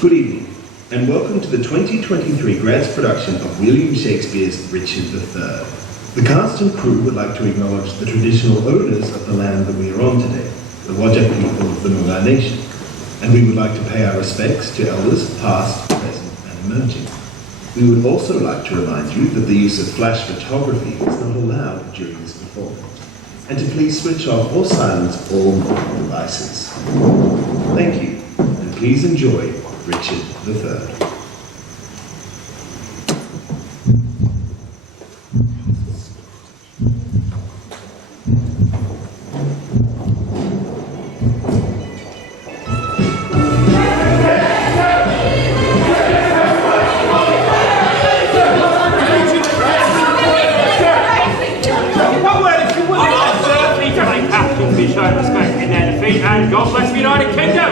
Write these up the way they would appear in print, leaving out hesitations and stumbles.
Good evening, and welcome to the 2023 Grants production of William Shakespeare's Richard III. The cast and crew would like to acknowledge the traditional owners of the land that we are on today, the Wajak people of the Noongar Nation, and we would like to pay our respects to elders past, present, and emerging. We would also like to remind you that the use of flash photography is not allowed during this performance, and to please switch off or silence all mobile devices. Thank you, and please enjoy Richard III. God bless the United Kingdom!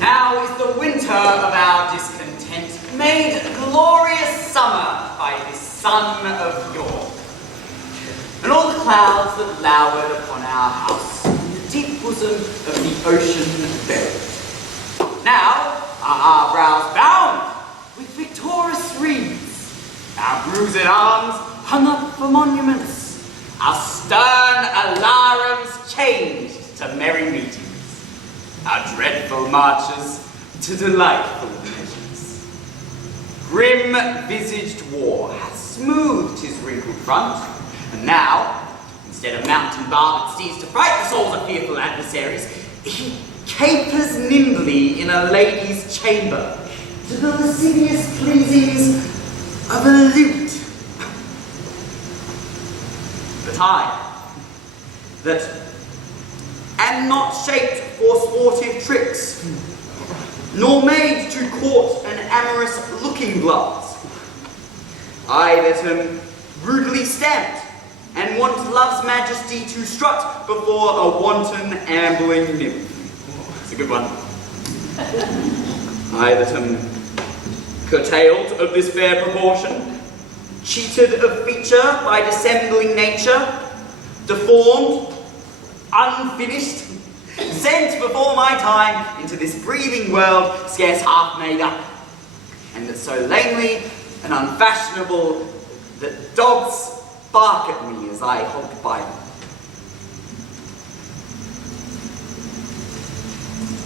Now is the winter of our discontent made glorious summer by this sun of York. And all the clouds that lowered upon our house in the deep bosom of the ocean buried. Now are our brows bound with victorious wreaths, our bruised arms hung up for monuments, our stern alarums changed to merry meetings, our dreadful marches to delightful measures. Grim-visaged war hath smoothed his wrinkled front, and now, instead of mounting barbed steeds to fright the souls of fearful adversaries, he capers nimbly in a lady's chamber to the lascivious pleasings of a lute. But I, that am not shaped for sportive tricks, nor made to court an amorous looking glass, I that am rudely stamped, and want love's majesty to strut before a wanton ambling nymph. It's a good one. I that am curtailed of this fair proportion, cheated of feature by dissembling nature, deformed, unfinished, sent before my time into this breathing world scarce half made up, and that so lamely and unfashionable that dogs bark at me as I halt by them.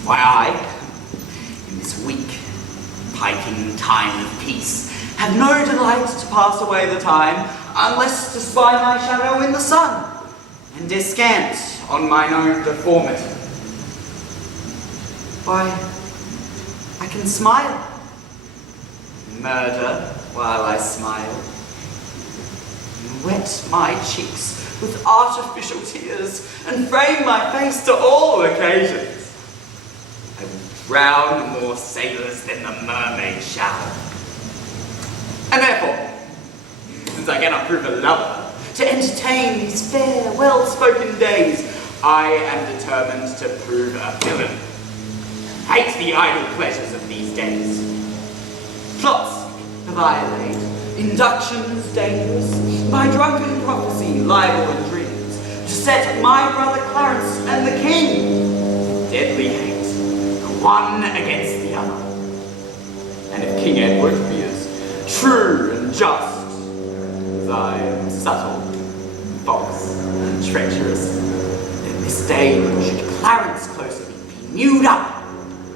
Why I, in this weak, piking time of peace, have no delight to pass away the time, unless to spy my shadow in the sun, and descant on mine own deformity. Why, I can smile, murder while I smile, wet my cheeks with artificial tears, and frame my face to all occasions. I will drown more sailors than the mermaid shall. And therefore, since I cannot prove a lover, to entertain these fair, well-spoken days, I am determined to prove a villain. Hate the idle pleasures of these days. Plots have I laid, inductions dangerous, by drunken prophecy, libel and dreams, to set my brother Clarence and the king deadly hate, the one against the other. And if King Edward be as true and just as I am subtle, false, and treacherous, then this day should Clarence closely be newed up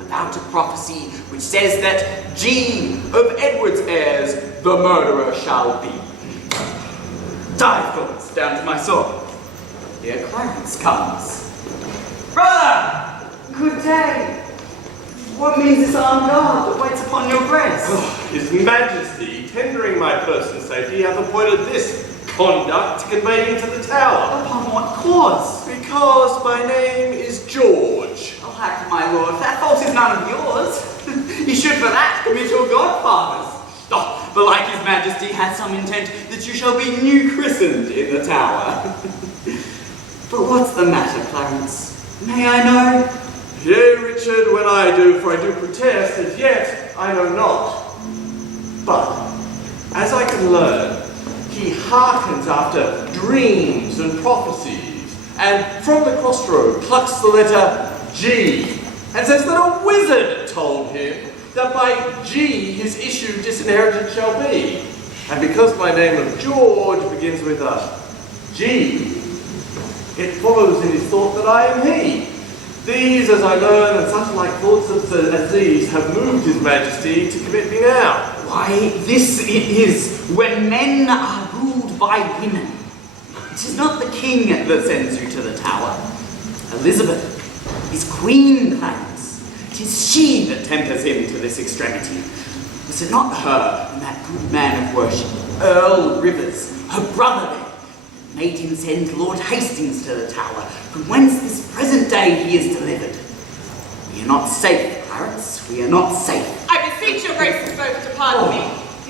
about a prophecy which says that G of Edward's heirs the murderer shall be. Dive bullets down to my sword. Here Clarence comes. Brother! Good day. What means this armed guard that waits upon your grace? Oh, His Majesty, tendering my personal safety, hath appointed this conduct to convey me to the tower. Upon what cause? Because my name is George. Alack, my lord, that fault is none of yours. You should for that commit your godfathers. Oh, belike his majesty hath some intent that you shall be new christened in the tower. But what's the matter, Clarence? May I know? Yea, Richard, when I do, for I do protest, as yet I know not. But, as I can learn, he hearkens after dreams and prophecies, and from the crossroad plucks the letter G, and says that a wizard told him that by G his issue disinherited shall be. And because my name of George begins with a G, it follows in his thought that I am he. These, as I learn, and such like thoughts as these, have moved his majesty to commit me now. Why, this it is when men are ruled by women. It is not the king that sends you to the tower. Elizabeth is Queen Clarence. It is she that tempers him to this extremity. Was it not her and that good man of worship, Earl Rivers, her brother there, made him send Lord Hastings to the tower, from whence this present day he is delivered? We are not safe, Clarence, we are not safe. I beseech your graces both to pardon me.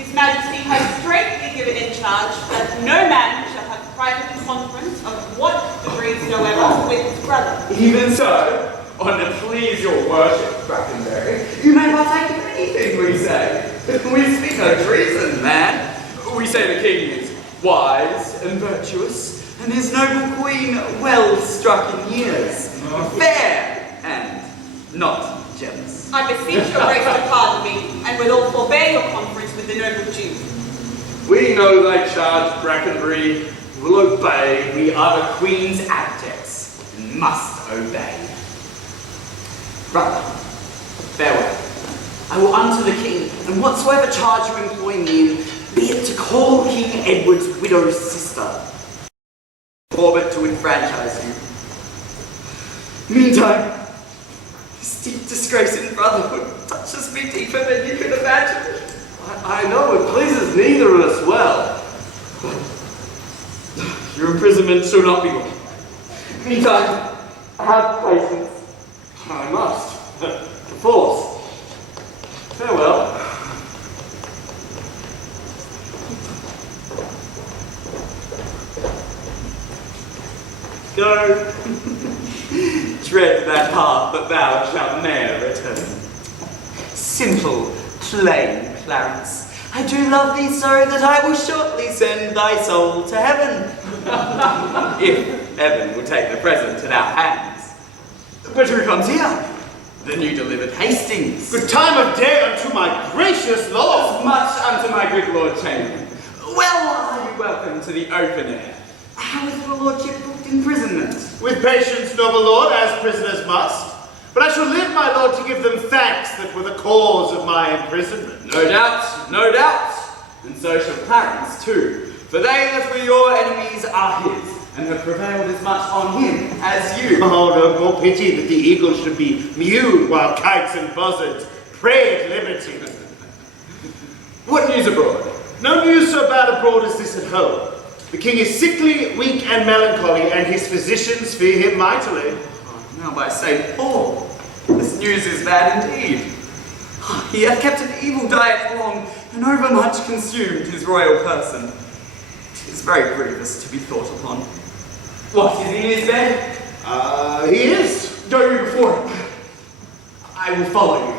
His Majesty has straightly given in charge that no man shall have private conference of what degree soever with his brother. Even so, on to please your worship, Brackenbury, you may partake of anything we say. We speak no treason, man. We say the king is wise and virtuous, and his noble queen well struck in years, fair and not jealous. I beseech your grace to pardon me, and will all forbear your conference with the noble Jew. We know thy charge, Brackenbury. We will obey. We are the queen's abjects, and must obey. Brother, farewell. I will unto the king, and whatsoever charge you employ me in, be it to call King Edward's widow's sister, or but to enfranchise you. Meantime, this deep disgrace in brotherhood touches me deeper than you can imagine. I know it pleases neither of us well. Your imprisonment shall not be long. Meantime, have patience. I must. Perforce. Farewell. Go. Tread that path that thou shalt ne'er return. Simple, plain Clarence, I do love thee so that I will shortly send thy soul to heaven. If heaven will take the present in our hands. But who comes here? The new delivered Hastings. Good time of day unto my gracious lord. As much unto my good Lord Chamberlain. Well are you welcome to the open air. How is your lordship booked imprisonment? With patience, noble lord, as prisoners must. But I shall live, my lord, to give them thanks that were the cause of my imprisonment. No doubt, no doubt. And so shall Clarence too. For they that were your enemies are his, and have prevailed as much on him as you. Oh, no more pity that the eagle should be mewed while kites and buzzards pray at liberty. What news abroad? No news so bad abroad as this at home. The king is sickly, weak, and melancholy, and his physicians fear him mightily. Now by St. Paul, this news is bad indeed. He hath kept an evil diet long, and overmuch consumed his royal person. It is very grievous to be thought upon. What, is he in his bed? He is. Go you before him. I will follow you.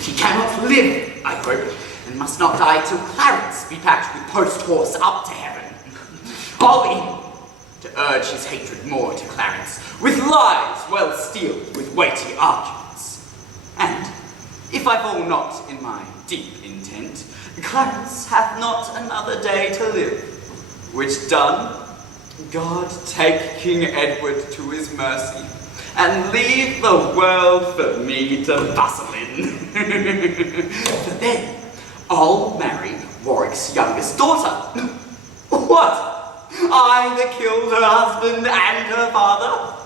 He cannot live, I hope, and must not die till Clarence be packed with post-horse up to heaven. I'll be to urge his hatred more to Clarence, with lies well steeled with weighty arguments. And, if I fall not in my deep intent, Clarence hath not another day to live, which done, God take King Edward to his mercy, and leave the world for me to bustle in. For then, I'll marry Warwick's youngest daughter. What? I that killed her husband and her father?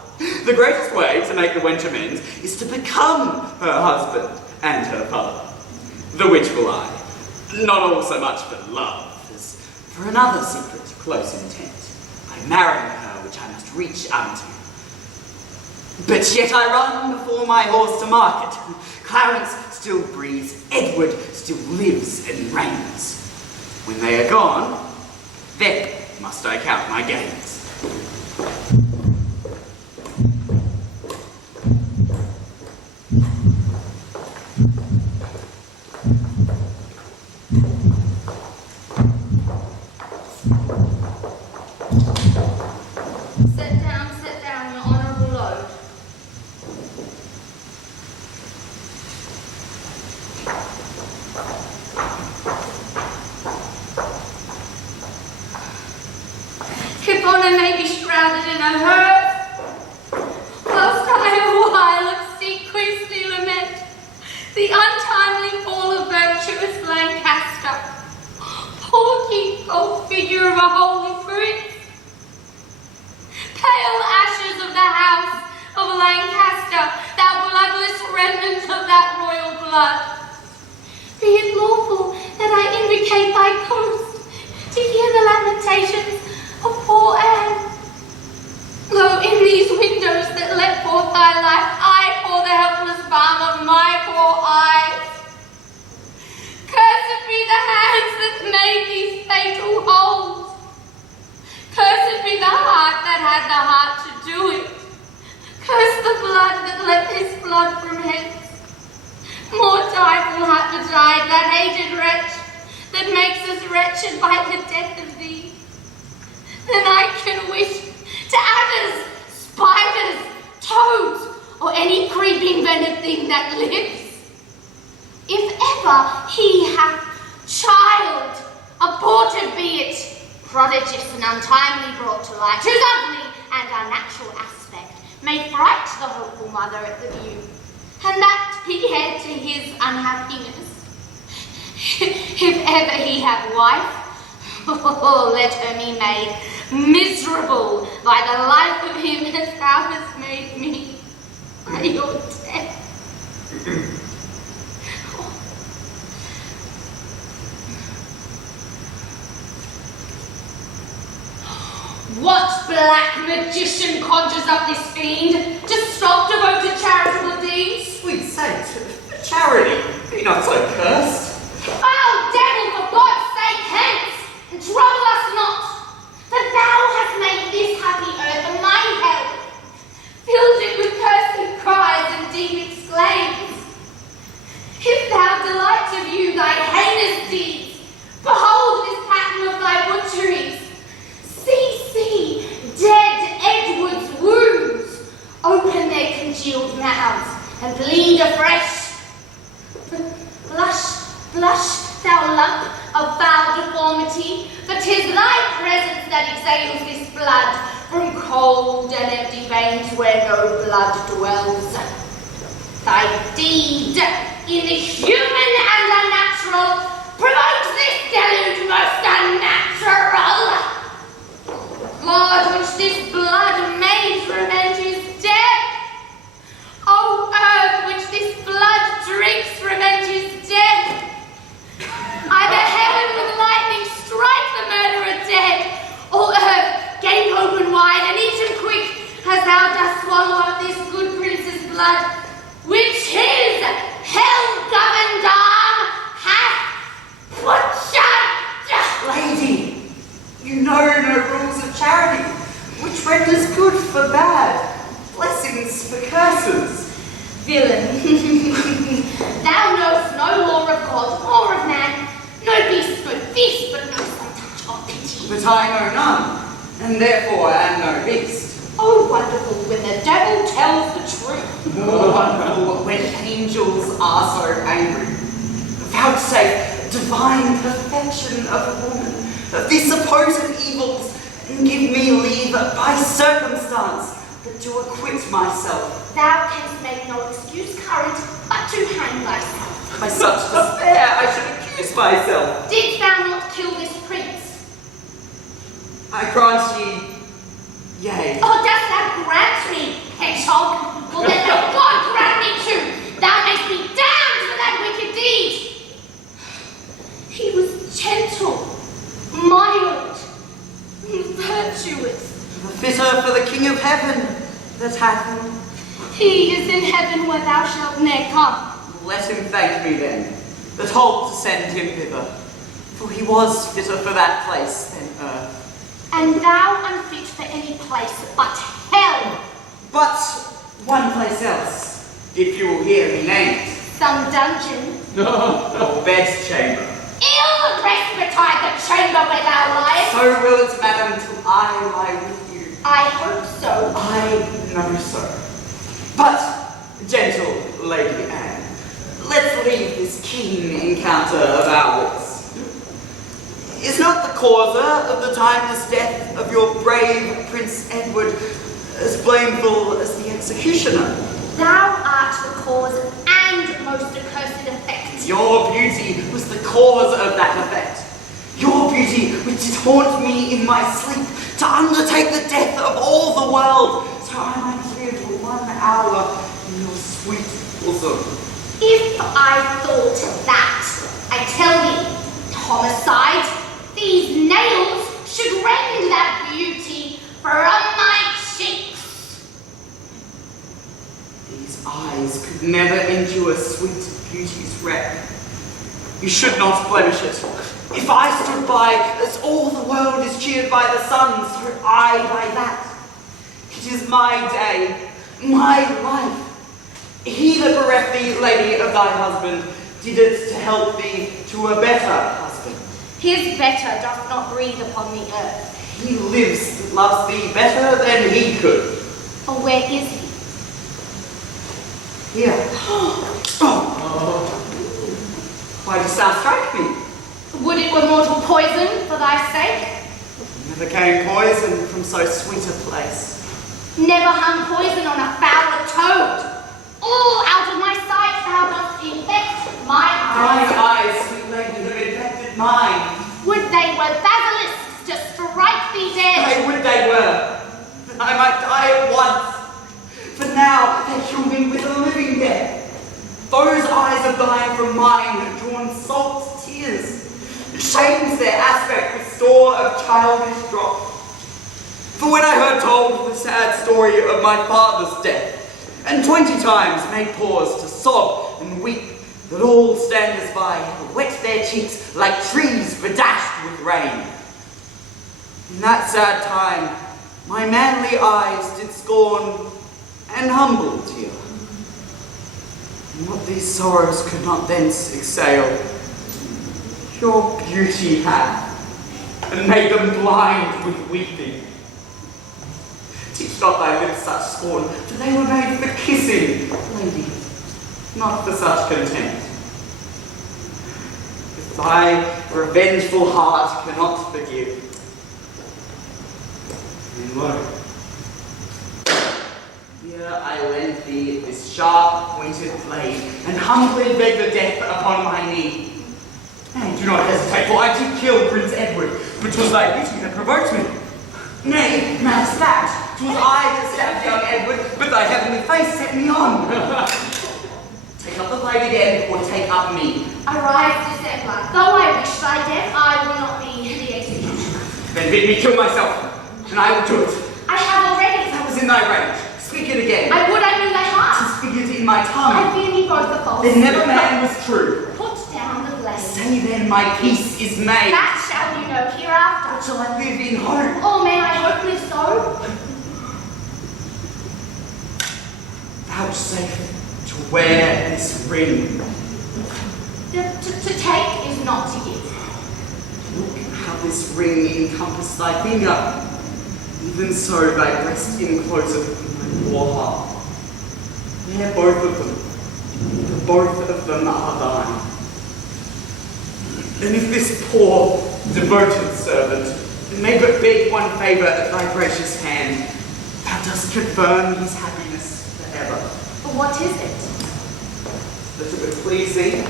The greatest way to make the wench amends is to become her husband and her father. The which will I, not all so much for love, as for another secret close intent, by marrying her which I must reach unto. But yet I run before my horse to market. Clarence still breathes, Edward still lives and reigns. When they are gone, then must I count my gains. I may be shrouded in a hearse, whilst I a while obsequiously lament the untimely fall of virtuous Lancaster, porky old figure of a holy prince. Pale ashes of the house of Lancaster, thou bloodless remnant of that royal blood. Be it lawful that I invocate thy coast to hear the lamentations of poor Anne. Lo, in these windows that let forth thy life, I pour the helpless balm of my poor eyes. Cursed be the hands that made these fatal holes. Cursed be the heart that had the heart to do it. Curse the blood that let this blood from hence. More direful heart to die, that aged wretch that makes us wretched by the death of thee, than I can wish to adders, spiders, toads, or any creeping venomous thing that lives. If ever he hath child, abortive be it, prodigious and untimely brought to light, whose ugly and unnatural aspect may fright the hopeful mother at the view, and that be head to his unhappiness. If ever he have wife, let her be made miserable by the life of him as thou hast made me by your death. What black magician conjures up this fiend to stop devoted charitable deeds? Sweet saint, charity, be not so cursed. Foul devil, for God's sake, hence, and trouble us not, for thou hast made this happy earth a mine hell, filled it with cursing cries and deep exclaims. If thou delight to view thy heinous deeds, behold this pattern of thy butcheries. See, dead Edward's wounds open their congealed mouths and bleed afresh. Blush, thou lump of foul deformity, for 'tis thy presence that exhales this blood from cold and empty veins where no blood dwells. Thy deed, inhuman and unnatural, provokes this deluge most unnatural. God, which this blood made, revenge is dead. O earth, which this blood drinks, revenge is dead. Either heaven with lightning strike the murderer dead, or earth gape open wide and eat him quick, as thou dost swallow up this good prince's blood, which his hell-governed arm hath butchered. Lady, you know no rules of charity, which renders good for bad, blessings for curses. Villain, thou knowest no law of God or of man, no beast, no feast, but no some touch or pity. But I know none, and therefore am no beast. Oh, wonderful when the devil tells the truth. More wonderful when angels are so angry. Vouchsafe divine perfection of a woman, of these supposed evils, and give me leave by circumstance but to acquit myself. Thou canst make no excuse current, but to hang thyself. By such despair I should accuse myself. Didst thou not kill this prince? I grant ye, yea. Or dost thou grant me, hedgehog? Well, then may God grant me too. Thou mayst be damned for that wicked deed. He was gentle, mild, virtuous. The fitter for the King of Heaven that hath him. He is in heaven where thou shalt ne'er come. Let him thank me then, that holp to send him thither, for he was fitter for that place than earth. And thou unfit for any place but hell. But one place else, if you will hear me named. Some dungeon. Or bed's chamber. Ill rest betide the chamber where thou liest. So will it, madam, till I lie with you. I hope so. I know so. But, gentle Lady Anne, let's leave this keen encounter of ours. Is not the causer of the timeless death of your brave Prince Edward as blameful as the executioner? Thou art the cause and most accursed effect. Your beauty was the cause of that effect. Your beauty which did haunt me in my sleep to undertake the death of all the world, so I might live for 1 hour in your sweet bosom. If I thought that, I tell thee, homicide, these nails should rend that beauty from my cheeks. These eyes could never endure sweet beauty's wreck. You should not blemish it. If I stood by as all the world is cheered by the sun, so I by that. It is my day, my life. He that bereft thee, lady, of thy husband, did it to help thee to a better husband. His better doth not breathe upon the earth. He lives that loves thee better than he could. Oh, where is he? Here. Why dost thou strike me? Would it were mortal poison for thy sake? Never came poison from so sweet a place. Never hung poison on a fouler toad. All out of my sight thou dost infect my eyes. Thine eyes, sweet lady, have infected mine. Would they were basilisks to strike thee dead. Would they were. I might die at once. For now they kill me with a living death. Those eyes of thine from mine have drawn salt tears. It shames their aspect with store of childish drop. For when I heard told the sad story of my father's death, and 20 times made pause to sob and weep, that all standers by have wet their cheeks like trees bedashed with rain. In that sad time, my manly eyes did scorn and humble tear. And what these sorrows could not thence exhale, your beauty hath, and made them blind with weeping. Teach not thy lips such scorn, for they were made for kissing, lady, not for such contempt. If thy revengeful heart cannot forgive, then lo, here I lend thee this sharp-pointed blade, and humbly beg the death upon my knee. And do not hesitate, for I did kill Prince Edward, but 'twas thy beauty that provoked me. Nay, matter fact, 'twas I that stabbed young Edward, but thy heavenly face set me on. Take up the blade again, or take up me. Arise, December. Though I wish thy death, I will not be the executioner. Then bid me kill myself, and I will do it. I have already. That was in thy range. Speak it again. I would I knew thy heart. 'Tis figured in my tongue. I fear me both the false. Then never man was true. Put down the blade. Say then my peace is made. That shall you know hereafter. But shall I live in hope? Oh, may I hope live so? Vouchsafe to wear this ring. To take is not to give. Look how this ring encompassed thy finger. Even so thy breast encloseth my poor heart. Bear both of them, for both of them are thine. And if this poor, devoted servant may but beg one favour at thy gracious hand, thou dost confirm his happiness forever. What is it? That it would please thee,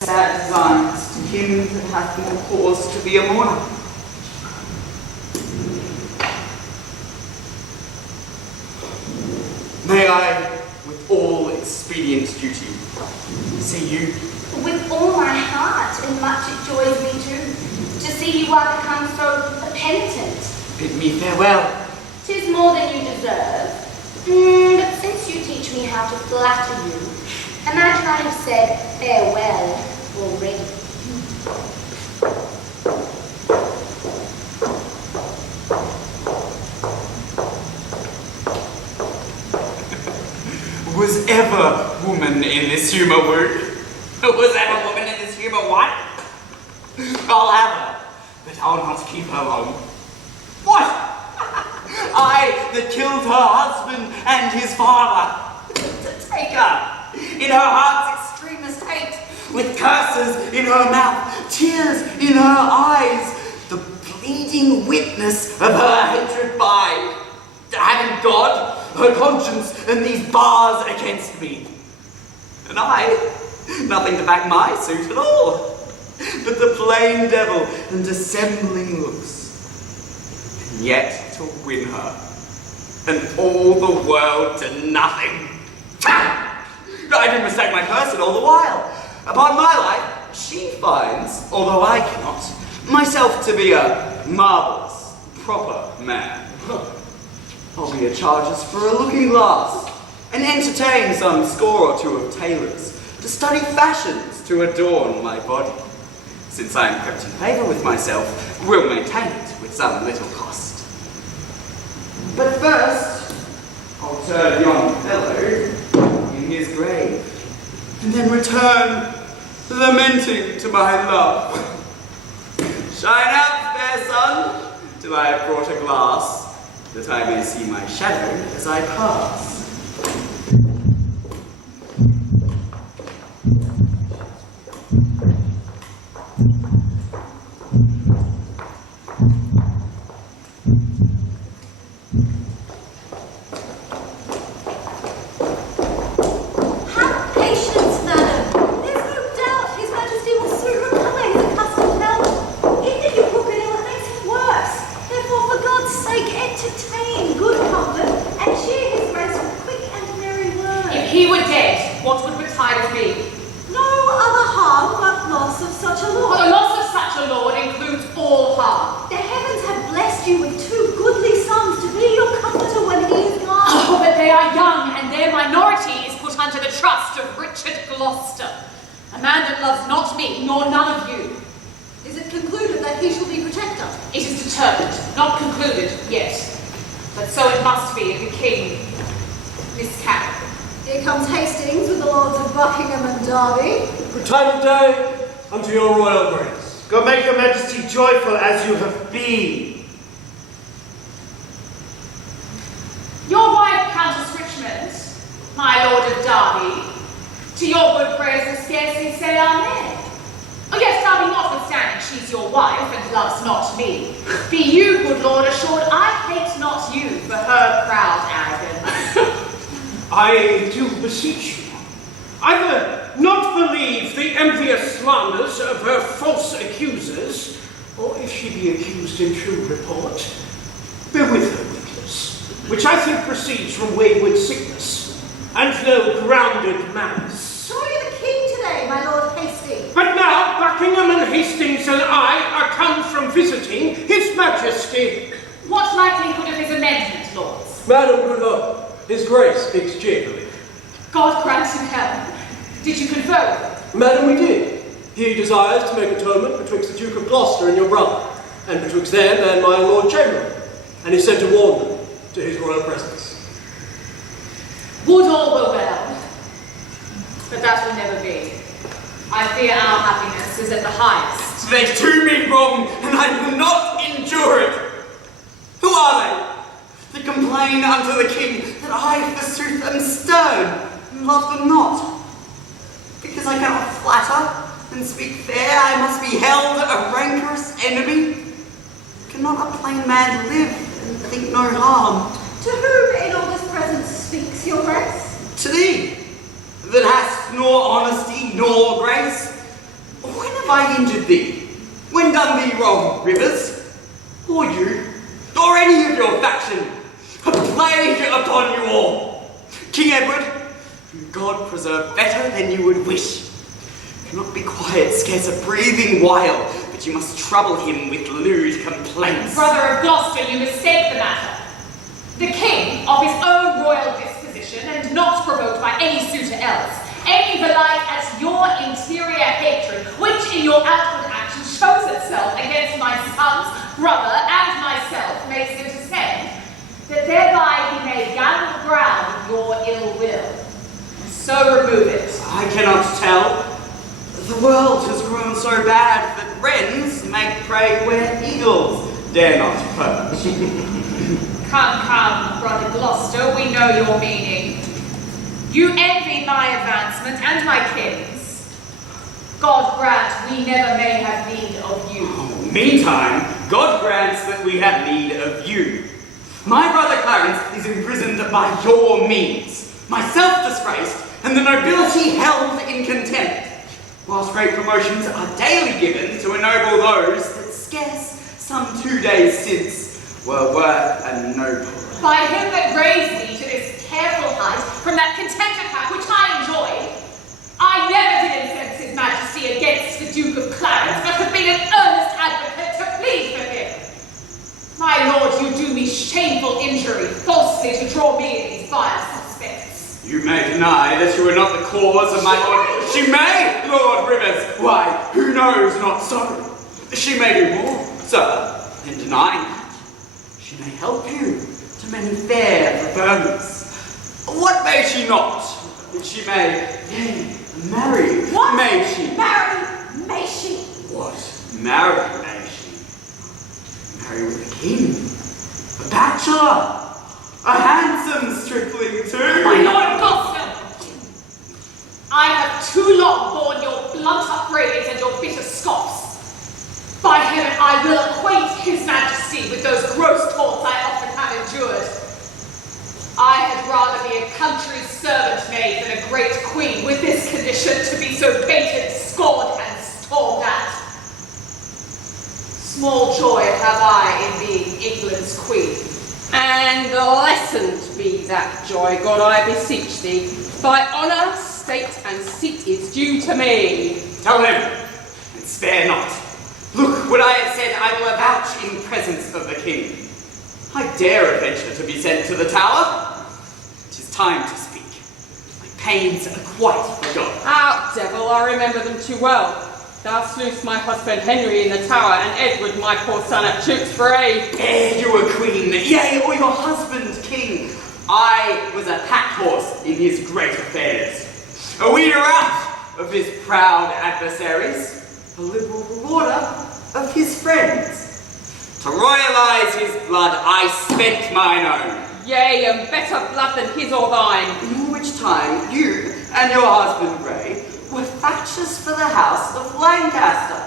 sad designs to him that hath more cause to be a mourner. May I, with all expedient duty, see you? With all my heart, and much it joys me too, to see you are become so penitent. Bid me farewell. 'Tis more than you deserve. But since you teach me how to flatter you, imagine I have said farewell already. Was ever woman in this humour wooed? Was ever woman in this humour what? I'll have her, but I'll not keep her long. What? I that killed her husband and his father, to take her in her heart's extremest hate, with curses in her mouth, tears in her eyes, the bleeding witness of her hatred by having God, her conscience, and these bars against me. And I, nothing to back my suit at all, but the plain devil and dissembling looks. And yet to win her, and all the world to nothing. I did mistake my person all the while. Upon my life, she finds, although I cannot, myself to be a marvellous, proper man. I'll be a charges for a looking glass, and entertain some score or two of tailors, to study fashions to adorn my body. Since I am kept in favour with myself, will maintain it with some little cost. But first, I'll turn yon fellow in his grave, and then return, lamenting to my love. Shine out, fair sun, till I have brought a glass, that I may see my shadow as I pass. Joyful as you have been. Your wife, Countess Richmond, my Lord of Derby, to your good praise will scarcely say amen. Oh yes, Derby notwithstanding, she's your wife and loves not me. Be you, good Lord, assured I hate not you for her proud arrogance. I do beseech you, either not believe the envious slanders of her false accusers, or if she be accused in true report, bear with her weakness, which I think proceeds from wayward sickness, and no grounded malice. Saw you the king today, my Lord Hastings? But now Buckingham and Hastings and I are come from visiting His Majesty. What likelihood of his amendment, lords? Madam Goodall, His Grace speaks cheerfully. God grant him heaven. Did you confer with him? Madam, we did. He desires to make atonement betwixt the Duke of Gloucester and your brother, and betwixt them and my Lord Chamberlain, and he sent to warn them to his royal presence. Would all were well, but that will never be. I fear our happiness is at the highest. They do me wrong, and I will not endure it. Who are they? To complain unto the king that I forsooth am stern, and love them not. Because I cannot flatter and speak fair, I must be held a rancorous enemy. Cannot a plain man live and think no harm? To whom in all this presence speaks your grace? To thee, that hast nor honesty nor grace. When have I injured thee? When done thee wrong, Rivers? Or you? Or any of your faction? A plague upon you all! King Edward, whom God preserve better than you would wish, cannot be quiet scarce a breathing while, but you must trouble him with lewd complaints. Brother of Gloucester, you mistake the matter. The king, of his own royal disposition, and not provoked by any suitor else, aiming the like at your interior hatred, which in your outward action shows itself against my son's brother and myself, makes him to send, that thereby he may gather the ground of your ill will, and so remove it. I cannot tell. The world has grown so bad that wrens make prey where eagles dare not perch. Come, brother Gloucester, we know your meaning. You envy my advancement and my king's. God grant we never may have need of you. Meantime, God grants that we have need of you. My brother Clarence is imprisoned by your means, myself disgraced, and the nobility held in contempt, whilst great promotions are daily given to ennoble those that scarce some 2 days since were worth a noble. By him that raised me to this careful height from that contented path which I enjoyed, I never did incense his majesty against the Duke of Clarence, but have been an earnest advocate to plead for him. My lord, you do me shameful injury, falsely to draw me in these vile suspects. You may deny that you are not the cause of my lord. She may, Lord Rivers. Why, who knows not so? She may do more, sir, in denying that. She may help you to many fair preferments. What may she not? She may, yea, marry. What? May she? Marry, may she? What? Marry, may she? Marry with a king, a bachelor, a handsome stripling too. My lord of Gosford, I have too long borne your blunt upbraidings and your bitter scoffs. By heaven, I will acquaint his majesty with those gross taunts I often have endured. I had rather be a country servant maid than a great queen with this condition to be so baited, scorned, and stormed at. Small joy have I in being England's queen. And lessened be that joy, God, I beseech thee. Thy honour, state, and seat is due to me. Tell him, and spare not. Look, what I have said I will avouch in presence of the king. I dare venture to be sent to the tower. 'Tis time to speak. My pains are quite forgotten. Out, devil, I remember them too well. Thou slewest my husband Henry in the tower, and Edward, my poor son, at Tewkesbury. Ere you were queen, yea, or your husband king, I was a pack horse in his great affairs, a weeder out of his proud adversaries, a liberal rewarder of his friends. To royalize his blood, I spent mine own. Yea, and better blood than his or thine. In which time you and your husband Grey were factious for the house of Lancaster.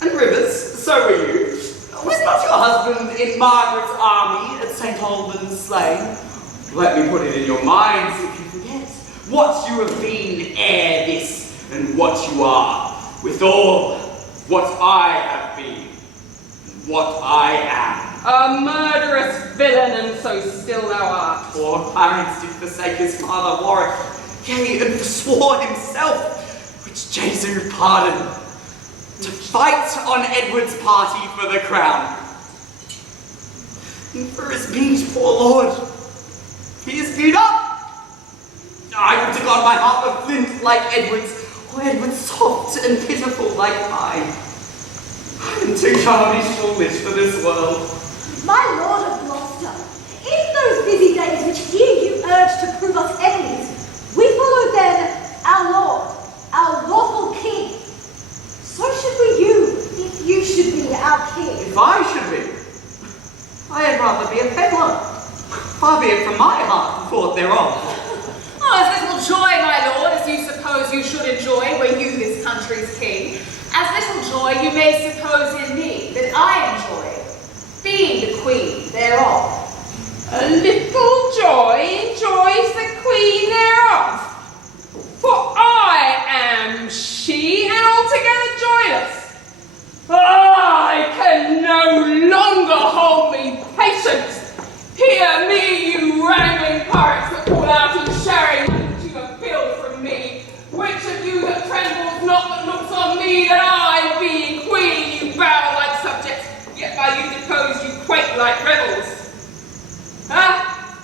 And Rivers, so were you. Was not your husband in Margaret's army at St. Albans slain? Let me put it in your minds, if you forget, what you have been ere this, and what you are, with all what I have been, and what I am. A murderous villain, and so still thou art. Poor Clarence did forsake his father Warwick, yea, and forswore himself, which Jesu pardon, to fight on Edward's party for the crown. And for his meat, poor lord, he is beat up. I would to God my heart were flint like Edward's, or Edward soft and pitiful like mine. I am too childish foolish for this world. My lord of Gloucester, in those busy days which here you urge to prove us enemies, we follow then our lord, our lawful king. So should we you, if you should be our king. If I should be, I had rather be a peddler. Far be it from my heart the thought thereof. Oh, as little joy, my lord, as you suppose you should enjoy were you this country's king, as little joy you may suppose in me that I enjoy, being the queen thereof. A little joy enjoys the queen thereof. For I am she, and altogether joyless. I can no longer hold me patient. Hear me, you wrangling pirates that call out in sherry that you have filled from me. Which of you that trembles not that looks on me that I, being queen, you bow like subjects, yet by you deposed you quake like rebels? Ah,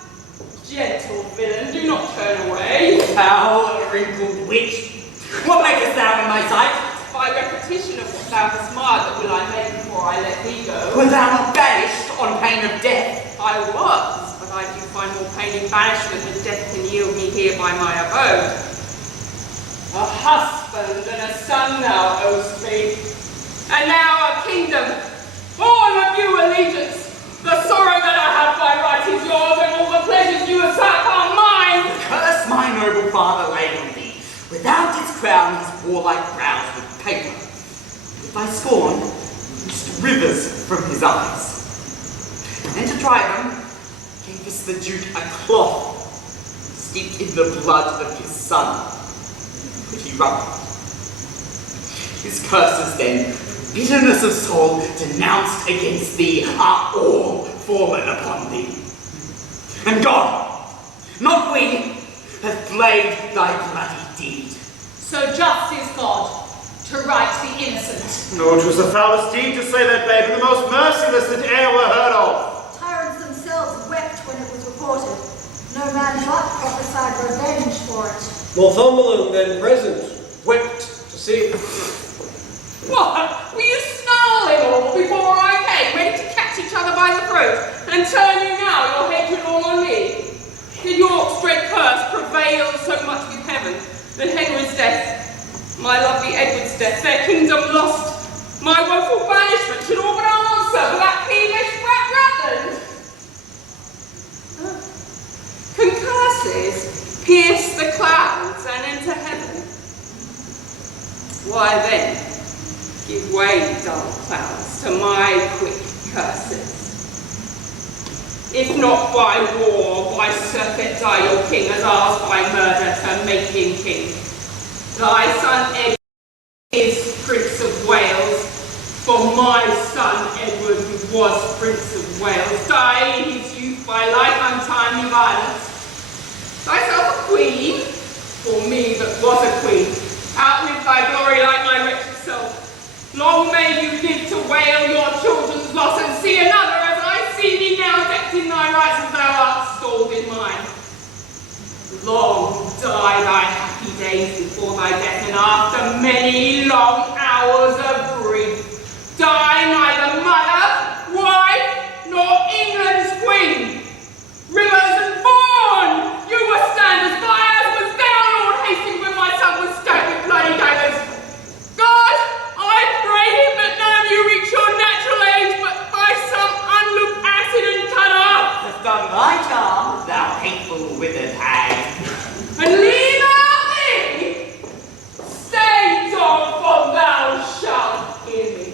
gentle villain, do not turn away. Thou wrinkled witch, what makest thou in my sight? By repetition of what thou hast marred that will I make before I let thee go. Wert thou not banished on pain of death? I was, but I do find more pain in banishment than death can yield me here by my abode. A husband and a son thou owest me, and now a kingdom, all of you allegiance. The sorrow that I have by right is yours, and all the pleasures you usurp are mine. Curse my noble father laid on thee. Without his crown, his warlike brows would paper. If I scorn, you rivers from his eyes. And then to dry them, gave us the Duke a cloth steeped in the blood of his son. Pretty rough. His curses then, bitterness of soul denounced against thee, are all fallen upon thee. And God, not we, hath blamed thy bloody deed. So just is God, to right the innocent. No, 'twas the foulest deed to slay that babe, and the most merciless that e'er were heard of. Tyrants themselves wept when it was reported. No man but prophesied revenge for it. Northumberland, then present, wept to see it. What? Were you snarling all before I came, ready to catch each other by the throat, and turn you now your hatred all on me? Did York's dread curse prevail so much with heaven, that Henry's death, my lovely Edward's death, their kingdom lost, my woeful banishment should all but answer for that peevish brat Rutland? Can curses pierce the clouds and enter heaven? Why then, give way, dull clouds, to my quick curses. If not by war, by surfeit die your king, as ours by murder to make him king. Thy son Edward is Prince of Wales, for my son Edward, who was Prince of Wales, died in his youth by like untimely violence. Thyself a queen, for me that was a queen, outlive thy glory like my wretched self. Long may you live to wail your children's loss and see another as I see thee now decked in thy rights as thou art stalled in mine. Long die thy happy days before thy death, and after many long hours of grief, die neither mother, wife, nor England's queen. Rivers and Bourne, you were stand as by as was then on Lord Hastings when my son was stabbed with bloody daggers. God, I pray him that none of you reach your natural age, but by some unlooked accident cut off. Hast done thy charm, thou hateful withered hag. And leave out thee! Stay, dog, for thou shalt hear me.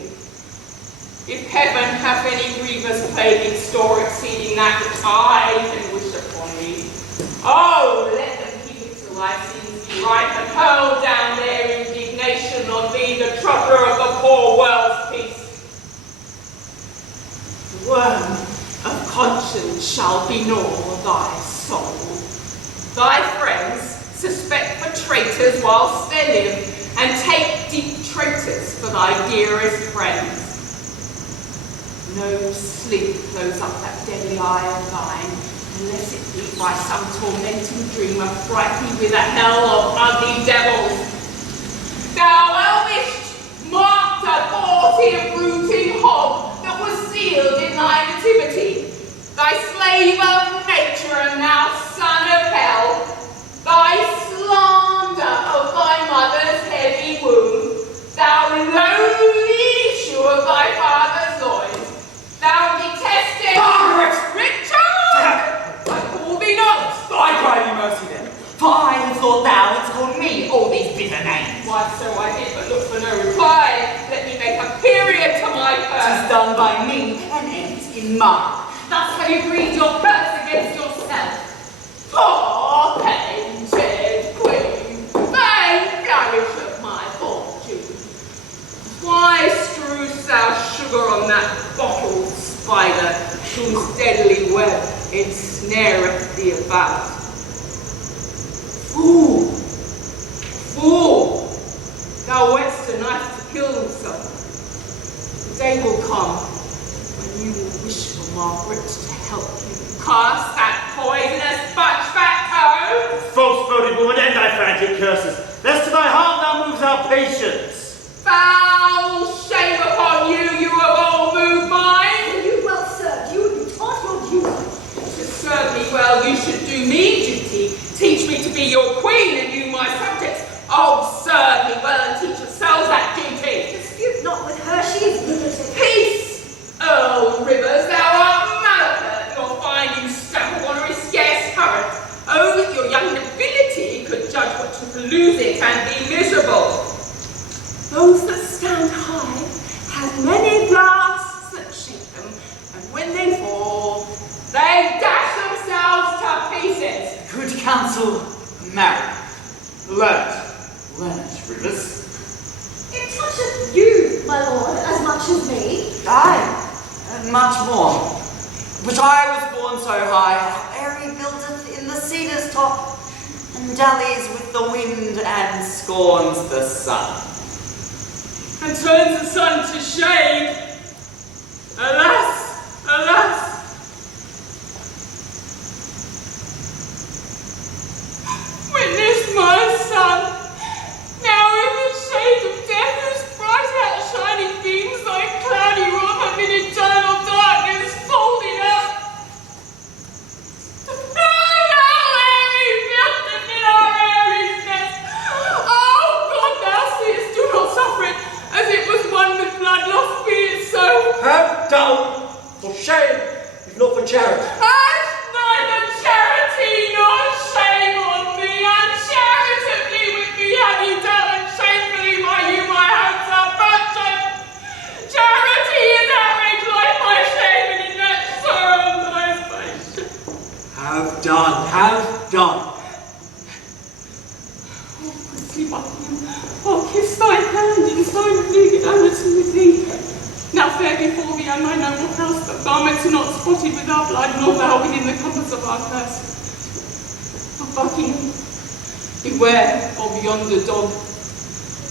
If heaven hath any grievous plague in store exceeding that which I can wish upon thee, oh, let them keep it till I see thee right and hurl down their indignation on thee, the troubler of the poor world's peace. The worm of conscience shall be gnaw thy soul. Thy friends suspect for traitors whilst they live, and take deep traitors for thy dearest friends. No sleep close up that deadly eye of thine, unless it be by some tormenting dream affright thee with a hell of ugly devils. Thou elvish marked a haughty brooding hog that was sealed in thy nativity, thy slave of nature and thou son of hell, thy slander of thy mother's heavy womb, thou lowly issue of thy father's loins, thou detested Richard! I call thee not. I cry thee mercy then, for I thought thou hadst called me all these bitter names. Why, so I did, but look for no reply. Let me make a period to my curse. 'Tis done by me, and ends in mine. Thus have you breathed your curse against yourself. Poor painted queen, vain flourish of my fortune. Why strewest thou sugar on that bottled spider, whose deadly web ensnareth thee about? Fool! Fool! Thou whetst a knife to kill himself. The day will come when you will wish for Margaret to help you cast that poisonous bunchback toad. False-boded woman, end thy frantic curses, lest to thy harm thou moves our patience. Foul shame upon you, you have all moved mine. Were you well served, you would be taught your duty. To serve me well, you should do me duty. Teach me to be your queen and you my subjects. Oh, serve me well and teach yourselves that duty. Dispute not with her, she is lunatic. Peace, Earl Rivers, thou art malapert, nor find you stamp of honour is scarce current. Oh, with your young nobility could judge what to lose it and be miserable. Those that stand high until married. Learn it, Rivers. It toucheth you, my lord, as much as me. Aye, and much more. But I was born so high, airy buildeth in the cedar's top, and dallies with the wind and scorns the sun. And turns the sun to shade. Alas, alas. Witness my son, now in the shade of death, whose bright outshining beams like cloudy rock have in eternal darkness folding up. Now airy buildeth in our airy's nest. Oh God, thou seest, do not suffer it, as it was one with blood lost, be it so. Have done, for shame, if not for charity. And neither charity nor shame on me, uncharitably with me have ye dealt, and shamefully by you my hands are purchased. Charity is outrage like my shame, and in that sorrow lies my shame. Have done, have done. Oh, princely Buckingham, oh, kiss thy hand in sign of league amity with thee. Now fair before thee and my noble house, that garments are not spotted with our blood, nor thou within the compass of our curse. Oh, Buckingham, beware of yonder dog.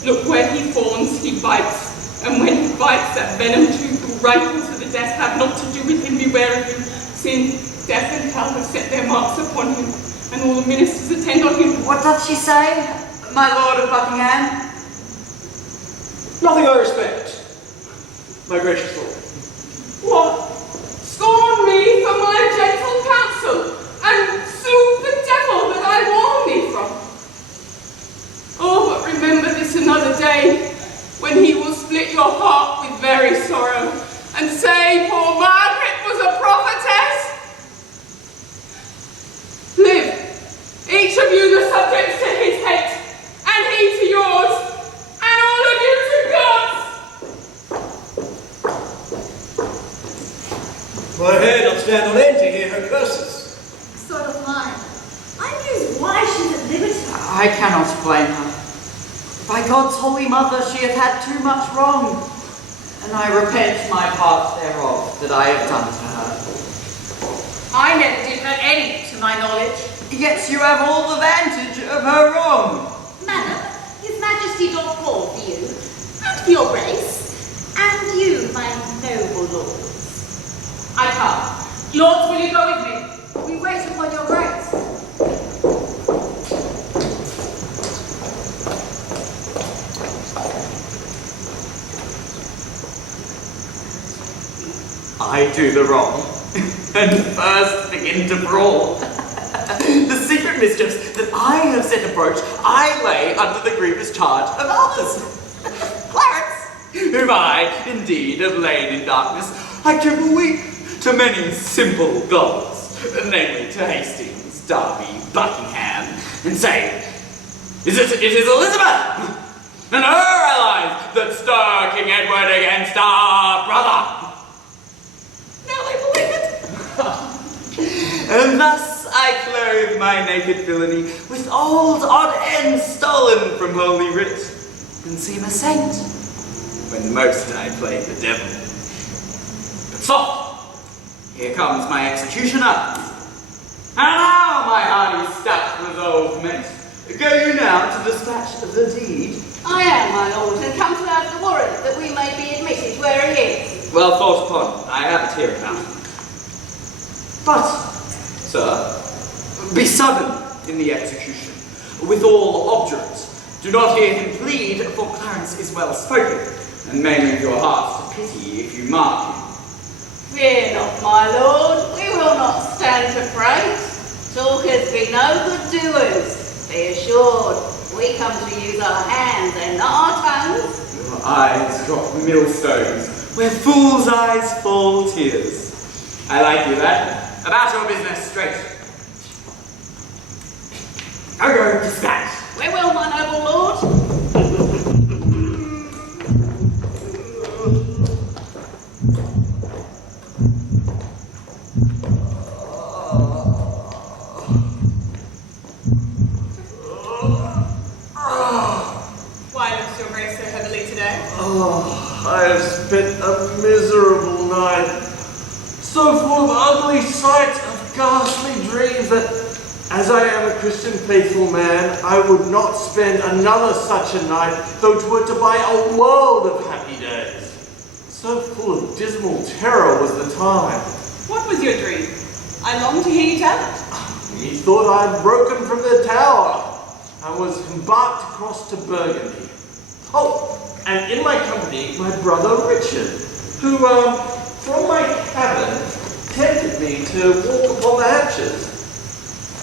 Look, where he fawns, he bites, and when he bites, that venom tooth will rifle to the death. Have not to do with him, beware of him. Sin, death, and hell have set their marks upon him, and all the ministers attend on him. What doth she say, my lord of Buckingham? Nothing I respect, my gracious lord. What? Scorn me for my gentle counsel, and soothe the devil that I warn thee from. Oh, but remember this another day, when he will split your heart with very sorrow, and say poor Margaret was a prophetess. Live, each of you the subjects to his hate, and he to yours, and all of you to God's. My hair doth stand on end to hear her curses. So doth mine. I knew why she's at liberty. I cannot blame her. By God's holy mother, she hath had too much wrong, and I repent my part thereof that I have done to her. I never did her any, to my knowledge. Yet you have all the vantage of her wrong. Madam, His Majesty doth call for you, and for your grace, and you, my noble lords. I come. Lords, will you go with me? We wait upon your grace. I do the wrong, and first begin to brawl. The secret mischiefs that I have set abroach, I lay under the grievous charge of others. Clarence, whom I, indeed, have lain in darkness, I triple weep to many simple gods, namely to Hastings, Derby, Buckingham, and say, it is Elizabeth and her allies that stir King Edward against our brother. Now they believe it. And thus I clothe my naked villainy with old odd ends stolen from Holy Writ, and seem a saint, when most I play the devil. But soft, here comes my executioner. And now, my hardy stout resolved mate, go you now to dispatch the deed. I am, my lord, and come to have the warrant that we may be admitted where he is. Well thought upon, I have it here now. But, sir, be sudden in the execution, with all obdurate. Do not hear him plead, for Clarence is well spoken, and may move your hearts to pity if you mark him. Fear not, my lord, we will not stand to fright. Talkers be no good doers. Be assured, we come to use our hands and not our tongues. Your eyes drop millstones, where fools' eyes fall tears. I like you, lad. About your business, straight. Go, dispatch. We will, my noble lord. ugly sights of ghastly dreams that, as I am a Christian faithful man, I would not spend another such a night, though 'twere to buy a world of happy days. So full of dismal terror was the time. What was your dream? I long to hear you tell it. Methought I had broken from the tower and was embarked across to Burgundy. Oh, and in my company, my brother Richard, who, from my cabin, tempted me to walk upon the hatches.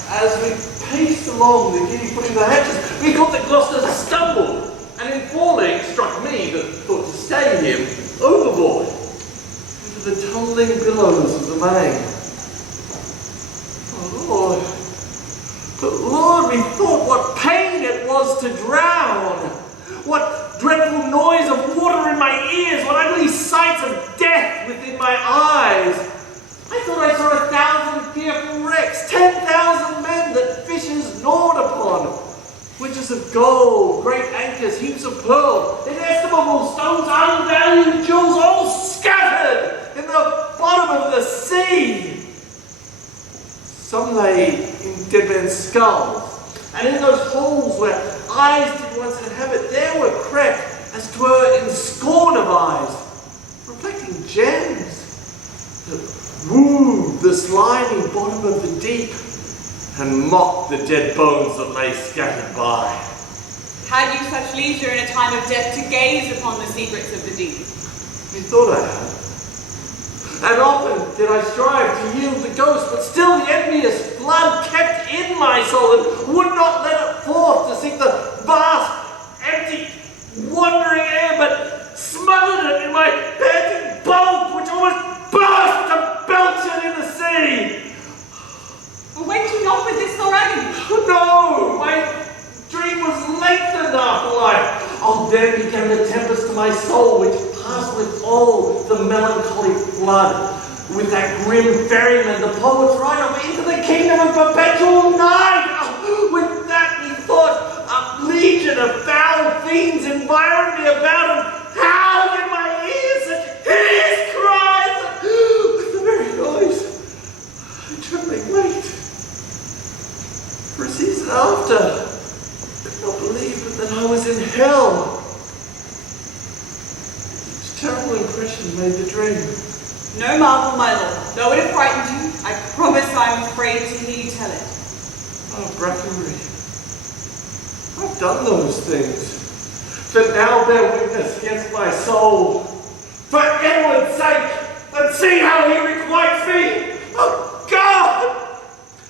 As we paced along the giddy footing of the hatches, we thought that Gloucester stumbled, and in falling struck me that thought to stay him overboard into the tumbling billows of the main. Oh Lord, methought what pain it was to drown, what dreadful noise of water in my ears, what ugly sights of death within my eyes. I thought I saw 1,000 fearful wrecks, 10,000 men that fishers gnawed upon, wedges of gold, great anchors, heaps of pearl, inestimable stones, unvalued jewels, all scattered in the bottom of the sea. Some lay in dead men's skulls, and in those holes where eyes did once inhabit, there were crept, as 'twere in scorn of eyes, reflecting gems that wooed the slimy bottom of the deep and mocked the dead bones that lay scattered by. Had you such leisure in a time of death to gaze upon the secrets of the deep? Methought I had. And often did I strive to yield the ghost, but still the envious flood kept in my soul and would not let it forth to seek the vast, empty, wandering air, but smothered it in my panting bulk, which almost burst to belch it in the sea. Went you not with this sore agony? No, my dream was lengthened after life. Oh, then began the tempest to my soul, which passed with all the melancholy flood. With that grim ferryman, the poet's ride over into the kingdom of perpetual night. Oh, with that, methought, a legion of foul fiends environed me about and howled in my ears such hideous cries that, with the very noise, I trembling wait. For a season after, I could not believe but that I was in hell. Such terrible impression made the dream. No marvel, my lord. Though it have frightened you, I promise I am afraid to hear you tell it. Oh, Brackenbury, I've done those things that now bear witness against my soul. For Edward's sake, and see how he requites me. Oh, God!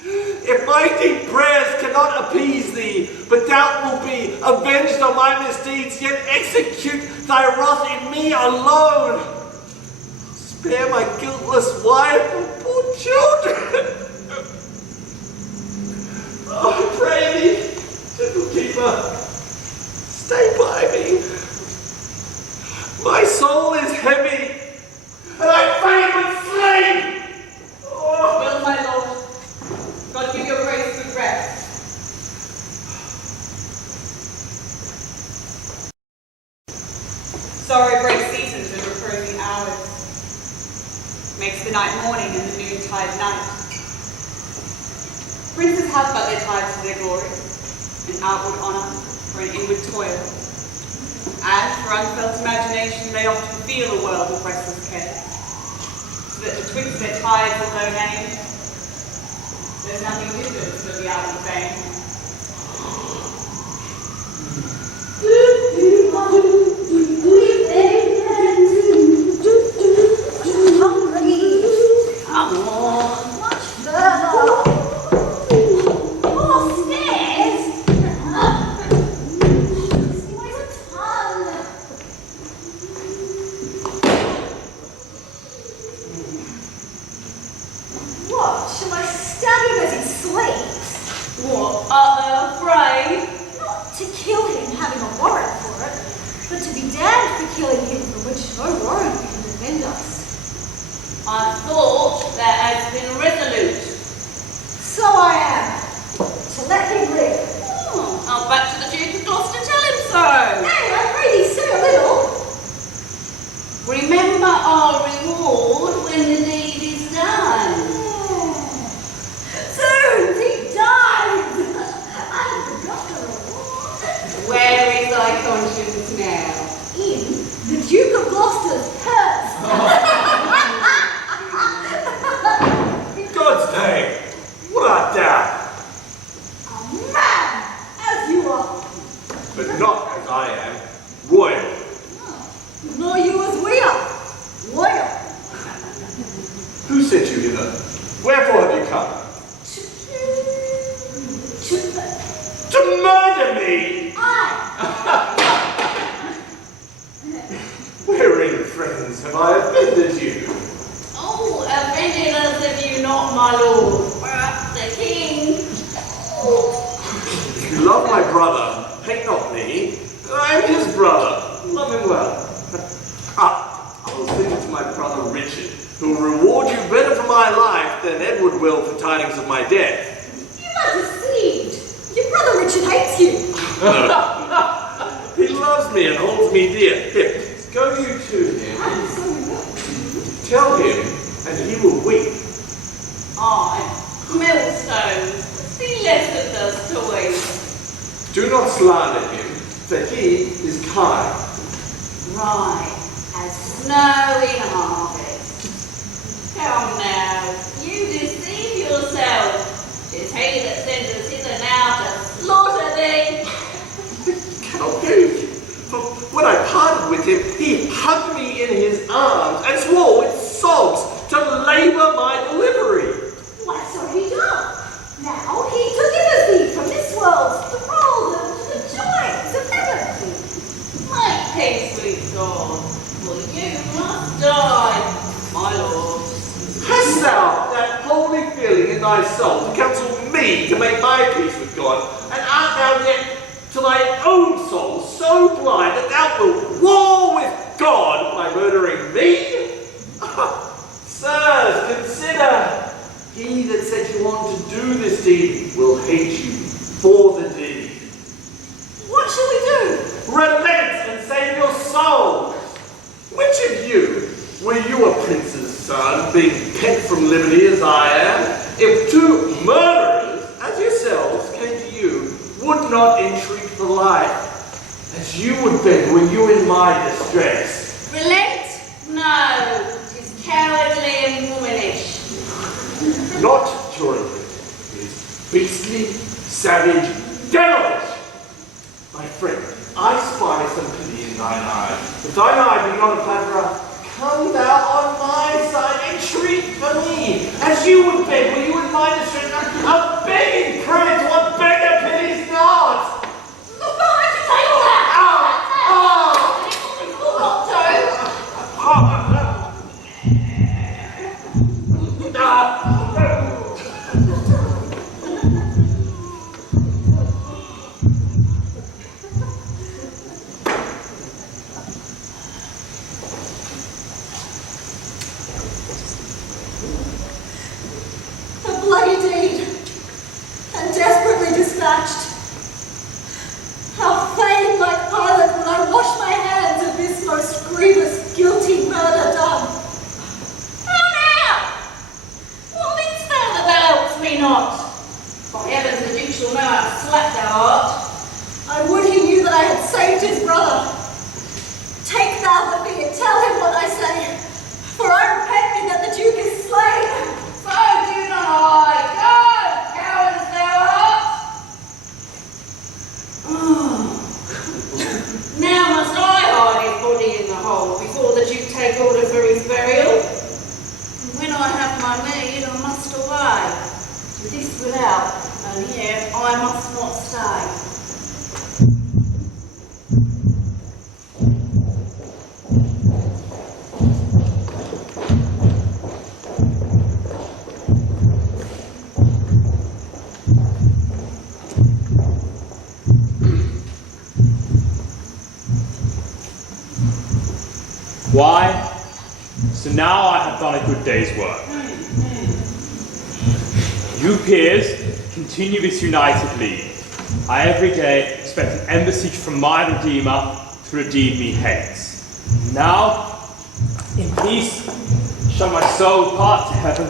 If my deep prayers cannot appease thee, but thou wilt be avenged on my misdeeds, yet execute thy wrath in me alone. Spare my guiltless wife and poor children. Oh, I pray thee, gentle keeper, stay by me. My soul is heavy, and I fain would sleep. Oh. Well, my lord, God give your grace good rest. Sorrow breaks seasons and reposing hours, makes the night morning and the noontide night. Princes have but their tides for their glory, an outward honour for an inward toil, and for unfelt imagination they often feel a world of restless care, so that betwixt their tides and low names, there's nothing distant but the outward fame. Come on, much further. More stairs. See, where's a ton? What? Shall I stab him as he sleeps? What, art thou afraid? Not to kill him, having a warrant for it, but to be damned for killing him, from which no warrant can defend us. I thought thou hadst been resolute. So I am. To let him live. Oh, I'll back to the Duke of Gloucester, tell him so. Nay, I pray thee say a little. Remember our reward when the deed is done. sent you hither? Wherefore have you come? To murder me! Wherein, friends, have I offended you? Oh, offended us have you not, my lord. Perhaps the king. If you love my brother, hate not me. I am his brother. Love him well. I will send it to my brother Richard, who will reward you better for my life than Edward will for tidings of my death. You are deceived. Your brother Richard hates you. He loves me and holds me dear. Here, go you to him. Tell him, and he will weep. I, millstones, see less of those toys. Do not slander him, for he is kind. Right, as snow in harvest. Come now, you deceive yourself. 'Tis he that sends us hither now to slaughter thee. Cannot be. For when I parted with him, he hugged me in his arms and swore with sobs to labour my delivery. Why, so he does. Now he delivers thee from this world's thrall and the joys of heaven. Make peace with God, for you must die, my lord. Hast thou that holy feeling in thy soul to counsel me to make my peace with God? And art thou yet to thy own soul so blind that thou wilt war with God by murdering me? Sirs, consider. He that set you on to do this deed will hate you for the deed. What shall we do? Relent and save your souls. Which of you, were you a prince's son, being pent from liberty as I am, if two murderers, as yourselves, came to you, would not entreat for life, as you would beg were you in my distress? Relent? No, 'tis cowardly and womanish. Not to relent. It is beastly, savage, devilish. My friend, I spy some pity in thine eye. If thine eye be not a flatterer, come thou on my side, entreat for me, as you would beg, were you in my distress. A begging prayer to a beggar pities not. Look behind you, take all that! A bloody deed, and desperately dispatched. How fain, like Pilate, would I wash my hands of this most grievous, guilty murder done. How now? What mean'st thou that thou helpst me not? By heavens, the Duke shall know how slack thou art. I would he knew that I had saved his brother. Take thou the be and tell him what I say, for I repent me that the Duke is slain. So do not hide. Go, coward as thou art. Now must I hide his body in the hole before the Duke take order for his burial. And when I have my meed, I must away. To this without, and here I must not stay. Why? So now I have done a good day's work. You peers, continue this united league. I every day expect an embassage from my Redeemer to redeem me hence. Now, in peace, shall my soul depart to heaven,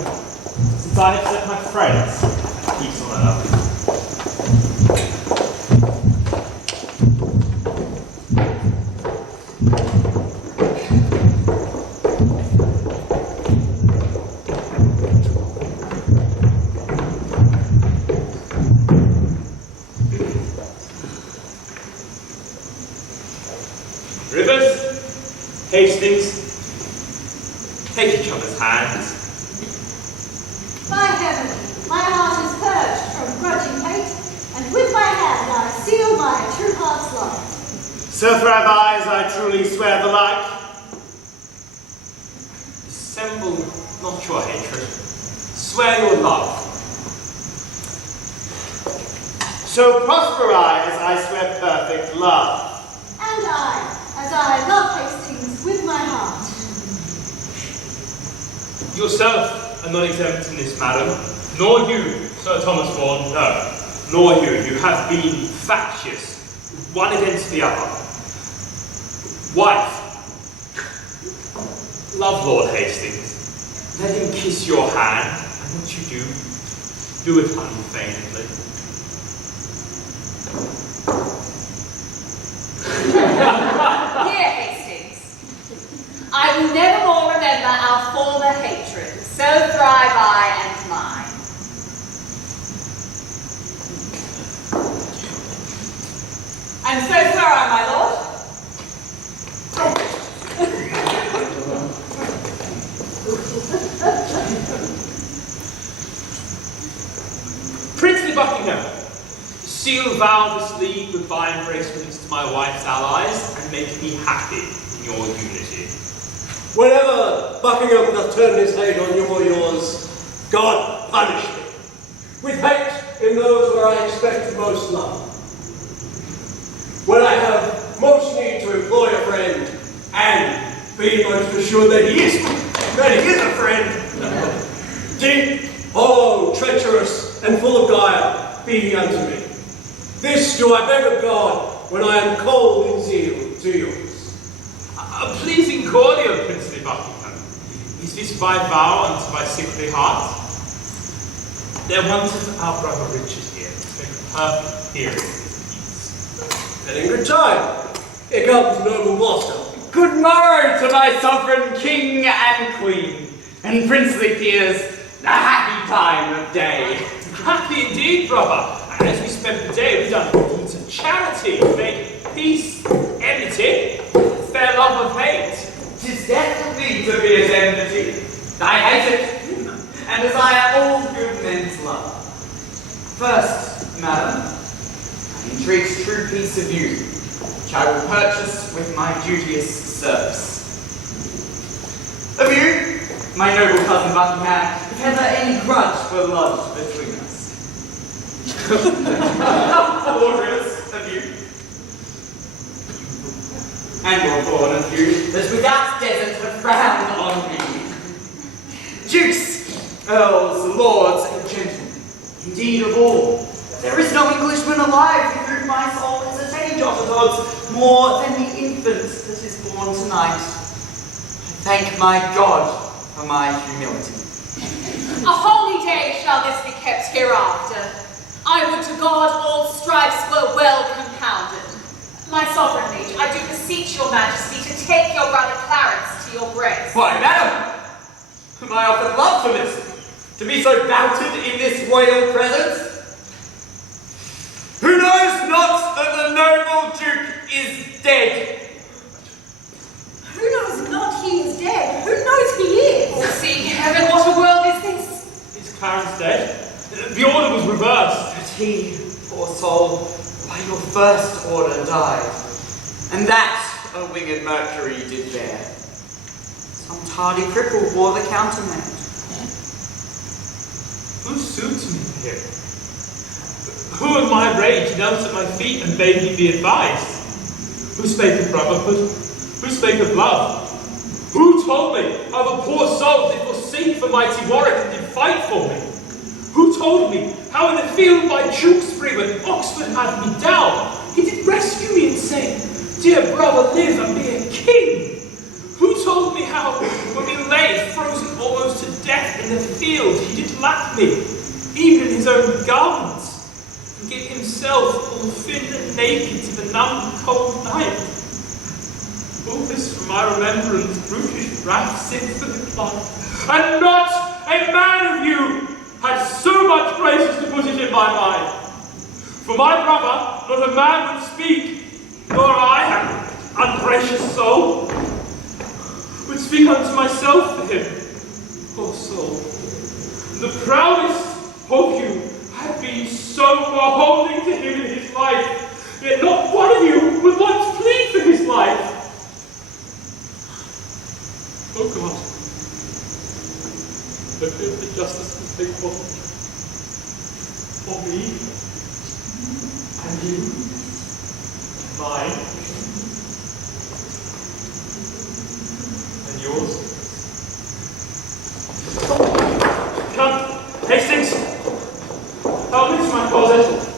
since I have set my friends at peace on earth. Hastings, take each other's hands. heaven, my heart is purged from grudging hate, and with my hand I seal my true heart's love. So thrive I, as I truly swear the like. Dissemble not your hatred. Swear your love. So prosper I, as I swear perfect love. And I, as I love Hastings with my heart. Yourself are not exempt in this, madam, nor you, Sir Thomas Vaughan, no, nor you. You have been factious, one against the other. Wife, love Lord Hastings. Let him kiss your hand, and what you do it unfeignedly. Dear Hastings, I will never more remember our former hatred, so thrive I and mine. And so swear I, my lord. Princely Buckingham, seal vow this league with thy embracements to my wife's allies, and make me happy in your unity. Whenever Buckingham doth turn his hate on you or yours, God punish him. With hate in those where I expect most love. When I have most need to employ a friend, and be most assured that he is a friend. Deep, hollow, treacherous, and full of guile be he unto me. This do I beg of God, when I am cold in zeal to yours. A pleasing cordial, Princely Buckingham. Is this my vow unto my sickly heart? There wanteth our brother Richard here to make a perfect hearing of his peace. And in good time, here comes noble Gloucester. Good morrow to my sovereign king and queen, and princely peers, a happy time of day. Happy indeed, brother. And as we spent the day, we've done deeds of charity, made peace, enmity, fair love of hate. 'Tis death to thee to be as enmity. I hate it, and desire all good men's love. First, madam, I entreat true peace of you, which I will purchase with my duteous service. Of you, my noble cousin Buckingham, if ever any grudge were lodged between us. Glorious of you. And your born of you, that without desert have frowned on me. Dukes, earls, lords, and gentlemen, indeed of all, there is no Englishman alive to whom my soul is at any jot of odds more than the infant that is born tonight. I thank my God for my humility. A holy day shall this be kept hereafter. I would to God all strifes were well compounded. My sovereign liege, I do beseech your majesty to take your brother Clarence to your breast. Why, madam, my offered love for this, to be so doubted in this royal presence? Who knows not that the noble Duke is dead? Who knows not he is dead? Who knows he is? Oh, see, heaven, what a world is this? Is Clarence dead? The order was reversed. But he, poor soul, by your first order died, and that a winged Mercury did bear. Some tardy cripple bore the countermand. Who suits me here? Who in my rage knelt at my feet and bade me be advised? Who spake of brotherhood? Who spake of love? Who told me of a poor soul did forsake for mighty Warwick and did fight for me? Who told me how in the field by Tewkesbury when Oxford had me down, he did rescue me and say, dear brother, live and be a king? Who told me how when we lay frozen almost to death in the field, he did lap me, even in his own garments, and give himself all thin and naked to the numb cold night? All this from my remembrance, brutish wrath sits for the clock, and not a man of you had so much graces to put it in my mind. For my brother, not a man would speak, nor I, ungracious soul, would speak unto myself for him. Poor soul, the proudest Look at the justice and think for me, and you, and mine, and yours. Come, Hastings! Help me to my closet.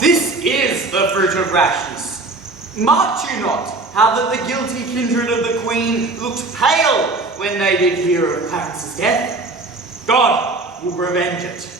This is the fruit of rashness. Marked you not how that the guilty kindred of the Queen looked pale when they did hear of Clarence's death? God will revenge it.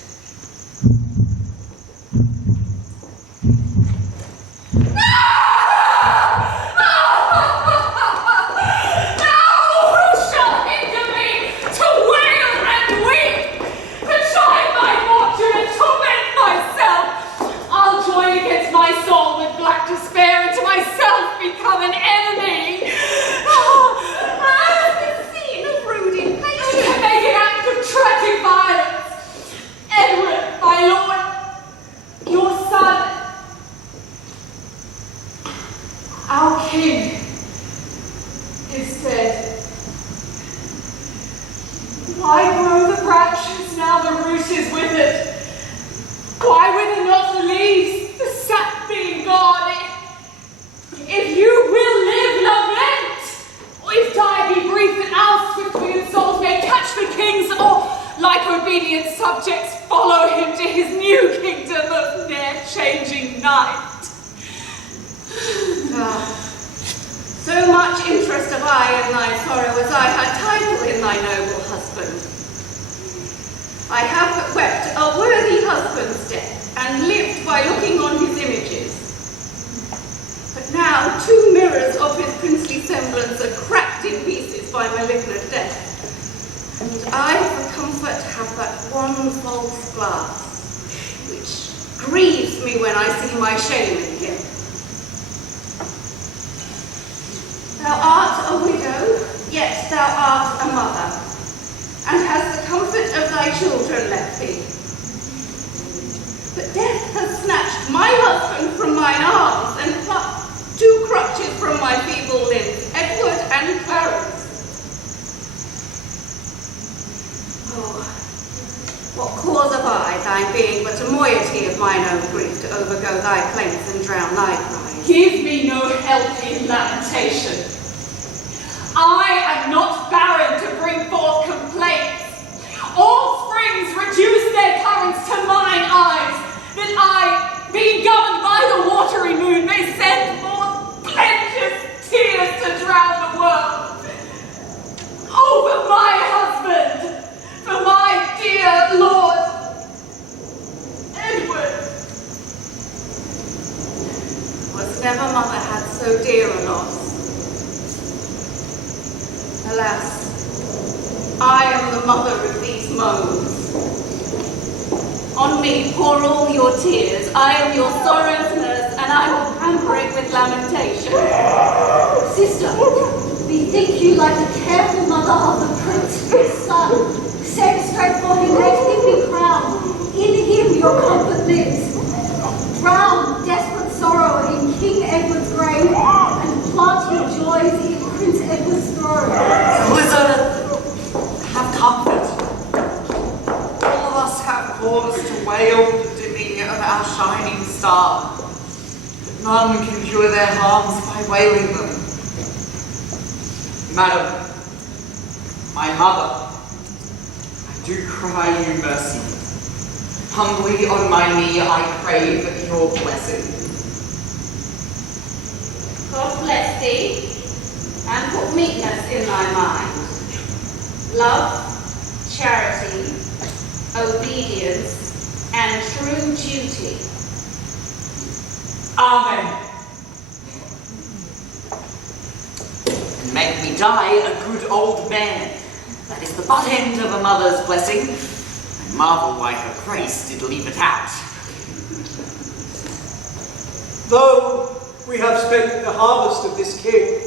Though we have spent the harvest of this king,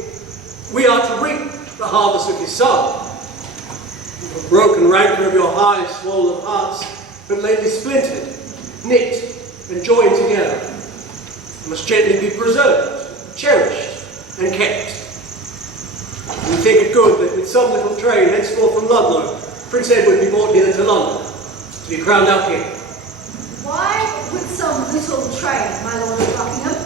we are to reap the harvest of his son. The broken rancor of your high, swollen hearts, but lately splintered, knit, and joined together. must gently be preserved, cherished, and kept. We think it good that with some little train henceforth from Ludlow, Prince Edward be brought hither to London, to be crowned our king. Why with some little train, my Lord of Buckingham?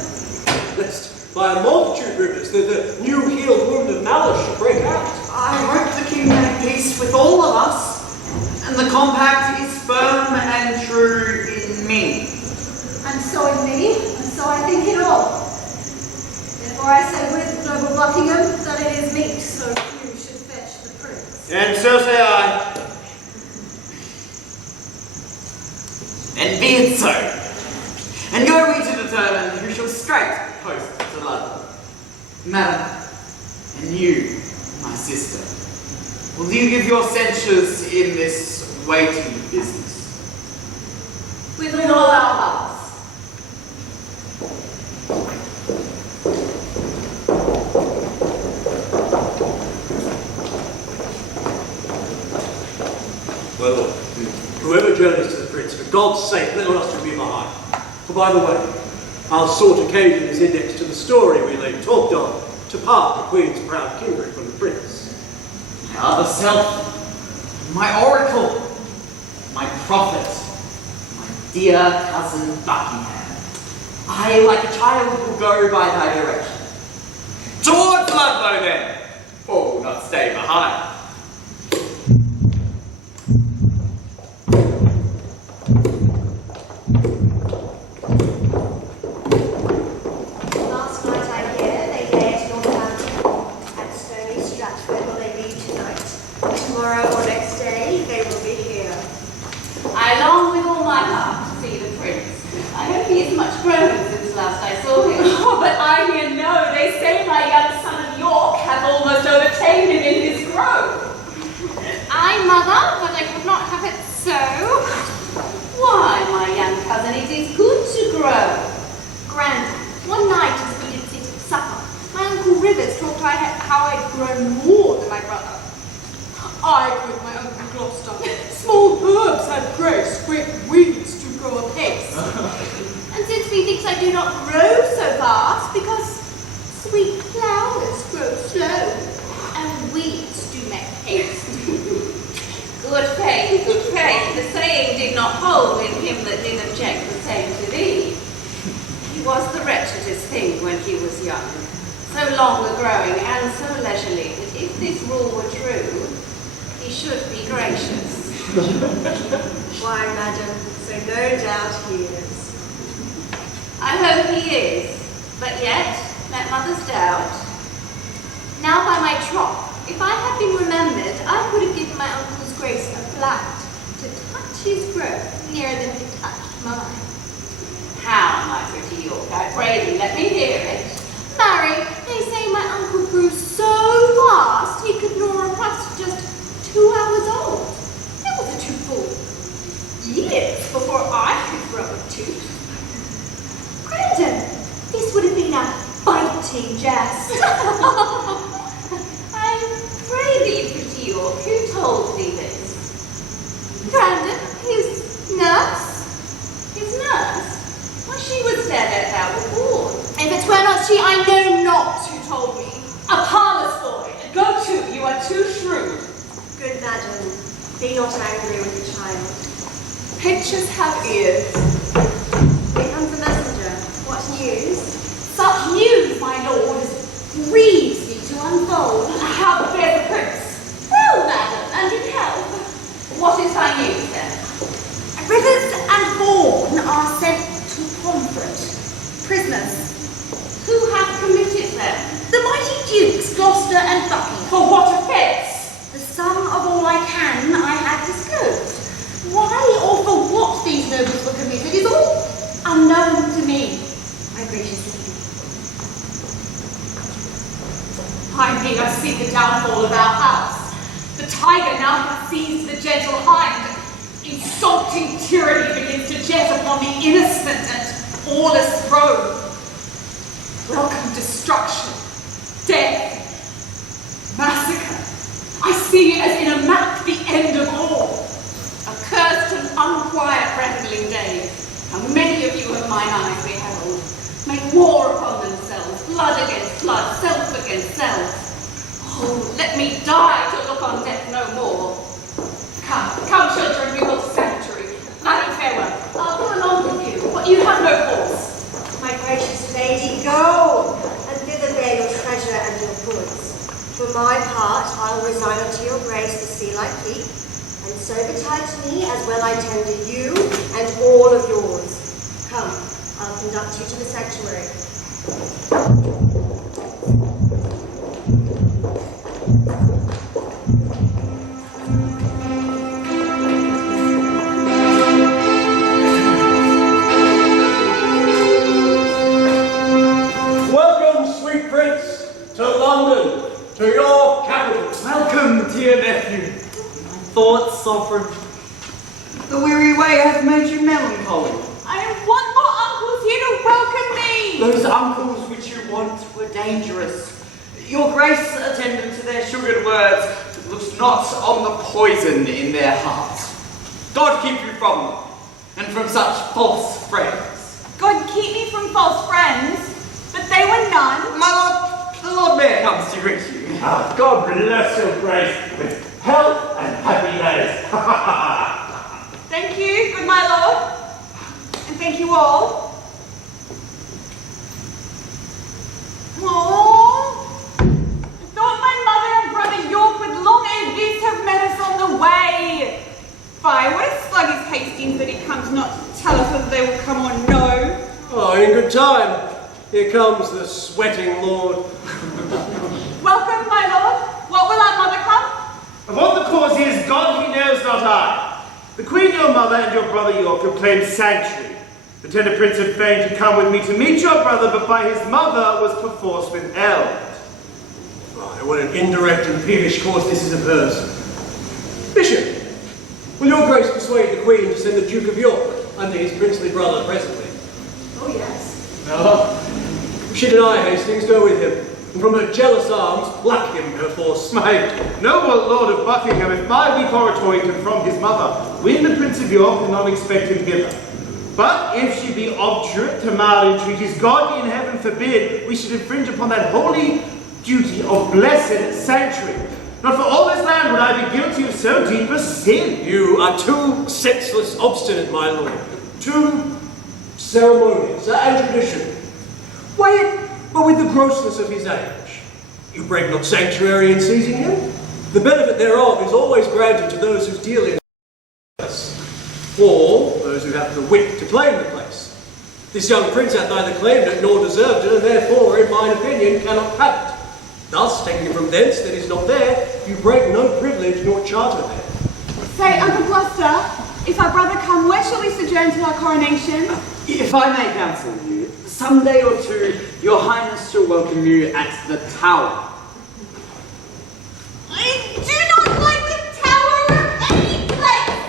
Lest by a multitude rivers the new healed wound of malice should break out. I hope the king made peace with all of us, and the compact is firm and true in me. And so in me, and so I think in all. Therefore I say with noble Buckingham that it is meet so few should fetch the prince. And so say I. And be it so. And go we to determine who shall straight post to London. Madam, and you, my sister, will you give your censures in this weighty business? With all our hearts. Well, whoever journeys to the prince, for God's sake, let not us to be behind. For by the way, our sought occasion is indexed to the story we late talked on, to part the queen's proud kindred from the prince. My other self, my oracle, my prophet, my dear cousin Buckingham. I, like a child, will go by thy direction. Towards Ludlow, then, or will not stay behind. Last night I hear they lay at Northampton and Stony Stratford will they leave tonight. Tomorrow or next day they will be here. I long with all my heart to see the prince. I hope he is much grown since last I saw him. Oh, but I hear no. They say my young son of York hath almost overtaken him in his growth. Aye, mother, but I would not have it so. Why, my young cousin, it is good to grow. Grandad, one night as we did sit at supper, my Uncle Rivers talked how I'd grown more than my brother. I quote my Uncle Gloucester. Small herbs have grace, great weeds do grow apace. And since methinks I do not grow so fast, because sweet flowers grow slow, and weeds do make haste. Good faith, good faith. The saying did not hold with him that did object the same to thee. He was the wretchedest thing when he was young, so long a-growing and so leisurely that if this rule were true, he should be gracious. Why, madam, so no doubt he is. I hope he is, but yet, let mothers doubt. Now by my troth, if I had been remembered, I would have given my uncle's grace a flat to touch his growth nearer than he touched mine. How, my pretty York? I pray thee, let me hear it. Marry, they say my uncle grew so fast he could gnaw a crust just 2 hours old. It was a tooth full. Years before I could grow a tooth. Grandad, this would have been a biting jest. I pray thee, pretty York, who told thee this? Grandad, his nurse. His nurse? Why, she was dead ere thou wert born. If it were not she, I know not who told me. A parlous boy. Go to, you are too shrewd. Good madam, be not angry with the child. Pictures have ears. Here comes the messenger. What news? Such news, my lord, as grieves me to unfold. How fares the prince? Well, madam, and in health. What is thy news, then? Rivers and Vaughan are sent to Pomfret. Prisoners. Who hath committed them? The mighty dukes, Gloucester and Buckingham. For what offence? The sum of all I can I have disclosed. Why or for what these nobles were committed is all unknown to me, my gracious lady. I mean, I see the downfall of our house. The tiger now hath seized the gentle hind. Insulting tyranny begins to jet upon the innocent and all is thrown. Welcome destruction, death, massacre. I see as in a map the end of all. Accursed and unquiet rambling days, how many of you have mine eyes beheld? May making war upon themselves, blood against blood, self against self. Oh, let me die to look on death no more. Come, children, we will to sanctuary. Madam, farewell. I'll go along with you. But you have no horse. My gracious lady, go, and thither bear your treasure and your goods. For my part, I'll resign unto your grace the seal I keep, and so betide to me as well I tender you and all of yours. Come, I'll conduct you to the sanctuary. Welcome, sweet prince, to London, to your capital. Welcome, dear nephew. My thoughts, sovereign. The weary way has made you melancholy. I want more uncles here to welcome me. Those uncles which you want were dangerous. Your grace attended to their sugared words, looked not on the poison in their hearts. God keep you from them, and from such false friends. God keep me from false friends, but they were none. My lord, the Lord Mayor comes to greet you. God bless your grace with health and happy days. Thank you, good my lord, and thank you all. Oh, I thought my mother and brother York would long ere this have met us on the way. Fie, what a sluggish Hastings that he comes not to tell us whether they will come or no. Oh, in good time. Here comes the sweating lord. Welcome, my lord. What will our mother come? Of what the cause is, God he knows not I. The Queen your mother and your brother York have claimed sanctuary. The tender prince had fain to come with me to meet your brother, but by his mother was perforce withheld. Oh, what an indirect and peevish cause this is of hers. Bishop, will your grace persuade the Queen to send the Duke of York under his princely brother presently? Oh, yes. No. She deny Hastings, go with him, and from her jealous arms pluck him perforce. My noble Lord of Buckingham, if my weak oratory can from his mother win the Prince of York and not expect him hither. But if she be obdurate to mild entreaties, God in heaven forbid we should infringe upon that holy duty of blessed sanctuary. Not for all this land would I be guilty of so deep a sin. You are too senseless obstinate, my lord. Too ceremonious and traditional. Weigh it, but with the grossness of his age. You break not sanctuary in seizing him. The benefit thereof is always granted to those whose dealing or those who have the wit to claim the place. This young prince hath neither claimed it nor deserved it, and therefore, in mine opinion, cannot have it. Thus, taking it from thence that is not there, you break no privilege nor charter there. Say, Uncle Gloucester, if our brother come, where shall we sojourn till our coronation? If I may counsel you, some day or two, your highness shall welcome you at the Tower. I do not like the Tower of any place!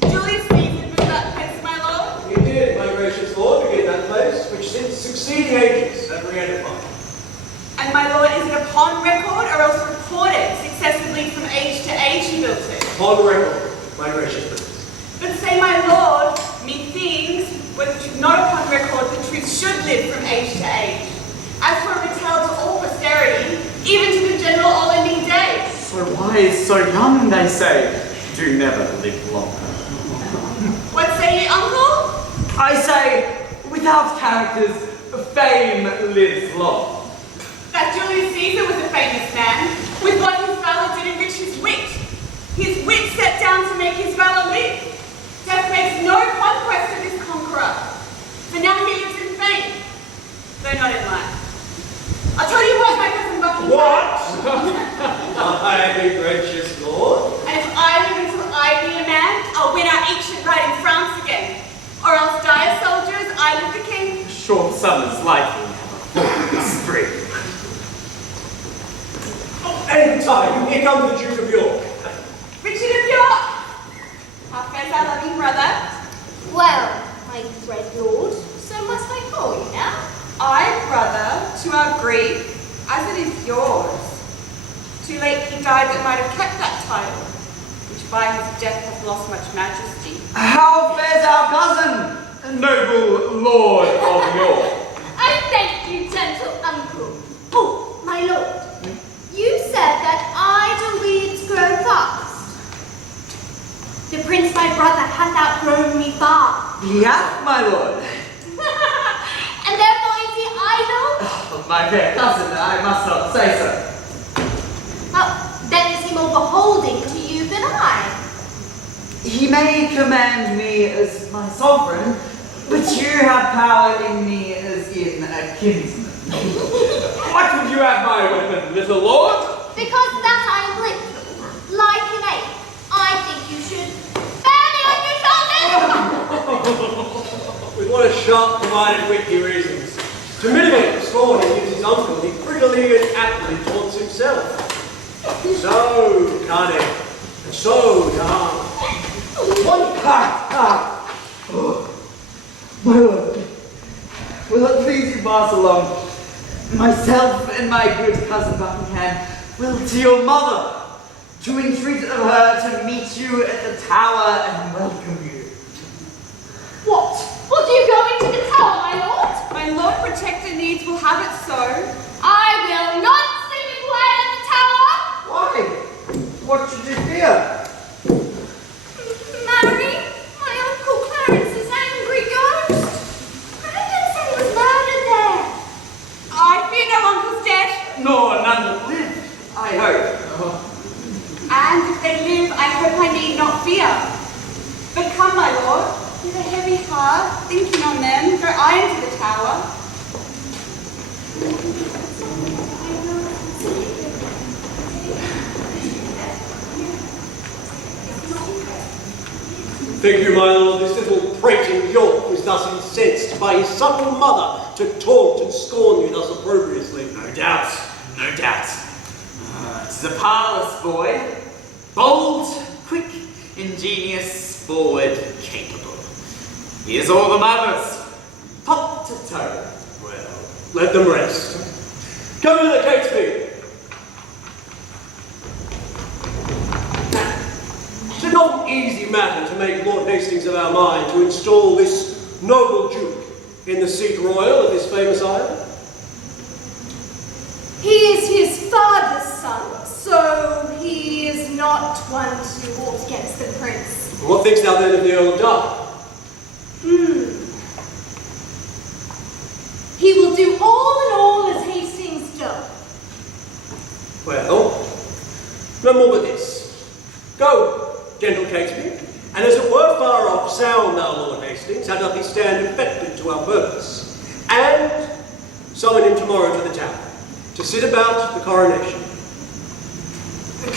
Did Julius Caesar build that place, my lord? He did, my gracious lord, begin that place, which since succeeding ages have re-edified. And my lord, is it upon record or else reported successively from age to age he built it? Upon record, my gracious prince. But say, my lord, methinks, whether the truth not upon record, the truth should live from age to age. As for retell to all posterity, even to the general all-ending day. So wise, so young, they say, do never live long. What say ye, uncle? I say, without characters, fame lives long. That Julius Caesar was a famous man, with what his valour did enrich his wit. His wit set down to make his valour live. Death makes no conquest of his conqueror. So now he lives in fame, though not in life. I'll tell you what, my cousin Buckingham. What? My gracious lord. And if I live until I be a man, I'll win our ancient right in France again. Or else die as soldiers, I live the king. Short summers likely have a spring. Oh, any time, here comes the Duke of York. Richard of York! How fares our loving brother? Well, my dread lord, so must I call you now? I, brother, to our grief, as it is yours. Too late he died that might have kept that title, which by his death hath lost much majesty. How fares our noble Lord of York. I thank you, gentle uncle. Oh, my lord, you said that idle weeds grow fast. The prince, my brother, hath outgrown me far. He hath, my lord. And therefore is he idle? Oh, my fair cousin, I must not say so. Then is he more beholding to you than I? He may command me as my sovereign, but you have power in me as in a kinsman. Why would you have my weapon, little lord? Because that I am with you, like an ape. I think you should bear me on your shoulders. With what a sharp provided wit he reasons. To mitigate the scorn he gives his uncle, he prettily and aptly taunts himself. So cunning, and so young. My lord, will it please you pass along? Myself and my good cousin Buckingham will to your mother, to entreat of her to meet you at the tower and welcome you. What? Will you go into the tower, my lord? My Lord Protector needs will have it so. I will not sleep in quiet in the tower. Why? What should you fear? Mary, my Uncle Clarence's angry ghost. Brandon said he was murdered there. I fear no uncle's dead. Nor none that live, I hope. And if they live, I hope I need not fear. But come, my lord, with a heavy heart, thinking on them, go I into the tower. Thank you, my lord. This little prating York was thus incensed by his subtle mother to taunt and scorn you thus opprobriously. No doubt, no doubt. Tis a parlous boy, bold, quick, ingenious, forward, capable. He is all the mothers, top to toe. Well, let them rest. Come to the Catesby. It's not an easy matter to make Lord Hastings of our mind to install this noble duke in the seat royal of this famous isle. He is his father's son, so he is not one to vote against the prince. What thinkst thou then of the Earl of Derby? He will do all in all as Hastings does. Well, no more but this. Go, gentle Catesby, and as it were far off, sound thou Lord Hastings, how doth he stand effective to our purpose, and summon him tomorrow to the tower, to sit about the coronation.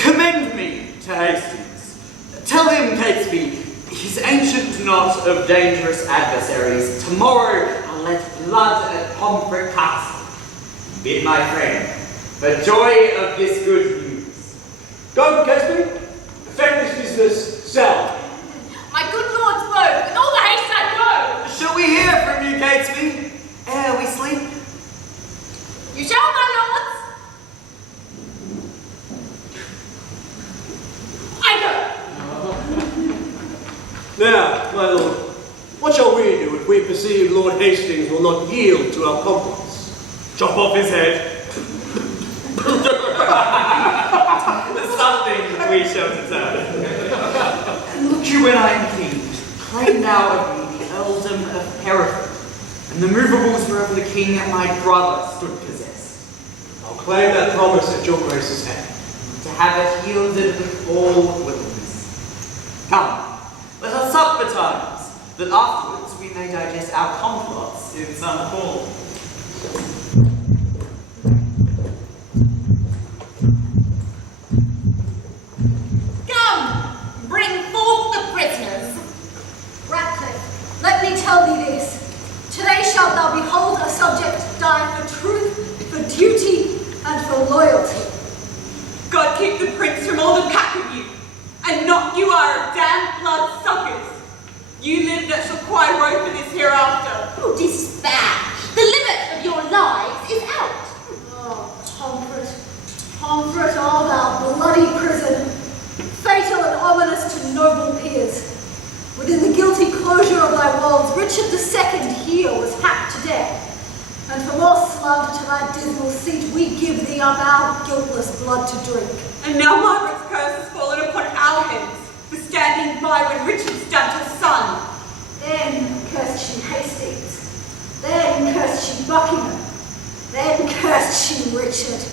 Commend me to Hastings. Tell him, Catesby, his ancient knot of dangerous adversaries, tomorrow I'll let blood at Pomfret Castle. Bid my friend, for joy of this good news. Go, Catesby, effect this business sound. My good lord's word, with all the haste I go. Shall we hear from you, Catesby, ere we sleep? You shall, my lords. I go. Now, my lord, what shall we do if we perceive Lord Hastings will not yield to our compliments? Chop off his head. Something we shall determine. And look you when I am pleased. Claim now of me the earldom of Hereford, and the movables whereof the king and my brother stood possessed. I'll claim that promise at your grace's hand. To have it yielded with all willingness. Come, let us sup betimes, that afterwards we may digest our complots in some form. Come, bring forth the prisoners. Ratcliffe, let me tell thee this. Today shalt thou behold a subject die for truth, for duty, and for loyalty. God keep the prince from all the pack of you, and not you are damned blood suckers. You live that shall cry woe for this hereafter. Oh, despair. The limit of your lives is out. Oh, Pomfret, oh thou bloody prison, fatal and ominous to noble peers. Within the guilty closure of thy walls, Richard II here was hacked to death. And for more slander to thy dismal seat, we give thee up our guiltless blood to drink. And now Margaret's curse has fallen upon our heads for standing by when Richard stabbed her son. Then cursed she Hastings. Then cursed she Buckingham. Then cursed she Richard.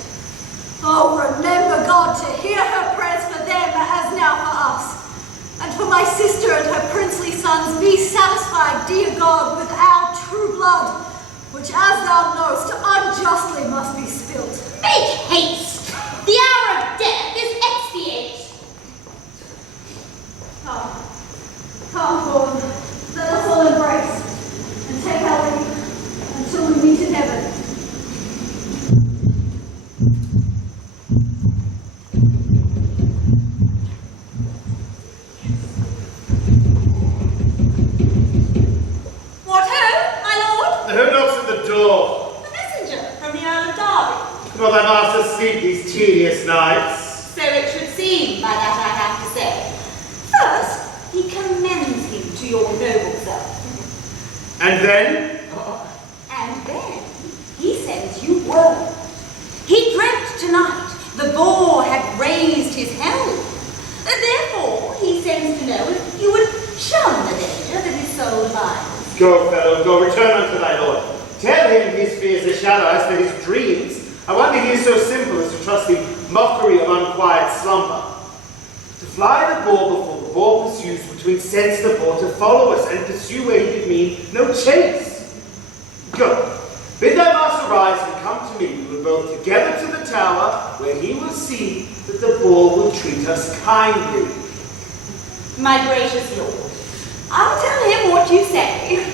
Oh, remember, God, to hear her prayers for them as now for us. And for my sister and her princely sons, be satisfied, dear God, with our true blood, which, as thou knowest, unjustly must be spilt. Make haste! The hour of death is expiate. Come forward, let us all embrace and take our leave until we meet in heaven. What ho, my lord? Who knocks at the door? The messenger from the Earl of Derby. Will thy master sleep these tedious nights? So it should seem by that I have to say. First, he commends him to your noble self. And then? And then he sends you word. He dreamt tonight the boar had raised his helm. Therefore, he sends to know if you would shun the danger that his soul abides. Go, fellow, go, return unto thy lord. Tell him his fears are shadows, that his dreams. I wonder he is so simple as to trust the mockery of unquiet slumber. To fly the boar before the boar pursues between sense the boar to follow us and pursue where he did mean no chase. Go, bid thy master rise and come to me. We will both together to the tower, where he will see that the boar will treat us kindly. My gracious lord, I'll tell him what you say.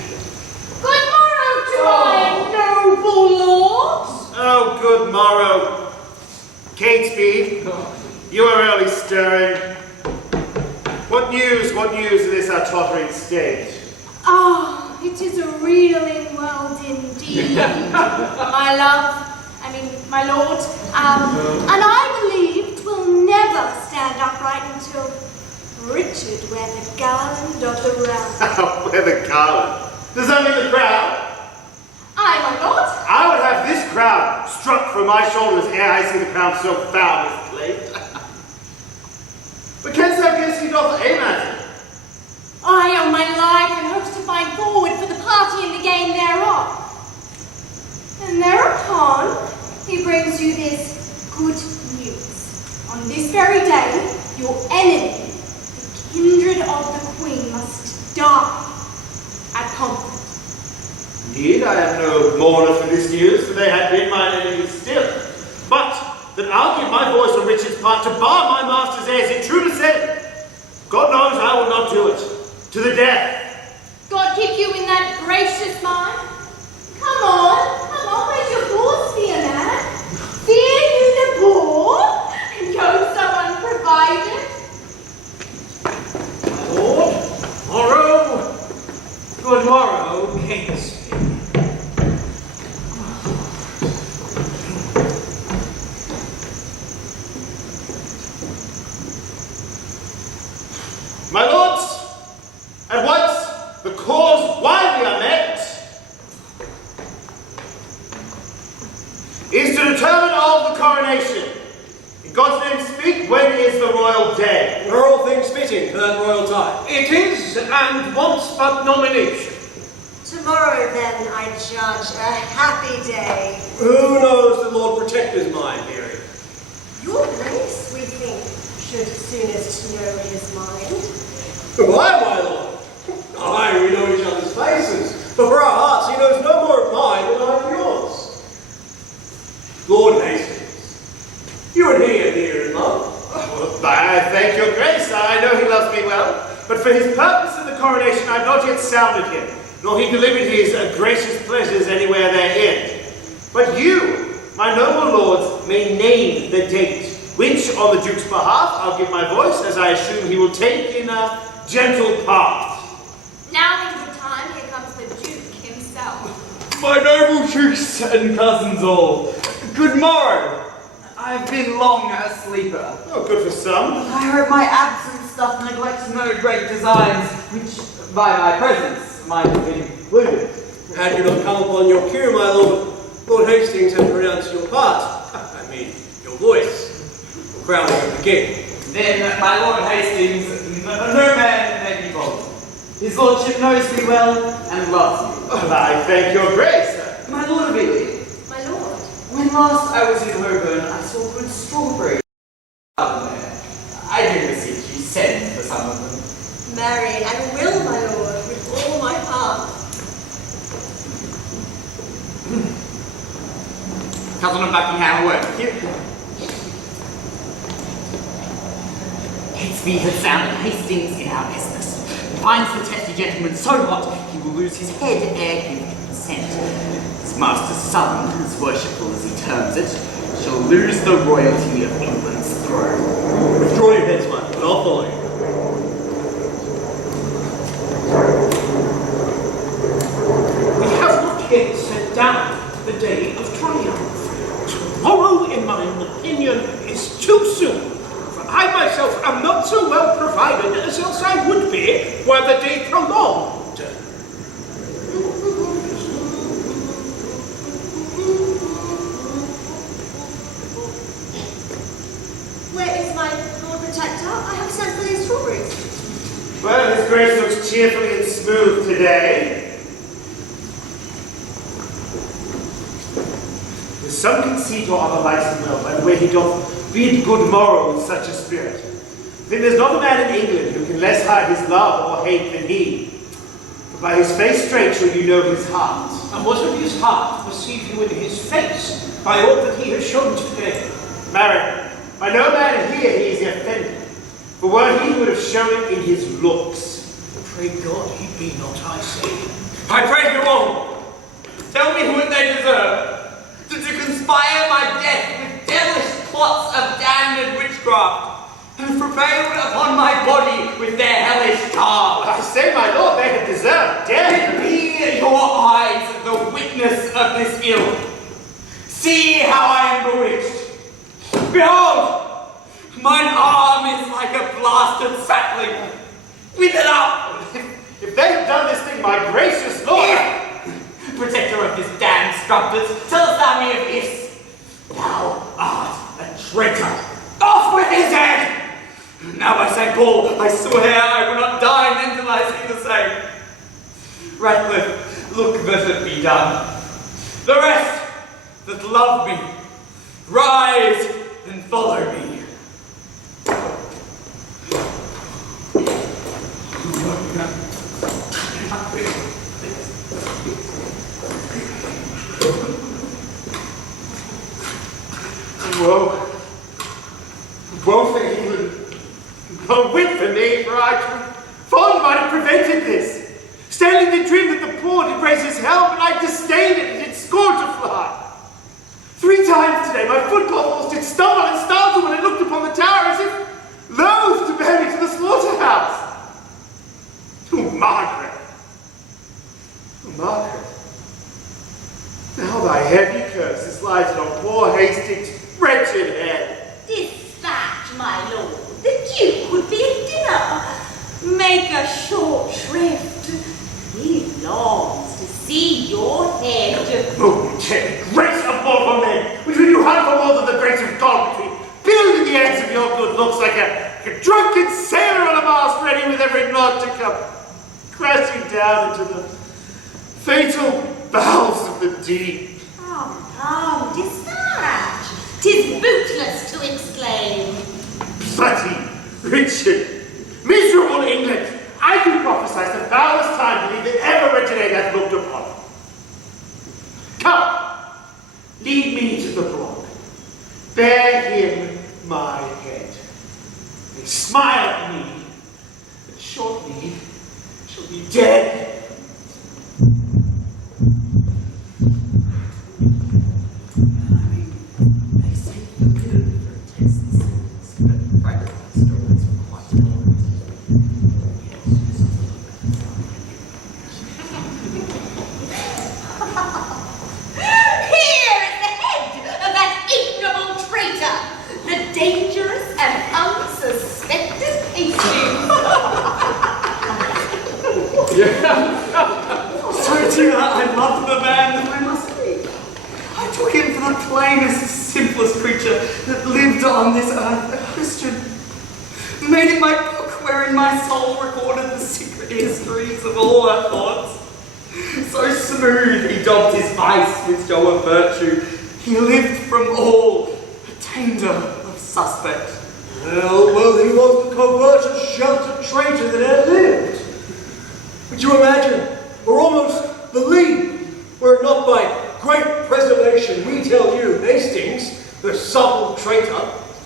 Good morrow to my noble lords. Oh, good morrow. Catesby, you are early stirring. What news of this our tottering state? Ah, it is a reeling world indeed, my lord. And I believe 'twill never stand upright until Richard wear the garland of the realm. Wear the garland? Does that mean the crown? Aye, my lord. I would have this crown struck from my shoulders ere I see the crown so foul misplaced. But canst thou guess he doth aim at it? I on my life and hopes to find forward for the party in the game thereof. And thereupon he brings you this good news. On this very day, your enemy, the kindred of the Queen, must die at Pomfret. Indeed, I am no mourner for this news, for they had been mine enemies still. But that I'll give my voice on Richard's part to bar my master's heirs in true descent. God knows I will not do it. To the death. God keep you in that gracious mind. Come on, where's your horse, fear man? Fear you the boar? And go so unprovided? My lord, morrow, good morrow, Catesby. My lords, at once the cause why we are met is to determine of the coronation. In God's name speak, when is the royal day? Are all things fitting for that royal time? It is, and wants but nomination. Tomorrow, then, I judge a happy day. Who knows the Lord Protector's mind, dearie? Your Grace, we think, should soonest know his mind. Why, my lord? Aye, we know each other's faces, but for our hearts he knows no more of mine than I of yours. Lord Hastings, you and he are dear in love. Well, I thank your grace. I know he loves me well, but for his purpose in the coronation I have not yet sounded him, nor he delivered his gracious pleasures anywhere therein. But you, my noble lords, may name the date, which on the Duke's behalf I'll give my voice, as I assume he will take in a gentle part. Now in good time, here comes the Duke himself. My noble dukes and cousins all, good morrow. I have been long a sleeper. Oh, good for some. I heard my absence doth neglect no great designs, which by my presence might have been included. Had you not come upon your cue, my lord, Lord Hastings had pronounced your part. I mean, your voice. The crowning of the king. Then, my Lord Hastings, no man may be bold. His lordship knows me well and loves me. I thank your grace. My Lord of Ely, My lord. when last I was in Holborn, I saw good strawberries there. I do beseech you, send for some of them. Marry and will, my lord, with all my heart. Cousin of Buckingham, a word with you. It's me that sounded Hastings in our business. Finds the testy gentleman so hot, he will lose his head ere he can consent. His master's son, as worshipful as he terms it, shall lose the royalty of England's throne. Withdraw your heads, my lord, and I'll follow you. We have not yet set down the day of triumph. Tomorrow, in my opinion, is too soon. For I myself am not so well provided as else I would be were the day prolonged. Where is my Lord Protector? I have sent for these strawberries. Well, his grace looks cheerfully and smooth today. With some conceit or other lighting well, by the way he doth bid good morrow with such a spirit. Then there's not a man in England who can less hide his love or hate than he. For by his face straight shall you know his heart. And what of his heart perceive you in his face, by all that he has shown today? Marry, by no man here he is offended. For were he would have shown it in his looks. Pray God he be not, I say. I pray you all, tell me what they deserve. To conspire my death with devilish plots of damned witchcraft, and prevailed upon my body with their hellish charms. I say, my lord, they have deserved death. Be your eyes the witness of this ill. See how I am bewitched. Behold, mine arm is like a blasted sapling. Wither up! If they have done this thing, my gracious lord! Protector of this damned strumpets, tellest thou me of this? Thou art a traitor. Off with his head! Now by St. Paul, I swear I will not die until I see the same. Ratcliffe, look that it be done. The rest that love me, rise and follow me. Woe for England, no wit for me, for I thought might have prevented this. Stanley did dream that the poor did raise his helm, but I disdained it and did scorn to fly. 3 times today my footcloth almost did stumble and startle when it looked upon the tower as if loath to bear me to the slaughterhouse. Oh, Margaret! Oh, Margaret! Now thy heavy curse is lighted on poor Hastings' wretched head. Dispatch, my lord. The Duke would be at dinner. Make a short shrift. He longs to see your head. Oh, grace of mortal men, which will you hunt for more than the grace of God, between building the ends of your good looks like a drunken sailor on a mast ready with every nod to come crashing down into the fatal bowels of the deep. Come, dispatch. 'Tis bootless to exclaim. Bloody Richard, miserable England, I can prophesy the foulest time to leave that ever originator hath looked upon. Come, lead me to the block. Bear him my head. They smile at me, but shortly shall be dead. Unsuspected Hastings. Yeah. I loved the man, I must say. I took him for the plainest, simplest creature that lived on this earth, a Christian. Made him my book wherein my soul recorded the secret histories of all our thoughts. So smooth he dogged his vice with show of virtue. He lived from all, a tander of suspect. Well, he was the covert and sheltered traitor that ever lived. Would you imagine, or almost believe, were it not by great preservation, we tell you, Hastings, the subtle traitor,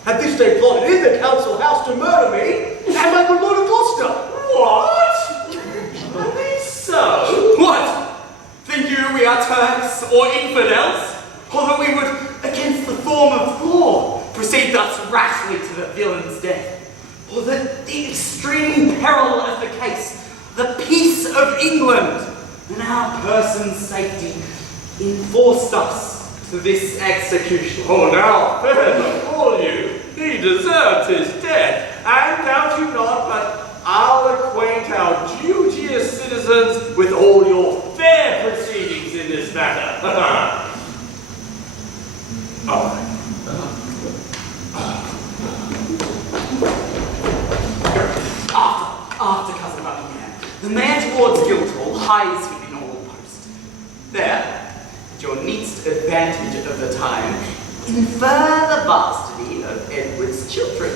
had this day plotted in the council house to murder me and my good Lord of Gloucester. What? Are we so? What? Think you we are Turks or infidels? Or that we would, against the form of law, proceed thus rashly to the villain's death? Or that the extreme peril of the case, the peace of England, and our person's safety enforced us to this execution? Oh, now, fair before you, he deserved his death, and doubt you not, but I'll acquaint our duteous citizens with all your fair proceedings in this matter. After Cousin Buckingham, the mayor towards Guildhall hies him in all post. There, at your neatest advantage of the time, infer the bastardy of Edward's children.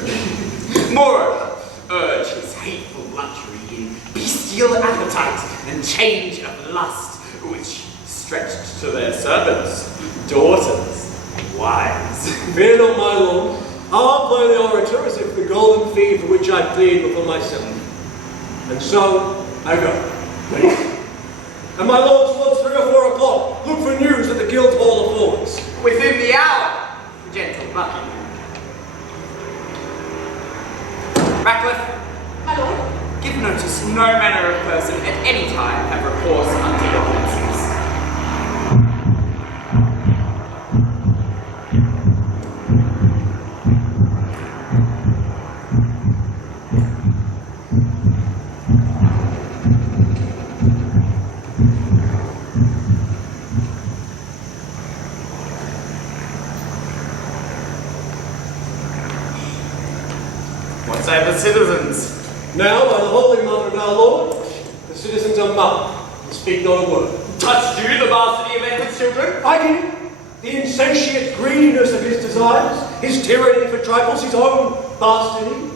Moreover, urge his hateful luxury in bestial appetite and change of lust, which stretched to their servants, daughters, and wives. Fear not, my lord. I'll play the orator as if the golden fee for which I plead were for myself. And so, I go. And my lord, towards 3 or 4 o'clock, look for news at the Guildhall affords. Within the hour, gentle Buckingham. Ratcliffe. My lord. Give notice no manner of person at any time have recourse unto your conscience. What say the citizens? Now, by the Holy Mother and our Lord, the citizens are mum, and speak not a word. Touched you the bastardy of Edward's children? I did. The insatiate greediness of his desires, his tyranny for trifles, his own bastardy.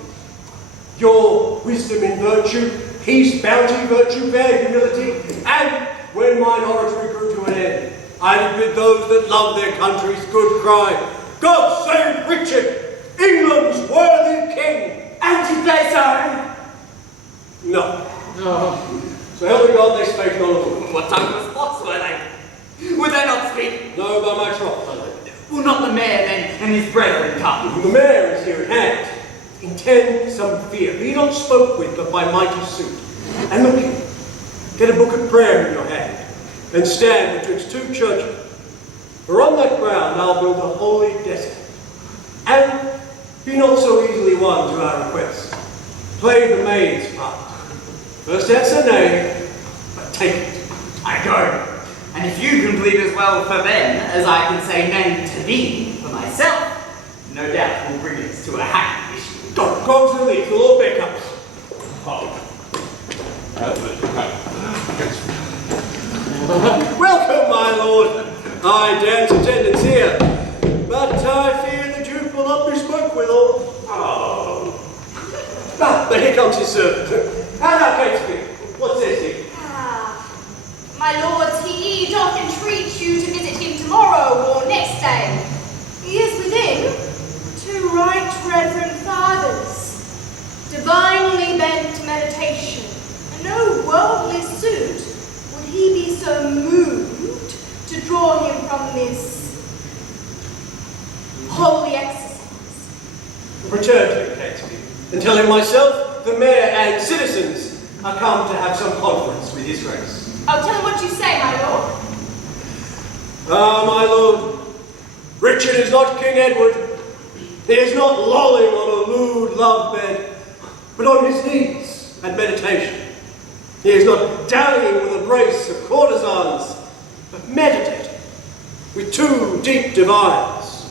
Your wisdom in virtue, peace, bounty, virtue, fair, humility, and when mine oratory grew to an end, I did bid those that love their country's good cry, God save Richard, England's worthy king. And did they so? No. So help me God, they spake not a word. What tongueless plots were they? Would they not speak? No, by my troth, my lord. Will not the mayor then and his brethren come? The mayor is here at hand. Intend some fear. Be not spoke with, but by mighty suit. And look here, get a book of prayer in your hand, and stand betwixt 2 churches. For on that ground I'll build a holy desert. And be not so easily won to our request. Play the maid's part. First answer nay, but take it. I go. And if you can plead as well for them as I can say nay to thee for myself, no doubt will bring us to a happy issue. Go to thee, the Lord Becker. Welcome, my lord. I dance attendance here, but I fear the Duke will not be spoke withal. But here comes his servant. How now, Catesby? What says he? My lords, he doth entreat you to visit him tomorrow or next day. He is within 2 right reverend fathers, divinely bent to meditation, and no worldly suit would he be so moved to draw him from this holy exercise. Return to him, Catesby, and tell him myself, the mayor and citizens are come to have some conference with his grace. Oh, tell him what you say, my lord. My lord, Richard is not King Edward. He is not lolling on a lewd love bed, but on his knees at meditation. He is not dallying with a brace of courtesans, but meditating with two deep divines,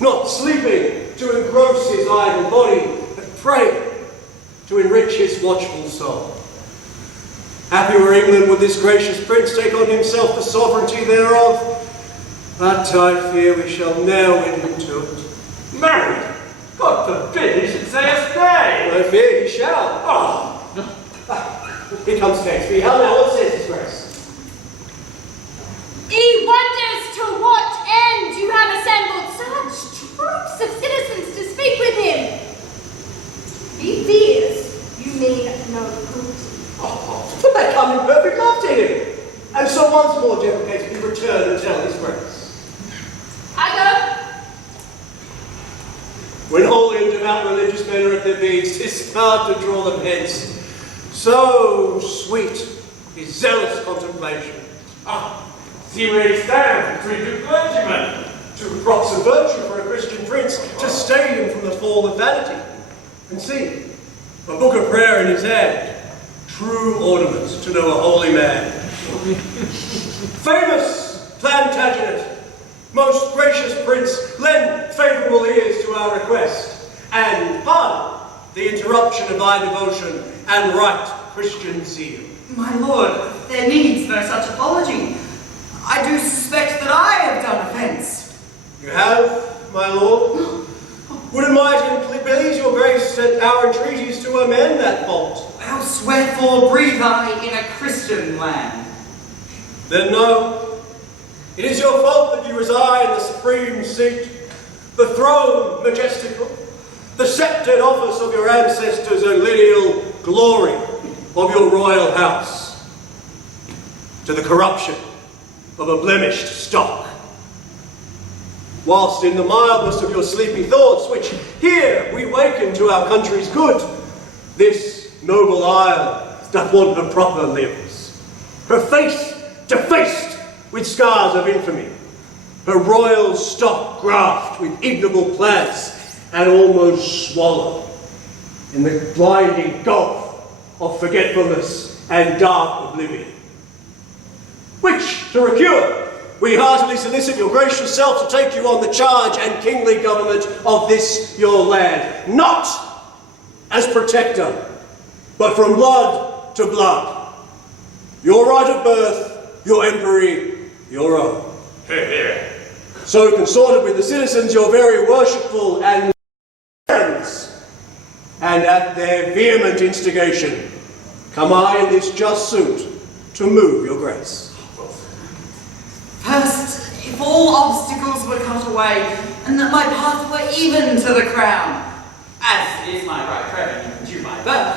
not sleeping to engross his idle body, but praying to enrich his watchful soul. Happy were England would this gracious prince take on himself the sovereignty thereof, but I fear we shall ne'er win him to it. Married? God forbid he should say a stay! I fear he shall. Oh. Here comes Shakespeare. How now, what says his grace? He wonders to what end you have assembled such troops of citizens to speak with him. He fears you mean no good. Oh, they come in perfect love to him. And so once more, gentle Shakespeare, return and tell his grace. I go. When holy and devout religious men are at their beads, 'tis hard to draw them hence. So sweet is zealous contemplation. See where he stands between two clergymen. Two props of virtue for a Christian prince to stay him from the fall of vanity. And see, a book of prayer in his hand, true ornament to know a holy man. Famous Plantagenet, most gracious prince, lend favourable ears to our request, and pardon the interruption of thy devotion and right Christian zeal. My lord, there needs no such apology. I do suspect that I have done offence. You have, my lord? Would it might please your grace that our entreaties to amend that fault? Else wherefore breathe I in a Christian land? Then no. It is your fault that you reside in the supreme seat, the throne majestical, the sceptred office of your ancestors and lineal glory of your royal house, to the corruption of a blemished stock. Whilst in the mildness of your sleepy thoughts, which here we waken to our country's good, this noble isle doth want her proper limbs, her face defaced with scars of infamy, her royal stock graft with ignoble plants, and almost swallowed in the blinding gulf of forgetfulness and dark oblivion. Which, to recure, we heartily solicit your gracious self to take you on the charge and kingly government of this your land, not as protector, but from blood to blood. Your right of birth, your empery, your own. Hear, hear. So consorted with the citizens, your very worshipful and friends, and at their vehement instigation, come I in this just suit to move your grace. First, if all obstacles were cut away, and that my path were even to the crown, as is my right revenue due my birth,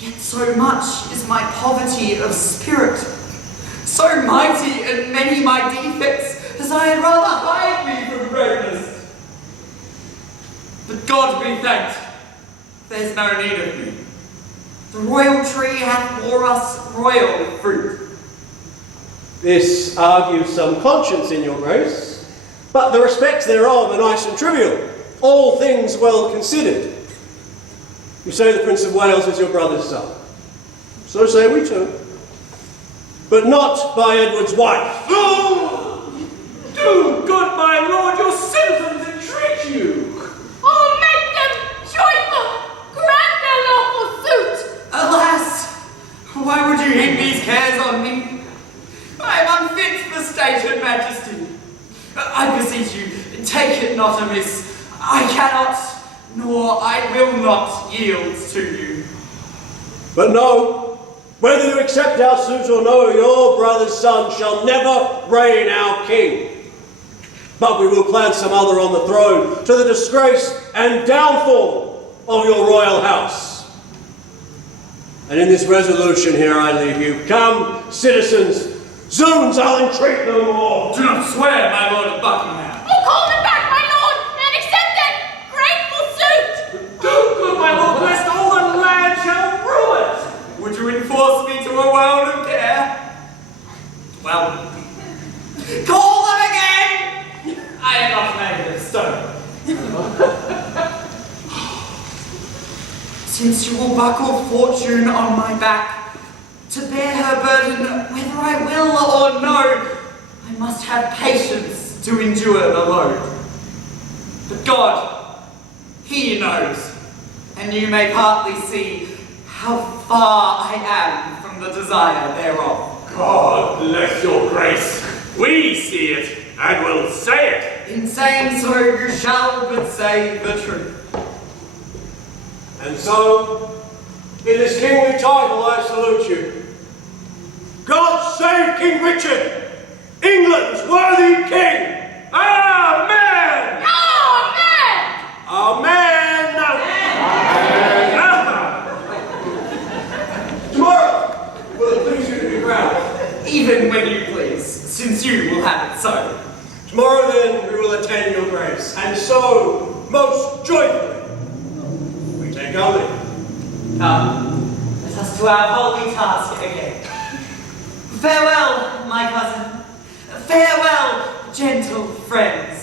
yet so much is my poverty of spirit, so mighty and many my defects, as I had rather hide me from greatness. But God be thanked, there's no need of me. The royal tree hath bore us royal fruit. This argues some conscience in your grace, but the respects thereof are nice and trivial, all things well considered. You say the Prince of Wales is your brother's son. So say we too. But not by Edward's wife. Do, good my lord, your citizens entreat you. Oh, make them joyful! Grant their lawful suit! Alas, why would you heap these cares on me? I am unfit for state and majesty. I beseech you, take it not amiss. I cannot, nor I will not yield to you. But know, whether you accept our suit or no, your brother's son shall never reign our king. But we will plant some other on the throne, to the disgrace and downfall of your royal house. And in this resolution here I leave you. Come, citizens, zoons, I'll entreat no more. Do not swear, my lord of Buckingham. Oh, call them back, my lord, and accept that grateful suit! Do, good my lord, lest all the land shall rue it. Would you enforce me to a world of care? Well, call them again! I am not made of stone. Since She will buckle fortune on my back to bear her burden whether I will or no. I must have patience to endure the load. But God, He knows, and you may partly see how far I am from the desire thereof. God bless your grace. We see it, and will say it. In saying so, you shall but say the truth. And so, in this kingly title, I salute you. God save King Richard, England's worthy king! Amen! Amen! Amen! Tomorrow, will it please you to be crowned? Even when you please, since you will have it so. Tomorrow, then, we will attend your grace, and so, most joyfully, we take our leave. Come, let us to our holy task again. Farewell, my cousin. Farewell, gentle friends.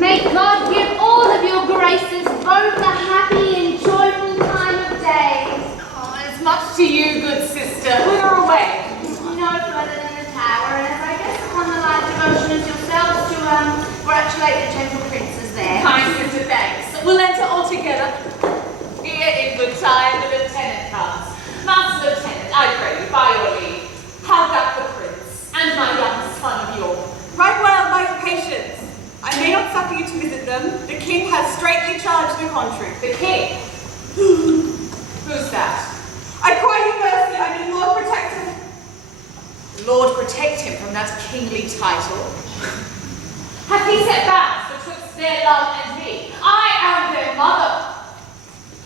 May God give all of your graces both a happy and joyful time of day. Oh, as much to you, good sister. Whither away? No further than the tower, and as I guess upon the like devotion as yourselves to congratulate the gentle princes there. Kind sister, thanks. We'll enter all together. Here in good time the lieutenant comes. Master Lieutenant, I pray you, by your leave, how doth the prince and my young son of York? Right well, my patience. I may not suffer you to visit them. The king has straitly charged the contrary. The king? Who's that? I cry you mercy, I mean Lord protect him. Lord protect him from that kingly title. Hath he set bounds betwixt their love and me? I am their mother.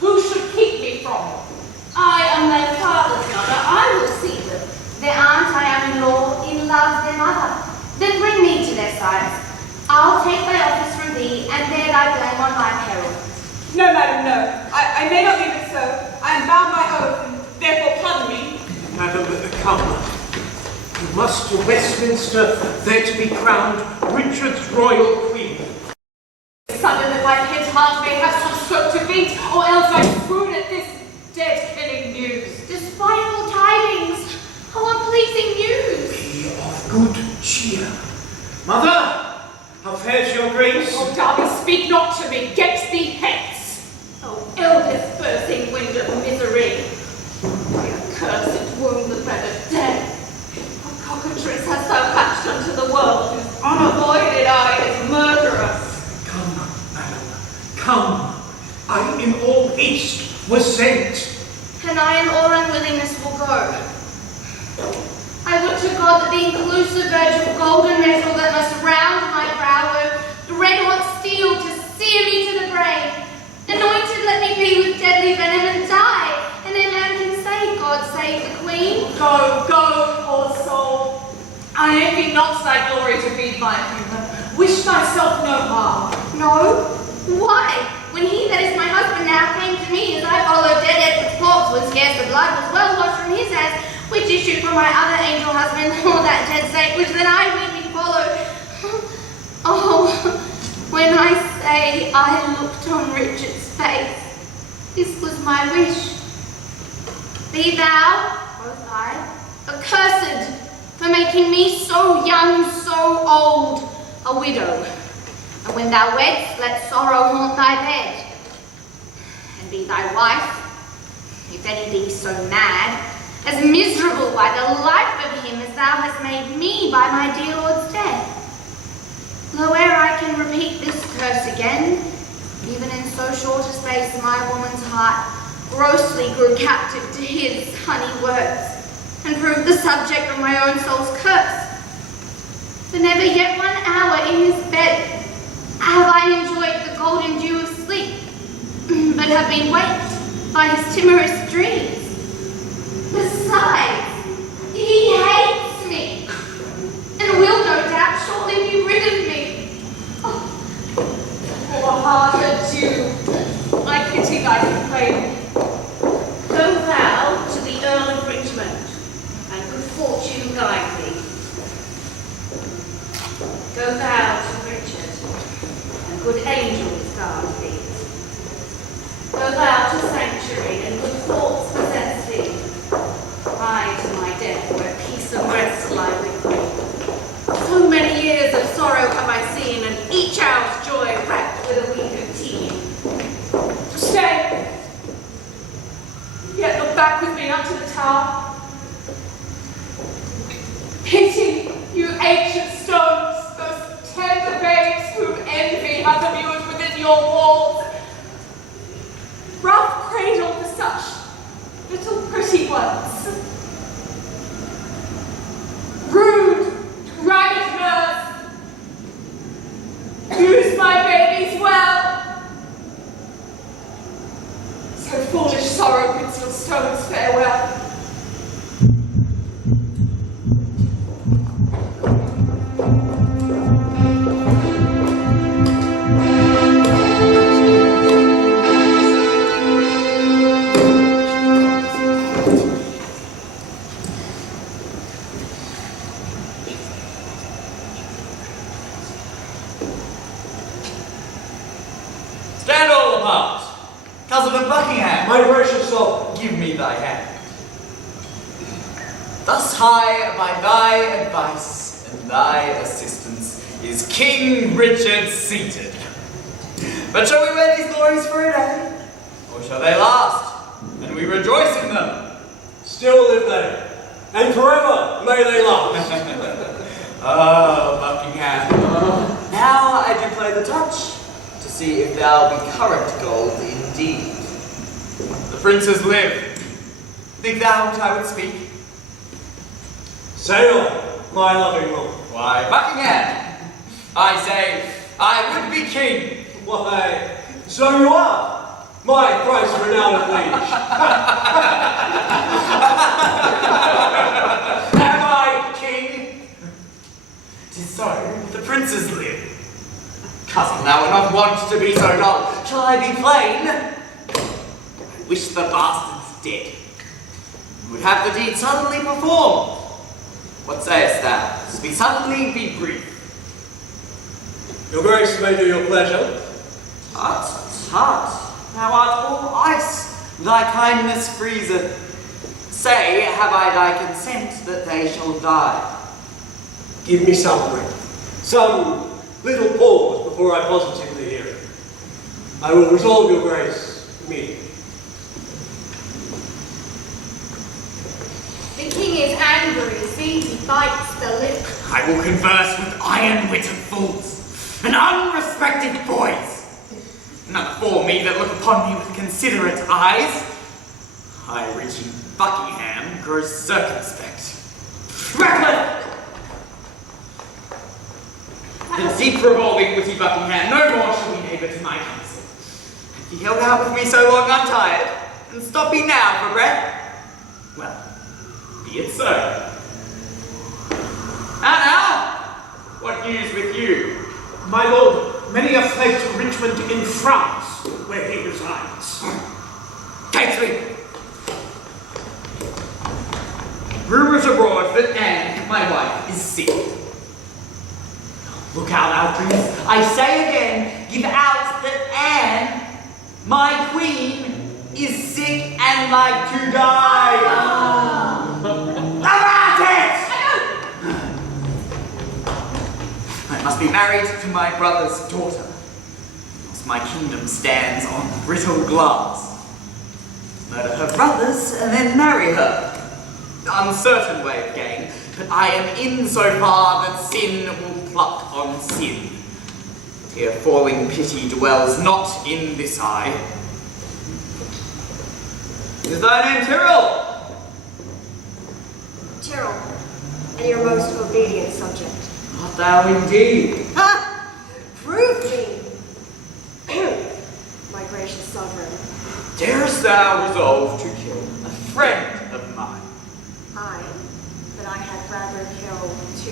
Who should keep me from them? I am their father's mother, I will see them. Their aunt I am in law, in love their mother. Then bring me to their sides. I'll take thy office from thee, and bear thy blame on my peril. No, madam, no. I may not leave it so. I am bound by oath, and therefore pardon me. Madam, come. You must to Westminster, there to be crowned Richard's royal queen. Sudden that my pent heart may have some stroke to beat, or else I swoon at this dead-killing news. Despiteful tidings! How unpleasing news! Be of good cheer. Mother! How fares your grace? Oh, Darby, speak not to me. Get thee hence. Oh, ill-dispersing wind of misery. My accursed wound the bed of death. A cockatrice has thou hatched unto the world, whose unavoided eye is murderous. Come, madam, come. I in all haste was sent. And I in all unwillingness will go. I would to God that the inclusive edge of golden metal that must round my brow were red-hot steel to sear me to the brain. Anointed let me be with deadly venom and die, and then man can say, God save the Queen. Go, go, poor soul. I envy not thy glory to feed my humour. Wish thyself no harm. No? Why? When he that is my husband now came to me as I followed dead Edward's corpse when scarce the blood was well washed from his hands, which issued from my other angel husband, or that dead saint, which then I weeping followed. Oh, when I say I looked on Richard's face, this was my wish. Be thou, quoth I, accursed for making me so young, so old, a widow. And when thou wedst, let sorrow haunt thy bed. And be thy wife, if any be so mad, as miserable by the life of him as thou hast made me by my dear lord's death. Though ere I can repeat this curse again, even in so short a space my woman's heart grossly grew captive to his honey words, and proved the subject of my own soul's curse. For never yet 1 hour in his bed have I enjoyed the golden dew of sleep, but have been waked by his timorous dreams. Besides, he hates me, and will no doubt shortly be rid of me. Poor heart, adieu. I pity thy complaint. Go thou to the Earl of Richmond, and good fortune guide thee. Go thou to Richard, and good angels guard thee. Go thou to sanctuary, and good thoughts possess thee. I to my death, where peace and rest lie with me. So many years of sorrow have I seen, and each hour's joy wrapped with a week of tea. Stay! Yet look back with me unto the tower. Pity, you ancient stones, those tender babes whom envy hath immured within your walls. Rough cradle for such little pretty ones. Rude, ragged nurse, use my babies well. So foolish sorrow bids your stones farewell. Stand all apart. Cousin of Buckingham, My gracious sovereign, give me thy hand. Thus high by thy advice and thy assistance is King Richard seated. But shall we wear these glories for a day? Or shall they last, and we rejoice in them? still live they, and forever may they last. Oh, Buckingham. Now I do play the touch, to see if thou be current gold indeed. The princes live. Think thou what I would speak? Say on, my loving lord. Why, Buckingham, I say, I would be king. Why, so you are, my thrice-renowned liege. Am I king? 'Tis so, the princes live. Cousin, thou art not wont to be so dull. Shall I be plain? I wish the bastards dead. You would have the deed suddenly performed. What sayest thou? Speak suddenly, be brief. Your grace may do your pleasure. Tut, tut, thou art all ice, thy kindness freezeth. Say, have I thy consent that they shall die? Give me some breath, some little pause before I positively hear it. I will resolve your grace immediately. The king is angry, see, he bites the lip. I will converse with iron-witted fools and unrespected boys. None before me that look upon me with considerate eyes. High Richie Buckingham grows circumspect. Reckless! The deep revolving witty Buckingham, no more shall be neighbour to my counsel. He held out with me so long untired, and stop me now for breath. Well, be it so. Now, what news with you? My lord, many are fled to Richmond in France, where he resides. Catesby! Rumours abroad that Anne, my wife, is sick. Look out, Alfred. I say again, give out that Anne, my queen, is sick and like to die. About it! I must be married to my brother's daughter, else my kingdom stands on brittle glass. murder her brothers, and then marry her. Uncertain way of gain, but I am in so far that sin will pluck on sin. Here falling pity dwells not in this eye. Is thy name Tyrrell? Tyrrell, and your most obedient subject. Art thou indeed? Ha! Prove me! My gracious sovereign. Darest thou resolve to kill a friend of mine? I, that I had rather kill 2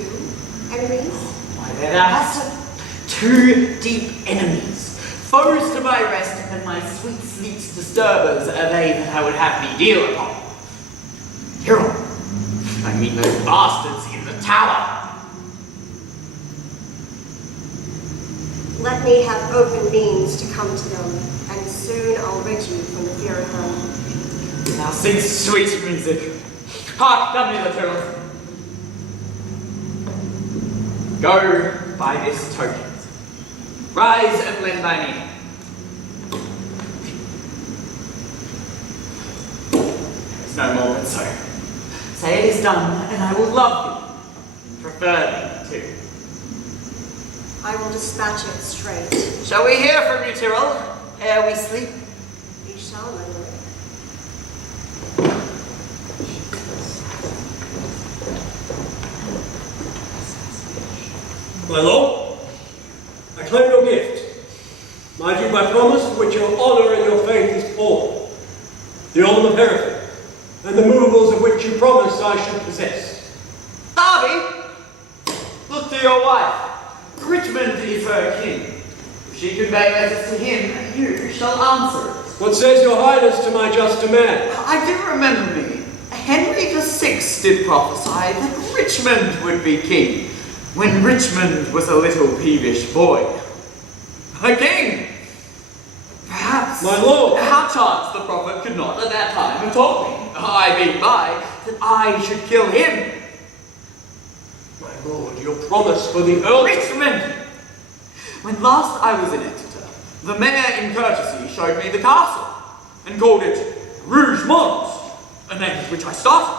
enemies? Why then thou hast 2 deep enemies, foes to my rest, and my sweet sleep's disturbers are they that I would have me deal upon. Hero, I mean those bastards in the tower. Let me have open means to come to them, and soon I'll rid you from the fear of them. Thou singst sweet music. Hark, come hither, Tyrrell. Go by this token. Rise and lend thine ear. There's no more than so. Say it is done, and I will love thee. Prefer thee, too. I will dispatch it straight. Shall we hear from you, Tyrrell, ere we sleep? You shall, my lord. My lord, I claim your gift. My due by promise, for which your honour and your faith is poor. The ornament of Hereford, and the movables of which you promised I should possess. Darby, look to your wife. Richmond is her king. If she convey letters to him, you shall answer it. What says your highness to my just demand? I do remember me. Henry VI did prophesy that Richmond would be king, when Richmond was a little peevish boy. A king! Perhaps. My lord! How chance the prophet could not at that time have told me, I being by, that I should kill him. My lord, your promise for the Earl... Richmond! When last I was in Exeter, the mayor in courtesy showed me the castle, and called it Rougemont, a name which I started,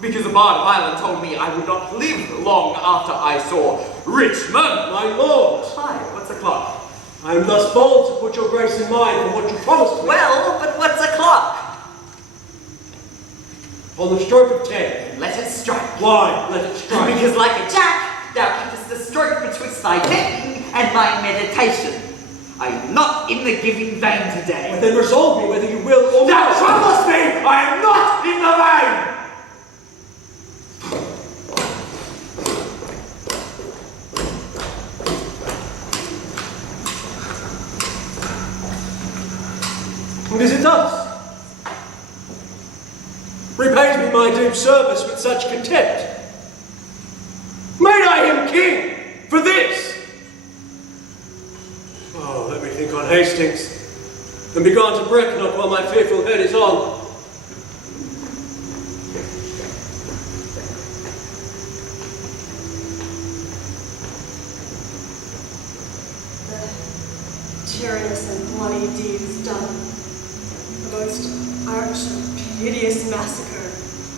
because the Bard of Ireland told me I would not live long after I saw Richmond. My lord! Hi, what's o'clock? I am thus bold to put your grace in mind for what you promised me. Well, but what's o'clock? On the stroke of 10. Let it strike. Why? Let it strike. Because like a jack, thou keepest the stroke betwixt thy pen and my meditation. I am not in the giving vein today. But then resolve me whether you will or Thou not. troublest me! I am not in the vein! And is it thus? Repays me my due service with such contempt. Made I him king for this? Oh, let me think on Hastings, and be gone to Brecknock while my fearful head is on. The tyrannous and bloody deeds done. The most arch and hideous massacre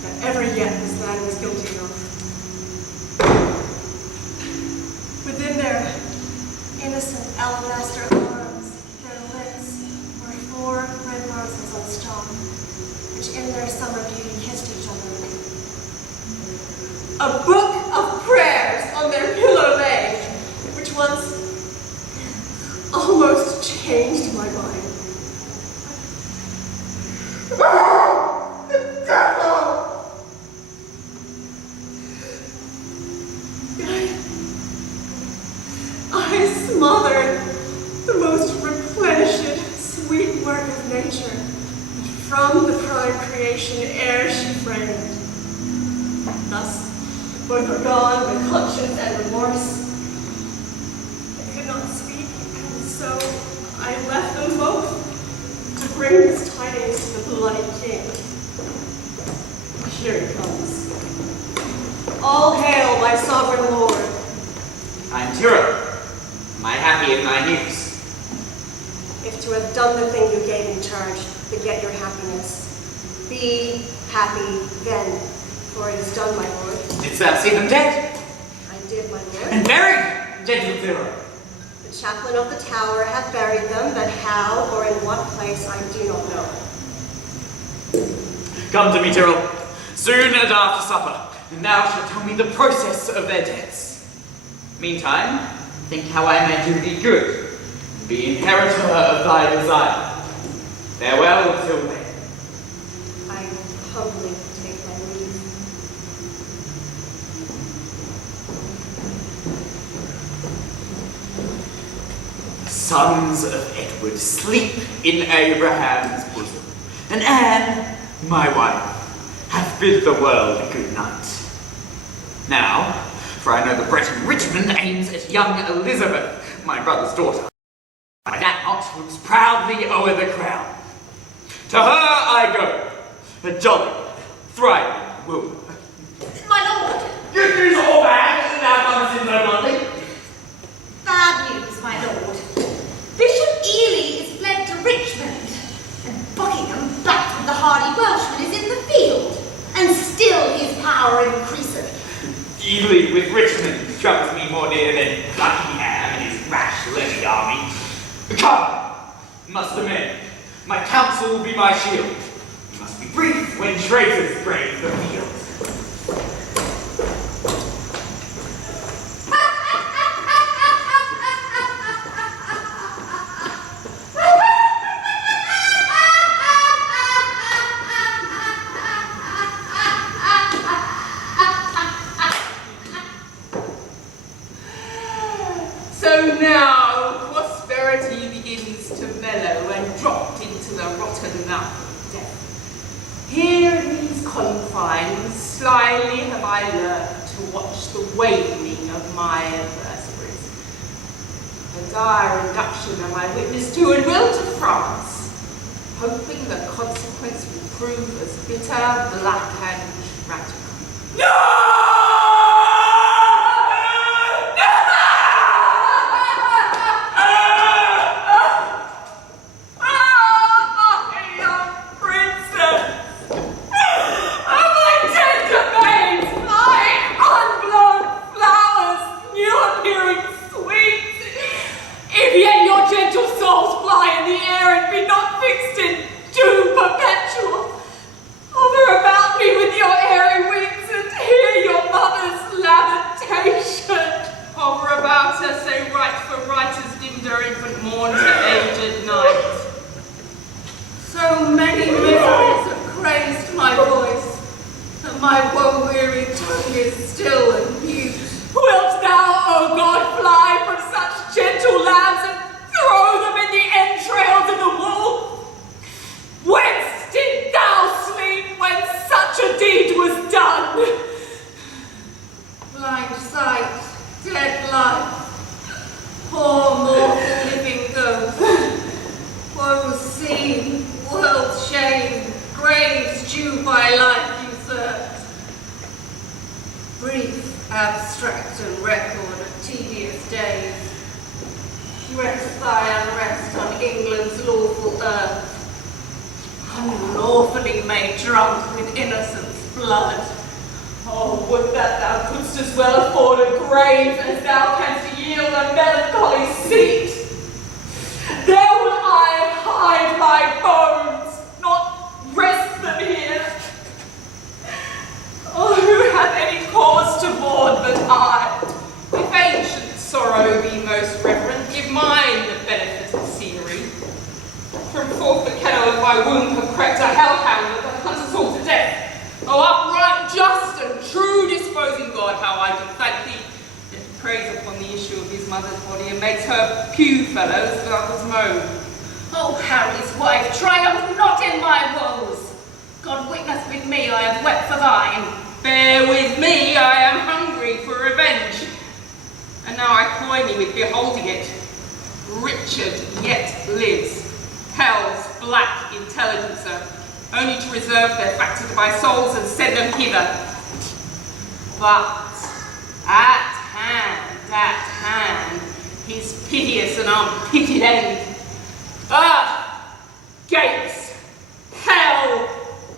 that ever yet this land was guilty of. Within their innocent alabaster arms, their lips were 4 red roses on stalk, which in their summer beauty kissed each other. A book of prayers on their pillow lay, which once almost changed my mind. The devil! I smothered the most replenished, sweet work of nature, that from the prime creation ere she framed. Thus, both are gone with conscience and remorse. I could not speak, and so I left them both to bring this tidings to the bloody king. Here he comes. All hail, my sovereign lord. I'm Tyrrell. Am I happy in my news? If to have done the thing you gave in charge, beget your happiness, Be happy then, for it is done, my lord. Didst thou see them dead? I did, my lord. And buried, gentle Zero? The chaplain of the tower hath buried them, but how or in what place I do not know. Come to me, Tyrrell, soon and after supper, and thou shalt tell me the process of their deaths. Meantime, think how I may do thee good, and be inheritor of thy desire. Farewell till then. I humbly take my leave. Sons of Edward sleep in Abraham's bosom, and Anne, my wife, hath bid the world a good night. Now, for I know the Breton Richmond aims at young Elizabeth, my brother's daughter. By that not looks proudly o'er the crown. To her I go, a jolly, thriving woman. My lord! Good news or bad, thou comest in so bluntly? Bad news, my lord. Bishop Ely is fled to Richmond, and Buckingham, backed with the hardy Welshman, is in the field, and still his power increaseth. Ely with Richmond troubles me more near than Buckingham and his rash levy army. Come, muster men. My counsel will be my shield. You must be brief when traitors brave the field. So now prosperity begins to mellow and drop into the rotten mouth of death. Here in these confines, slyly have I learned to watch the waning of my adversaries. A dire induction am I witness to and will to France, hoping the consequence will prove as bitter, black, and tragical. No!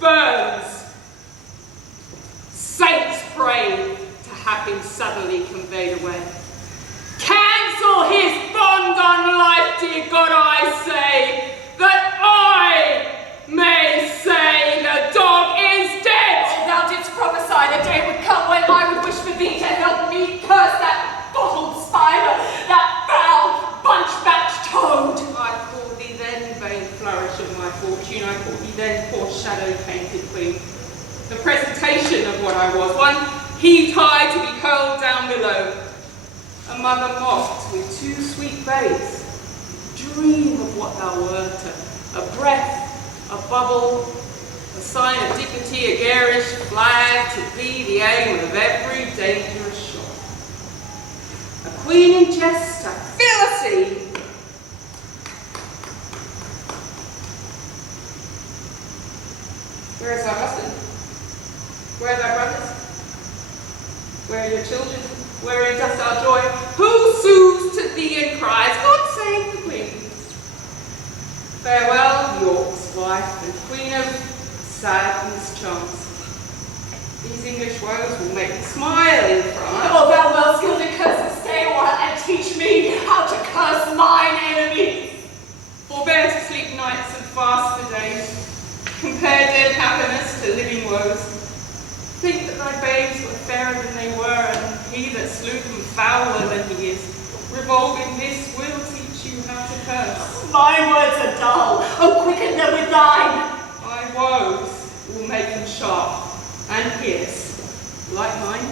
burns. Saints pray to have him suddenly conveyed away. Cancel his bond on life, dear God, I say, that I may say the dog is dead. Oh, thou didst prophesy the day would come when I would wish for thee to help me curse that bottled spider, that foul bunch-batched toad. I called thee then, vain flourish of my fortune, I called thee then, poor shadow-painted queen. The presentation of what I was, one heaved high to be hurled down below. A mother mocked with two sweet babes. Dream of what thou wert, a breath, a bubble, a sign of dignity, a garish flag to be the aim of every dangerous shot. A queen in jest, a Philistine. Where is our husband? Where are thy brothers? Where are your children? Wherein dost our joy? Who soothes to thee and cries, God save the Queen? Farewell, York's wife and Queen of sad mischance. These English woes will make me smile in France. Oh, thou well skilled in curses, stay a while and teach me how to curse mine enemies. Forbear to sleep nights and fast the days. Compare dead happiness to living woes. Think that thy babes were fairer than they were, and he that slew them fouler than he is. Revolving this will teach you how to curse. My words are dull. Oh, quicken them with thine. Thy woes will make them sharp and pierce, like mine.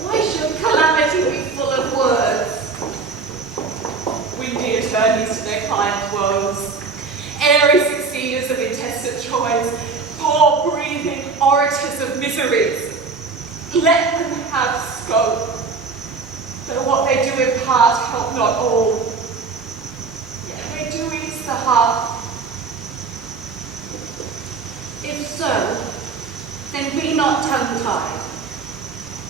Why should calamity be full of words? Windy attorneys to their clients' woes. Airy succeeders of intestinate joys, poor breathing orators of miseries. Let them have scope, though what they do impart help not all. Yet they do ease the heart. If so, then be not tongue-tied.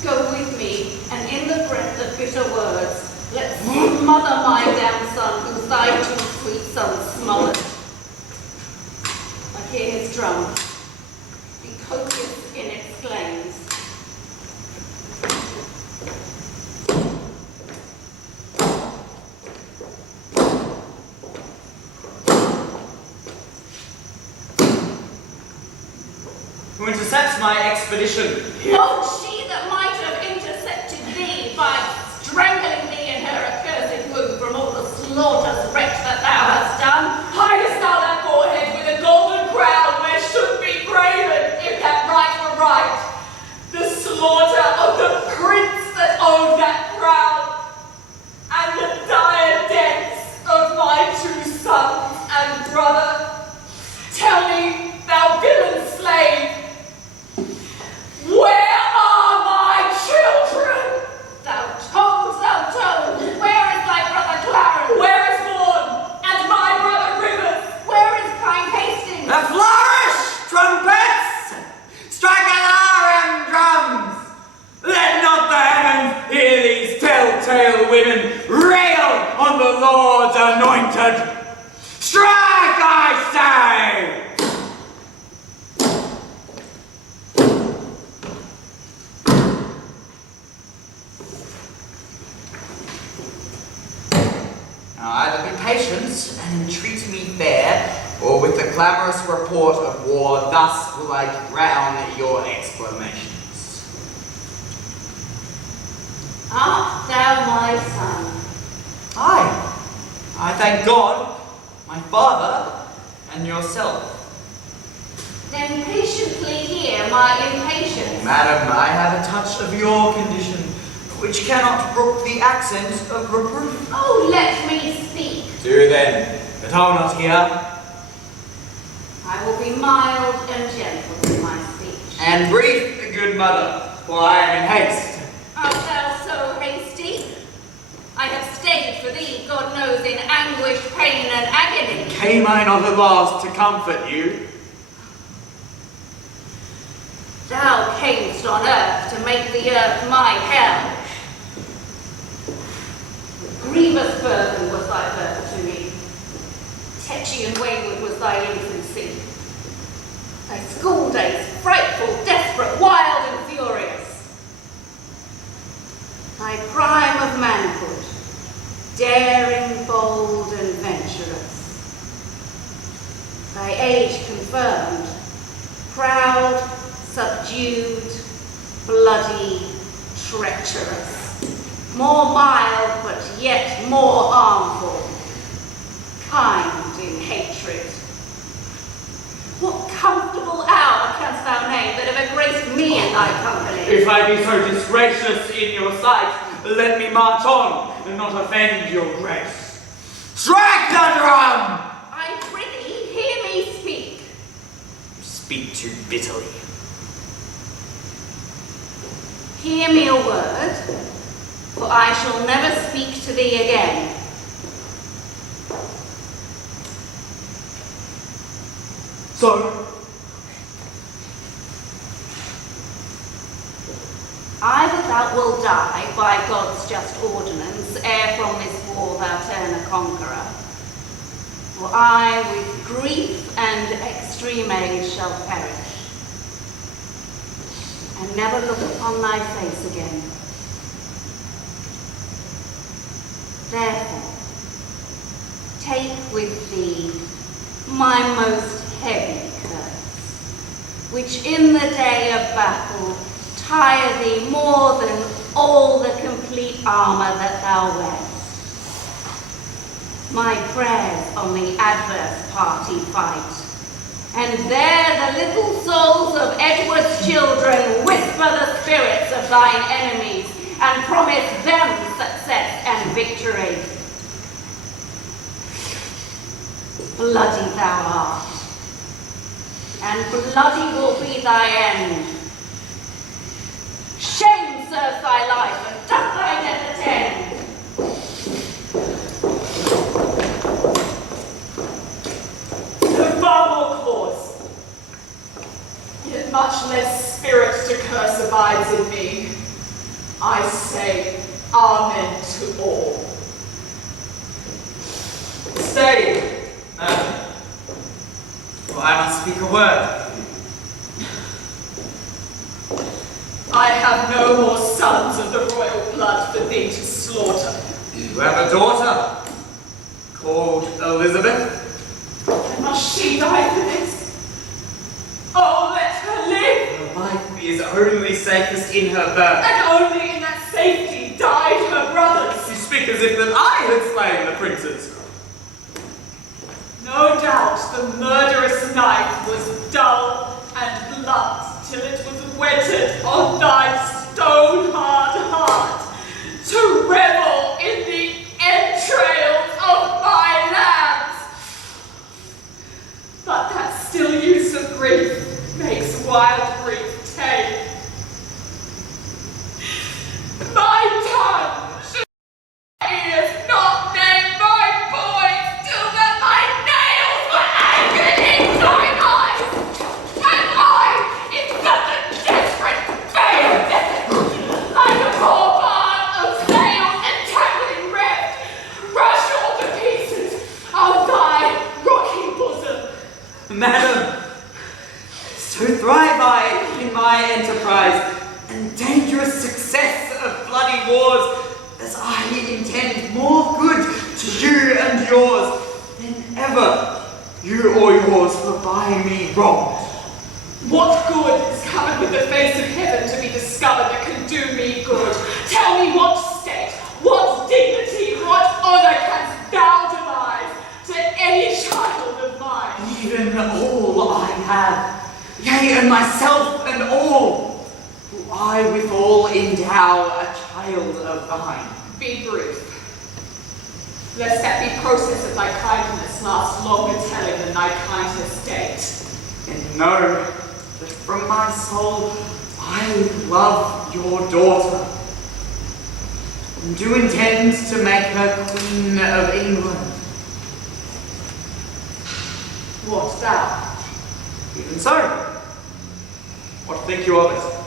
Go with me, and in the breath of bitter words, let's smother my damned son, whom thy too sweet son smothered. I hear his drum. Be copious in exclaims. Who intercepts my expedition? Not she that might have intercepted thee by strangling thee in her accursed womb from all the slaughters wrecked that thou hast done. Hidest thou that forehead with a golden crown where should be graven, if that right were right, the slaughter of the prince that owed that crown, and the dire deaths of my two sons and brother. Tell me, thou villain slave, where are my children? Thou toad, where is thy brother Clarence? Where is Vaughan? And my brother Rivers? Where is kind Hastings? A flourish, trumpets! Strike alarm drums! Let not the heavens hear these telltale women rail on the Lord's anointed. Strike, I say! Now either be patient and entreat me fair, or with the clamorous report of war, thus will I drown your exclamations. Art thou my son? Aye, I thank God, my father, and yourself. Then patiently hear my impatience. Madam, I have a touch of your condition, which cannot brook the accent of reproof. Oh, let me speak. Do then, but I'll not hear. I will be mild and gentle in my speech. And brief, good mother, for I am in haste. Art thou so hasty? I have stayed for thee, God knows, in anguish, pain, and agony. Came I not at last to comfort you? Thou camest on earth to make the earth my hell. Grievous burden was thy birth to me. Tetchy and wayward was thy infancy. Thy school days, frightful, desperate, wild and furious. Thy prime of manhood, daring, bold and venturous. Thy age confirmed, proud, subdued, bloody, treacherous. More mild, but yet more harmful. Kind in hatred. What comfortable hour canst thou name that ever graced me in thy company? If I be so disgracious in your sight, let me march on and not offend your grace. Strike the drum! I prithee, hear me speak. You speak too bitterly. Hear me a word, for I shall never speak to thee again. So, either thou wilt die by God's just ordinance, ere from this war thou turn a conqueror, or I with grief and extreme age shall perish, and never look upon thy face again. Therefore, take with thee my most heavy curse, which in the day of battle tire thee more than all the complete armour that thou wearest. My prayers on the adverse party fight, and there the little souls of Edward's children whisper the spirits of thine enemies, and promise them success and victory. Bloody thou art, and bloody will be thy end. Shame serves thy life, and doth thy death attend. The far more cause, yet much less spirit to curse abides in me. I say amen to all. stay, madam, for I must speak a word. I have no more sons of the royal blood for thee to slaughter. You have a daughter called Elizabeth. And must she die for this? Oh, let her live! Her life is only safest in her birth. And only in that safety died her brothers. You speak as if that I had slain the princes. No doubt the murderous knife was dull and blunt till it was whetted on thy stone-hard heart to revel in the entrails of my lambs. But that still use of grief makes wild grief tame. My tongue should ears not name my boys till that my nails were anchored in thine eyes, and I, in such a desperate vein of death, like a poor barn of sails entangling reft, rush all to pieces of thy rocky bosom. Madam, so thrive I in my enterprise and dangerous success of bloody wars, as I intend more good to you and yours than ever you or yours were by me wronged. What good is covered with the face of heaven to be discovered that can do me good? Tell me what state, what dignity, what honour canst thou devise to any child of mine? Even all I have, yea, and myself and all, who I withal endow a child of thine. Be brief, lest that be process of thy kindness last longer telling than thy kindness date. And know that from my soul I love your daughter, and do intend to make her Queen of England. What thou? Even so, what think you of it?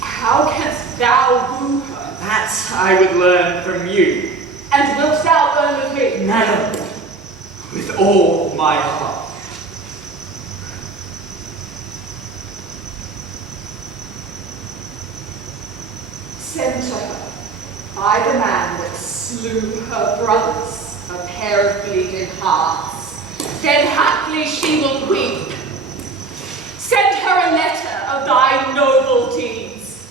How canst thou woo her? That I would learn from you. And wilt thou learn of me? Madam, with all my heart. Send to her, by the man that slew her brothers, a pair of bleeding hearts. Then haply she will weep. Send her a letter of thy noble deeds.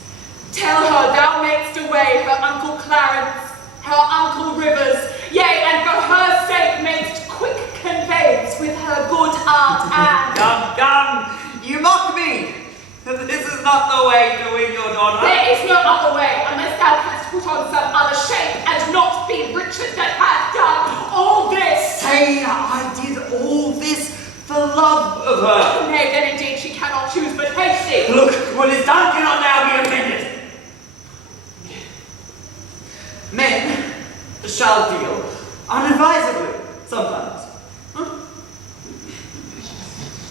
Tell her thou makest away her Uncle Clarence, her Uncle Rivers, yea, and for her sake makest quick conveyance with her good Aunt Anne. Come, you mock me! This is not the way to win your daughter. There is no other way, unless thou canst put on some other shape, and not be Richard that hath done all this. Say I did all this for love of her. Nay, then indeed she cannot choose but hate thee. Look, what is done cannot now be amended. Men shall deal unadvisedly sometimes. Huh?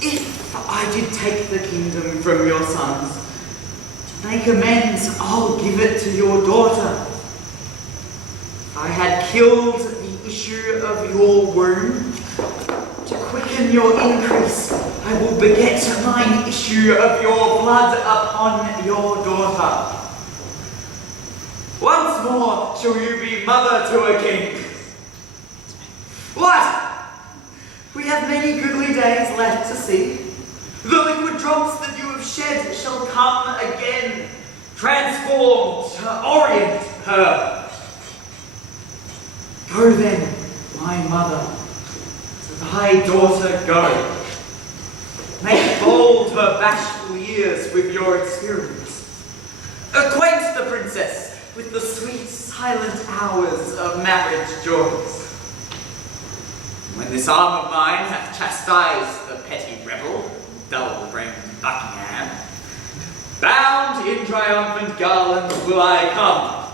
If I did take the kingdom from your sons, to make amends, I'll give it to your daughter. If I had killed the issue of your womb, to quicken your increase, I will beget mine issue of your blood upon your daughter. Once more shall you be mother to a king. What? We have many goodly days left to see. The liquid drops that you have shed shall come again, transformed to orient her. Go then, my mother, to thy daughter go. Make bold her bashful years with your experience. Acquaint the princess with the sweet, silent hours of marriage joys. When this arm of mine hath chastised the petty rebel, dull-brained Buckingham, bound in triumphant garlands will I come,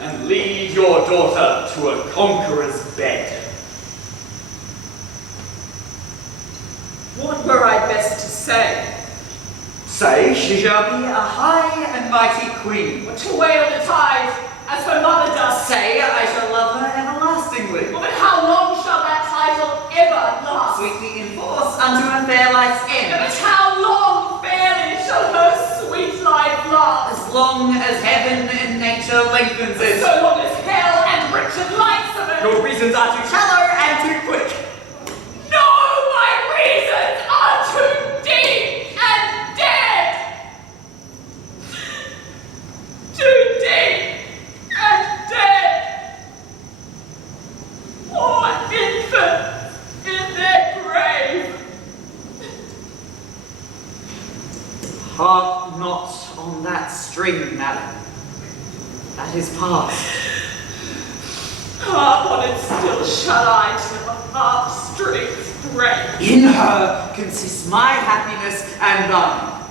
and lead your daughter to a conqueror's bed. What were I best to say? Say she shall be a high and mighty queen. To wail the tide, as her mother does. Say I shall love her everlastingly. But how long shall that title ever last? Sweetly in force unto a fair life's end. But how long fairly shall her sweet life last? As long as heaven and nature lengthens it. So long as hell and Richard likes of it. Your reasons are too shallow and too quick. No, my reasons are too deep and dead. Too deep and dead. Poor infants in their grave. Harp not on that string, madam. That is past. Harp on it still shall I till the heartstrings break. In her consists my happiness and thine.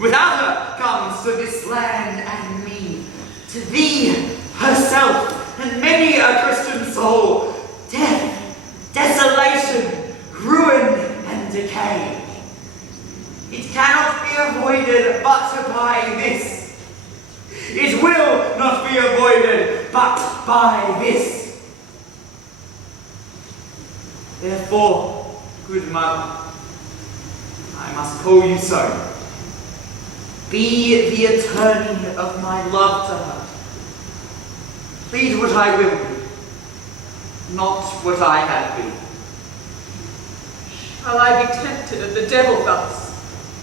Without her comes to this land and me, to thee, herself, and many a Christian soul, death, desolation, ruin, and decay. It cannot be avoided but by this. It will not be avoided but by this. Therefore, good mother, I must call you so. Be the attorney of my love to her. Plead what I will be, not what I have been. Shall I be tempted of the devil thus?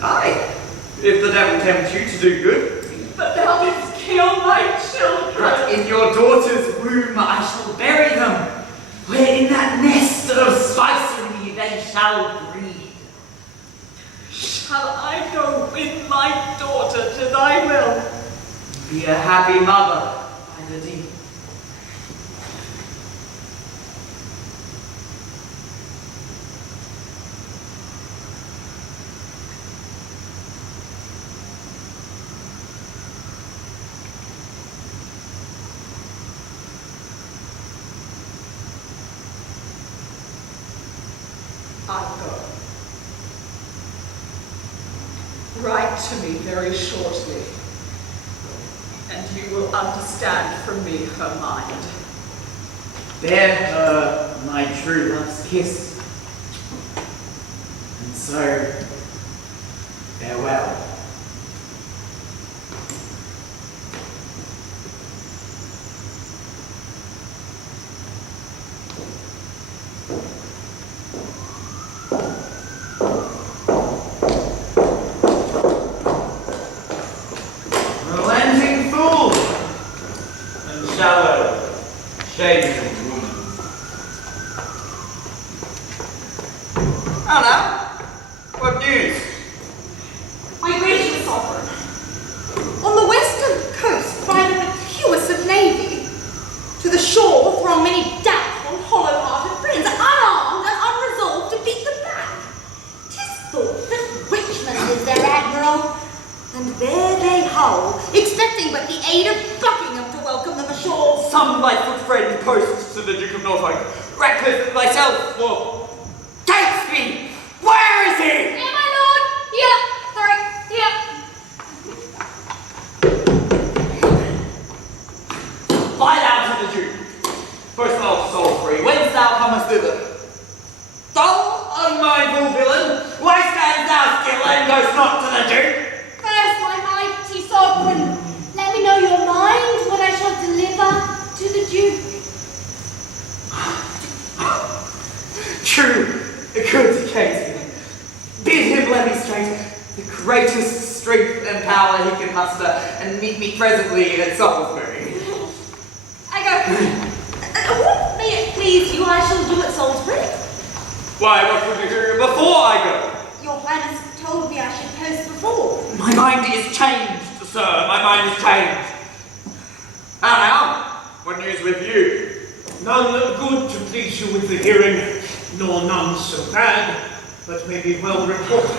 Aye, if the devil tempts you to do good. But thou didst kill my children. But in your daughter's womb I shall bury them, where in that nest of spicery they shall breed. Shall I go with my daughter to thy will? Be a happy mother by the deed. I go. Write to me very shortly, and you will understand from me her mind. Bear her my true love's kiss. And so, farewell. Relenting fool and shallow, shaven woman. Oh no? What news? My gracious sovereign, on the western coast riding a puissant navy. To the shore throng many doubtful, hollow-hearted friends, unarmed and unresolved to beat them back. 'Tis thought that Richmond is their admiral, and there they hull, expecting but the aid of Buckingham to welcome them ashore. Some lightfoot friend posts to the Duke of Norfolk, Ratcliffe and myself, or Catesby! Where is he? Yeah, my lord. Yeah. Sorry. Yeah. Fly down to the Duke. First of all, Salisbury, whence thou comest thither? Dull, unmindful villain, why stands thou still and goest not to the Duke? First, my mighty sovereign, let me know your mind what I shall deliver to the Duke. True, good Catesby. Bid him let me straight the greatest strength and power he can muster, and meet me presently at Salisbury. I go, what may it please you I shall do at Salisbury? Why, what would you do before I go? Your Highness told me I should post before. My mind is changed, sir. My mind is changed. How now? What news with you? None good to please you with the hearing, nor none so bad, but may be well reported.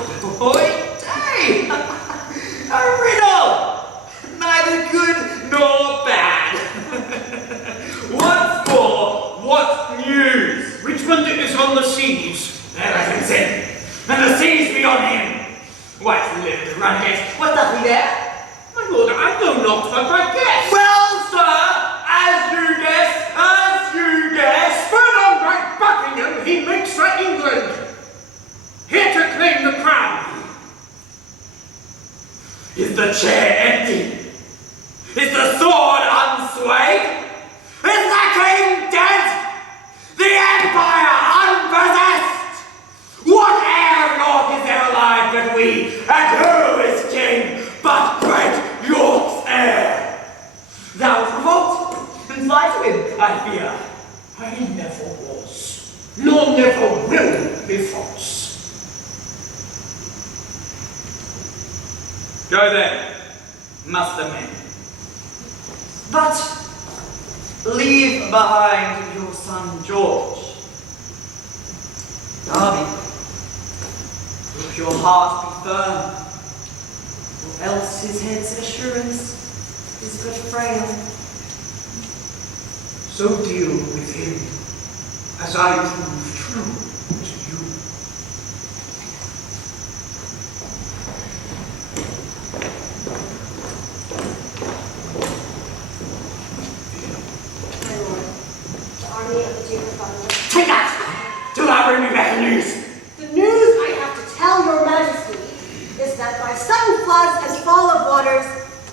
Oi, day! A riddle! Neither good nor bad. Once more, what news? Richmond is on the seas. There I consent. And the seas be on him. Why's the liver to run against? What doth he there? My lord, I know not what I guess. Well, sir, as you guess. Spurred on by Buckingham, he makes for England. Here to claim the crown. Is the chair empty? Is the sword unswayed? Is the king dead? The empire unpossessed? What heir of York is there alive but we? And who is king but great York's heir? Thou revolt and fly to him, I fear. I never was, nor never will be false. Go then, muster men. But leave behind your son George. Darby, if your heart be firm, or else his head's assurance is but frail. So deal with him as I prove true to you. My lord, the army of the Duke of Buckingham. Take that! Do not bring me back the news! The news I have to tell your majesty is that by sudden floods and fall of waters,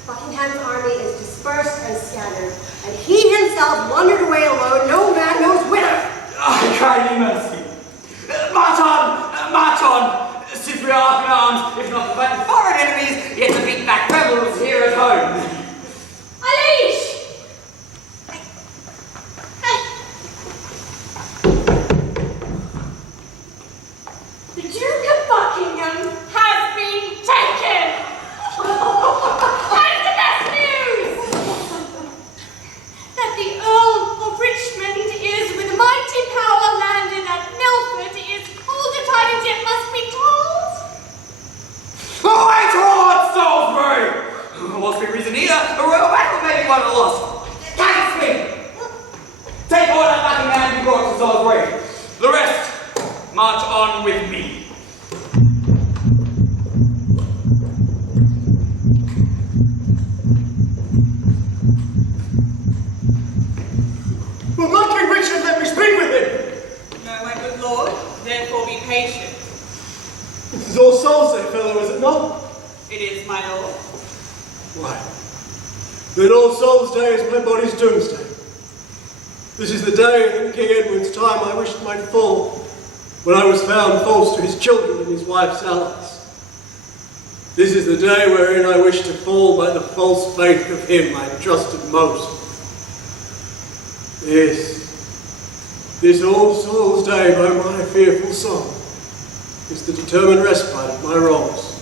Buckingham's army is dispersed and scattered, and he himself wandered away alone, no man knows whither. I cry thee mercy. March on! Since we are up in arms, if not to fight foreign enemies, yet to beat back rebels here at home. Alish! The Duke of Buckingham has been taken! And the best news! That the Earl of Richmond is with mighty power landed at Milford is all the tidings it must be told. Away towards Salisbury! What's the reason here? Souls Day, fellow, is it not? It is, my lord. Why, then All Souls Day is my body's doomsday. This is the day that in King Edward's time I wished might fall, when I was found false to his children and his wife's allies. This is the day wherein I wish to fall by the false faith of him I trusted most. This All Souls Day by my fearful song is the determined respite of my wrongs.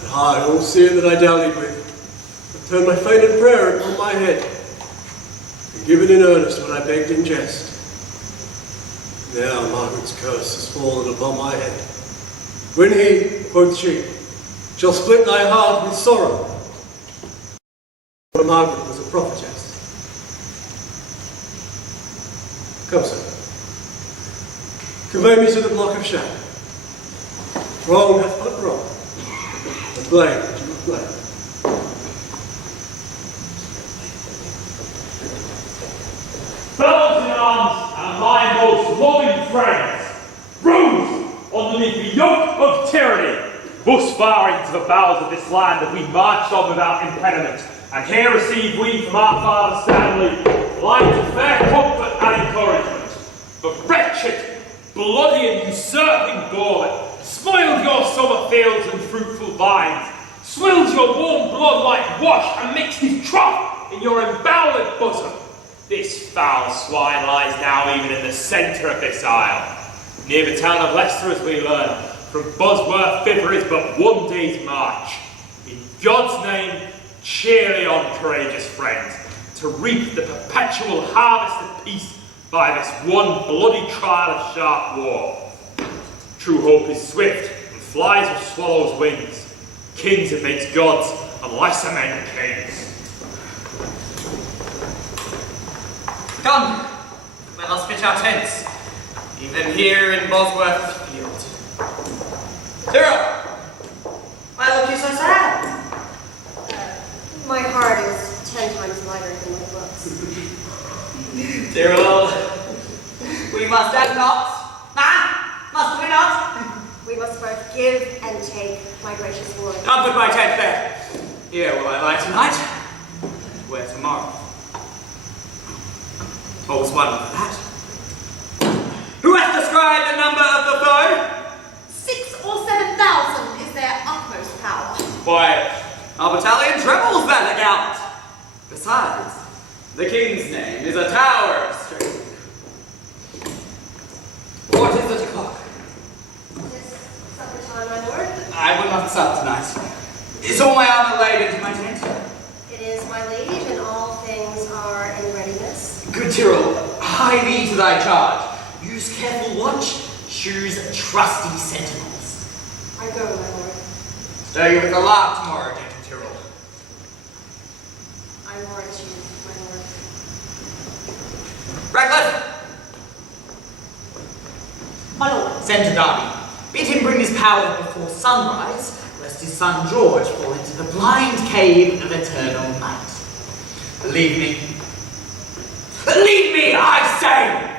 And I, all seer that I dallied with, have turned my feigned prayer upon my head, and given in earnest what I begged in jest. Now Margaret's curse has fallen upon my head. When he, quoth she, shall split thy heart with sorrow. For Margaret was a prophetess. Come, sir. Convey me to the block of shadow. Wrong hath but wrong, and blame that you must blame. Fellows in arms and my most loving friends, rose underneath the yoke of tyranny. Thus far into the bowels of this land have we marched on without impediment, and here receive we from our father Stanley lines of fair comfort and encouragement. The wretched, bloody and usurping boar that spoiled your summer fields and fruitful vines, swills your warm blood like wash, and makes his trough in your emboweled bosom. This foul swine lies now even in the centre of this isle. Near the town of Leicester, as we learn, from Bosworth thither is but one day's march. In God's name, cheerly on, courageous friends, to reap the perpetual harvest of peace by this one bloody trial of sharp war. True hope is swift and flies with swallows' wings. Kings it makes gods, and lesser men kings. Come, let us pitch our tents, even here in Bosworth Field. Tyrrell, why look you so sad? My heart is 10 times lighter than my books. Tyrrell, we must have not. Must we not? We must both give and take, my gracious lord. I'll put my tent there. Here will I lie tonight, and where tomorrow? All's one for that. Who hath described the number of the foe? 6,000 or 7,000 is their utmost power. Why, our battalion trebles that account. Besides, the king's name is a tower of strength. What is it o'clock? Tis supper time, my lord. I will not sup tonight. Is all my armor laid into my tent? It is, my liege, and all things are in readiness. Good Tyrrell, hie thee to thy charge. Use careful watch, choose trusty sentinels. I go, my lord. Stir you with the lark tomorrow, gentle Tyrrell. I warrant you, my lord. Ratcliffe, My lord. send to Derby. Bid him bring his powder before sunrise, lest his son George fall into the blind cave of eternal night. Leave me. Leave me, I say!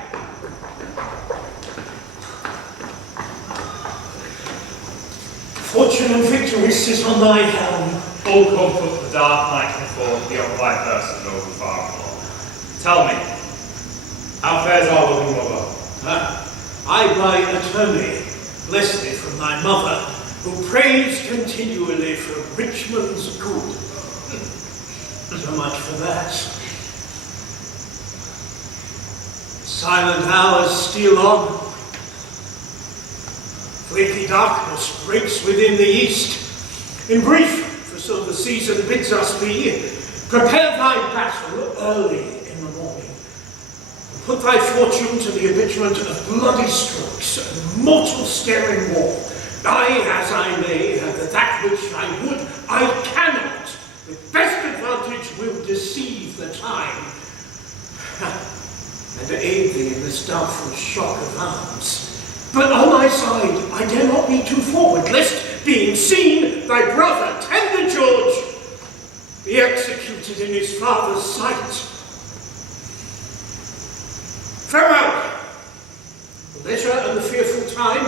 Fortune and victory sit on thy helm. All comfort the dark night can fall beyond thy person, noble father-in-law. Tell me, how fares our loving mother? I by attorney bless thee from thy mother, who prays continually for Richmond's good. So much for that. Silent hours steal on. Flaky darkness breaks within the east. In brief, for so the season bids us be, prepare thy battle early in the morning. Put thy fortune to the abitment of bloody strokes and mortal staring war. I, as I may, have that which I would, I cannot. With best advantage will deceive the time, and aid thee in this doubtful shock of arms. But on thy side I dare not be too forward, lest, being seen, thy brother, tender George, be executed in his father's sight. Farewell! The leisure and the fearful time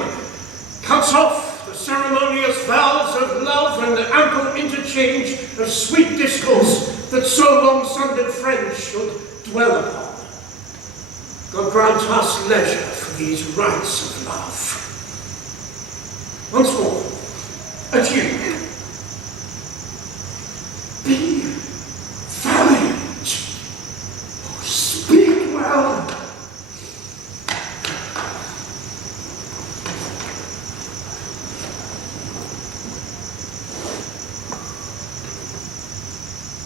cuts off the ceremonious vows of love and the ample interchange of sweet discourse that so long sundered friends should dwell upon. God grant us leisure for these rites of love. Once more, adieu. Be valiant. Speak well.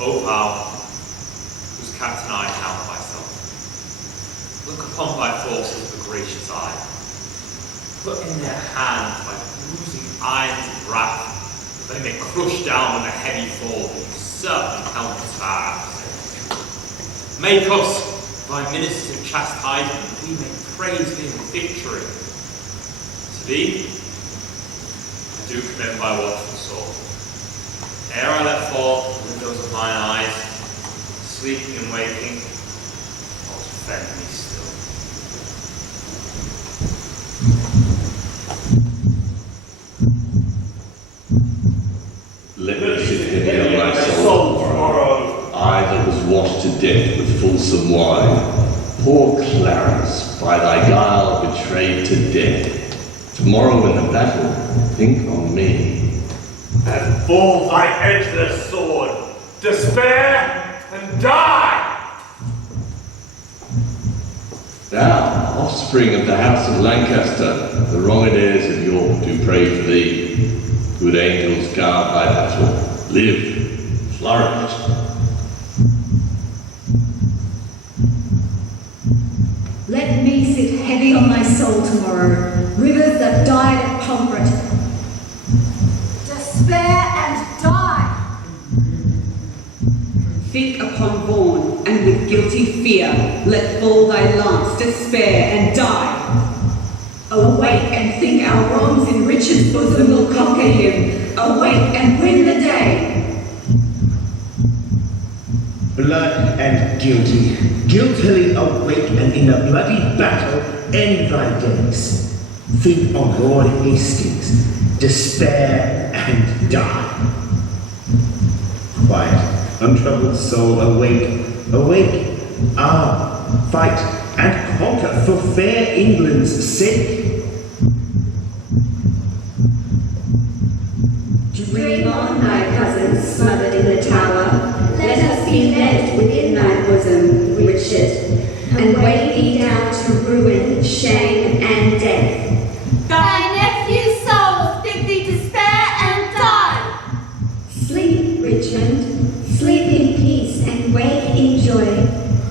O thou, whose captain I count myself, look upon thy forces with a gracious eye. Put in their hands thy bruising irons of wrath, that they may crush down with a heavy fall the usurping helmets of our adversaries. Make us thy ministers of chastisement, that we may praise thee in victory. To thee, I do commend my watchful soul. Ere I let fall the windows of mine eyes, sleeping and waking, I'll defend me still. Let me sit heavy on my soul tomorrow. I that was washed to death with fulsome wine. Poor Clarence, by thy guile betrayed to death. Tomorrow in the battle, think on me. And fall thy edgeless sword, despair and die! Thou, offspring of the house of Lancaster, the wronged heirs of York do pray for thee. Good angels guard thy battle. Live, flourish. Let me sit heavy on my soul tomorrow. Rivers that died at Pomfret. Despair and die. Think upon Vaughan, and with guilty fear, let fall thy lance, despair and die. Awake and think our wrongs in Richard's bosom will conquer him. Awake and win the day. Blood and guilty, guiltily awake and in a bloody battle end thy days. Think on Lord Hastings, despair and die. Quiet, untroubled soul, awake, awake, fight and conquer for fair England's sake. Dream on, thy cousins, smothered in the tower. Let us be led within thy bosom, Richard, and weigh thee down to ruin, shame, and death. Thy nephew's soul bid thee despair and die. Sleep, Richmond, sleep in peace and wake in joy.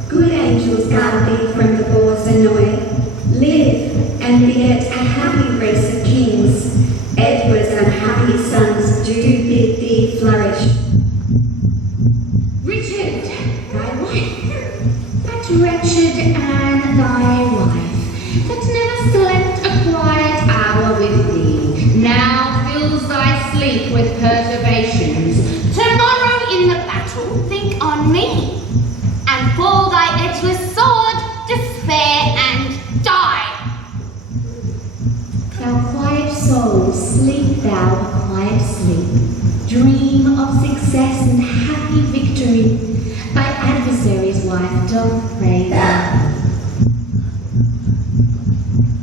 Good angels guard thee from the boar's annoy. Live and beget a happy race of kings. Edward's unhappy sons do bid thee flourish. Richard, thy wife, that wretched Anne, thy wife, that never slept a quiet hour with thee, now fills thy sleep with perturbations. Tomorrow in the battle, think on me, and fall thy edgeless sword, despair and die. Thou quiet soul, sleep thou a quiet sleep. Dream of success and happy victory. Thy adversary's wife doth pray thee.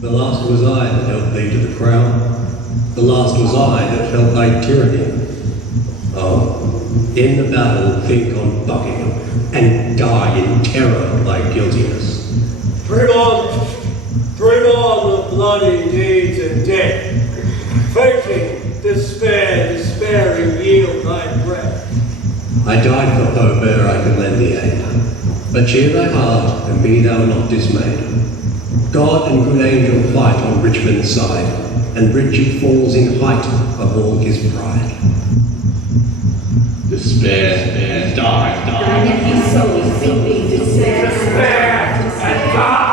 The last was I that helped thee to the crown. The last was I that felt thy tyranny. Oh, in the battle think on Buckingham, and die in terror of thy guiltiness. Dream on the bloody deeds and death. Fainting, despairing, yield thy breath. I died for hope ere I could lend thee aid. But cheer thy heart, and be thou not dismayed. God and good angel fight on Richmond's side, and Richard falls in height of all his pride. Despair, die. Thy nephew's soul, sleep thee, despair and die.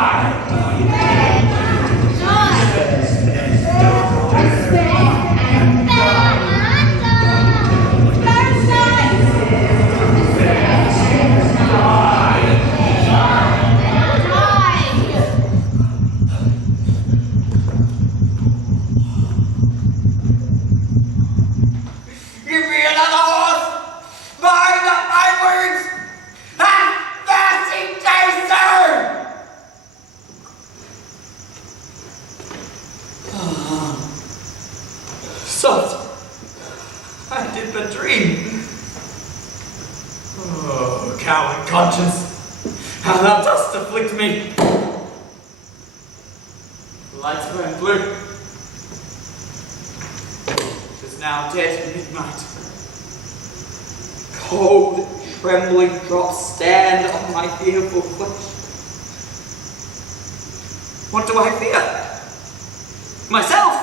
the dream. Oh, coward conscience, how thou dost afflict me. The lights burn blue. It is now dead midnight. Cold, trembling drops stand on my fearful flesh. What do I fear? Myself!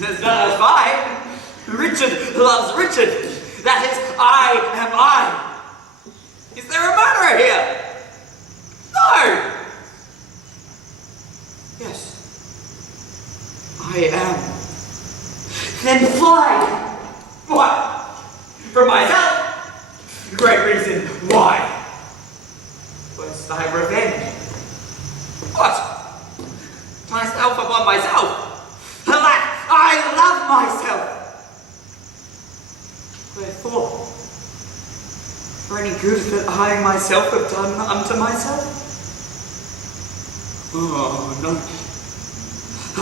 There's none else by. Richard loves Richard. That is, I am I. Is there a murderer here? No! Yes. I am. Then fly! What? From myself? Great reason why. Where's thy revenge? What? Myself upon myself? Alack, I love myself! Wherefore? For any good that I myself have done unto myself? Oh, no.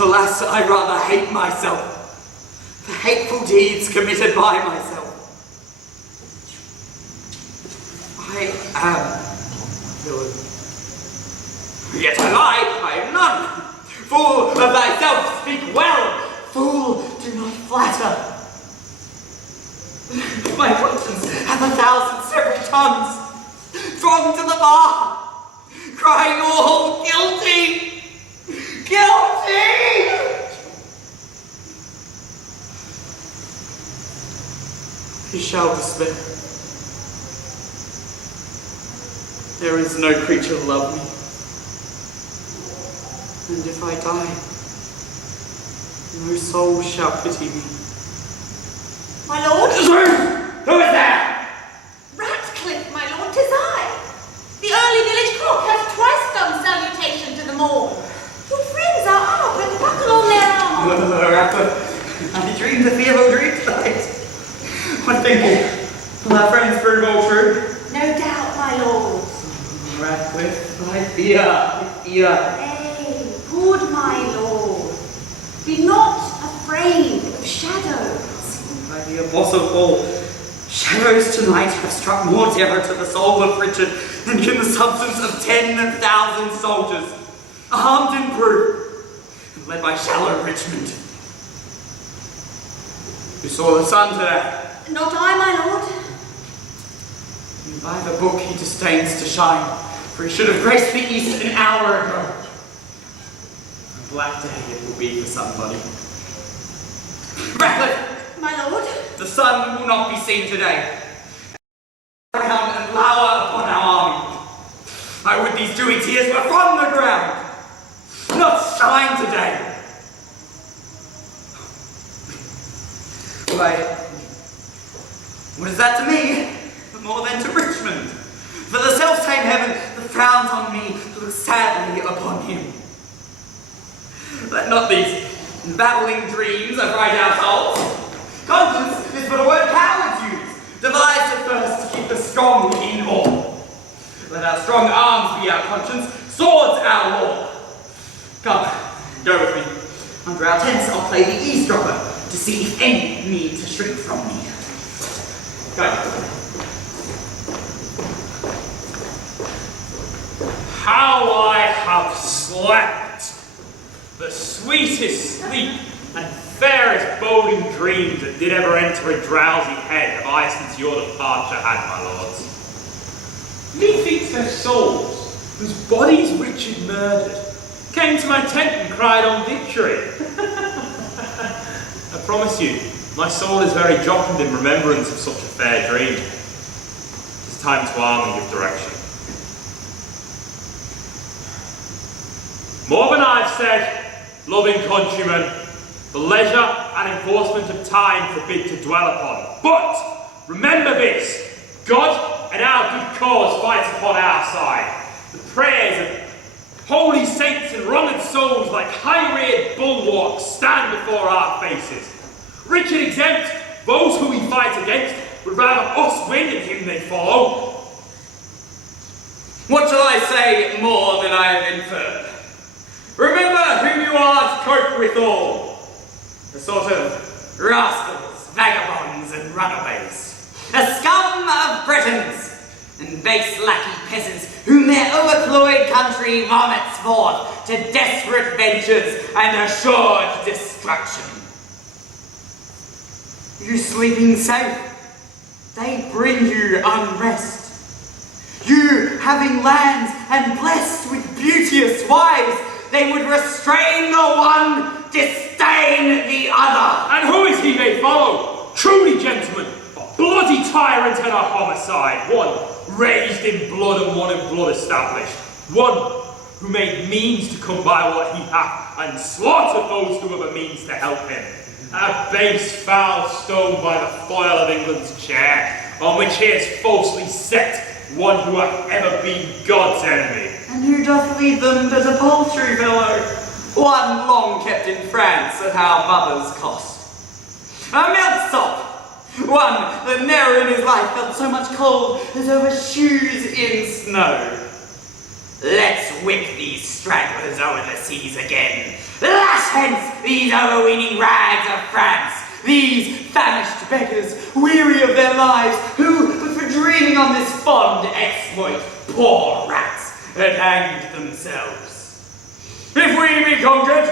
Alas, I rather hate myself. The hateful deeds committed by myself. I am villain. Yet I lie, I am none. Fool of thyself, speak well. Fool, do not flatter. My conscience hath 1,000 separate tongues, thronged to the bar, crying all guilty, guilty! He shall despair. There is no creature love me. And if I die, no soul shall pity me. My lord? Who is there? Ratcliffe, my lord, 'tis I. The early village cock hath twice done salutation to the morn. Your friends are up and buckle on their armour. Ratcliffe, I dreamed a fearful dream tonight. What think you? Will our friends prove all true? No doubt, my lord. Ratcliffe, I fear. Nay, good my lord. Be not afraid of shadows. My dear boss of all, shadows tonight have struck more terror to the soul of Richard than can the substance of 10,000 soldiers, armed and proof, and led by shallow Richmond. You saw the sun today? Not I, my lord. And by the book he disdains to shine, for he should have graced the east an hour ago. A black day it will be for somebody. Ratcliffe! My lord? The sun will not be seen today. Round and lower upon our army. I would these dewy tears were from the ground, not shine today. Why, what is that to me? More than to Richmond. For the self-same heaven that frowns on me looks sadly upon him. Let not these babbling dreams affright our souls. Conscience is but a word cowards use, devised at first to keep the strong in awe. Let our strong arms be our conscience, swords our law. Come, go with me. Under our tents I'll play the eavesdropper to see if any need to shrink from me. Go. How I have slept! The sweetest sleep and fairest boding dreams that did ever enter a drowsy head have I since your departure had, my lords. Methinks their souls, whose bodies Richard murdered, came to my tent and cried on victory. I promise you, my soul is very jocund in remembrance of such a fair dream. It is time to arm and give direction. More than I've said, loving countrymen, the leisure and enforcement of time forbid to dwell upon. But remember this, God and our good cause fights upon our side. The prayers of holy saints and wronged souls like high-reared bulwarks stand before our faces. Richard exempt, those who we fight against would rather us win than him they follow. What shall I say more than I have inferred? Remember whom you are to cope withal. The sort of rascals, vagabonds, vagabonds and runaways, a scum of Britons, and base lackey peasants whom their overcloyed country vomits forth to desperate ventures and assured destruction. You sleeping safe, they bring you unrest. You having lands and blessed with beauteous wives, they would restrain the one, disdain the other. And who is he they follow? Truly, gentlemen, a bloody tyrant and a homicide. One raised in blood and one in blood established. One who made means to come by what he hath and slaughtered those who have a means to help him. A base foul stone by the foil of England's chair, on which he has falsely set one who hath ever been God's enemy. And who doth lead them but a paltry fellow, one long kept in France at our mother's cost. A milksop, one that ne'er in his life felt so much cold as over shoes in snow. Let's whip these stragglers over the seas again. Lash hence these overweening rags of France, these famished beggars, weary of their lives, who, but for dreaming on this fond exploit, poor rats, had hanged themselves. If we be conquered,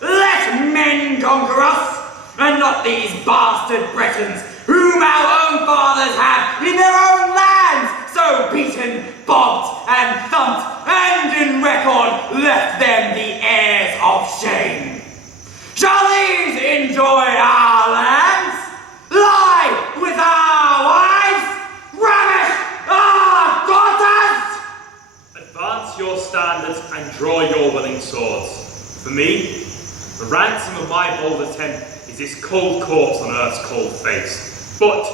let men conquer us, and not these bastard Bretons, whom our own fathers have in their own lands so beaten, bobbed, and thumped, and in record left them the heirs of shame. Shall these enjoy our lands, lie with our wives, ravish our daughters? Advance your standards and draw your willing swords. For me, the ransom of my bold attempt is this cold corpse on earth's cold face. But,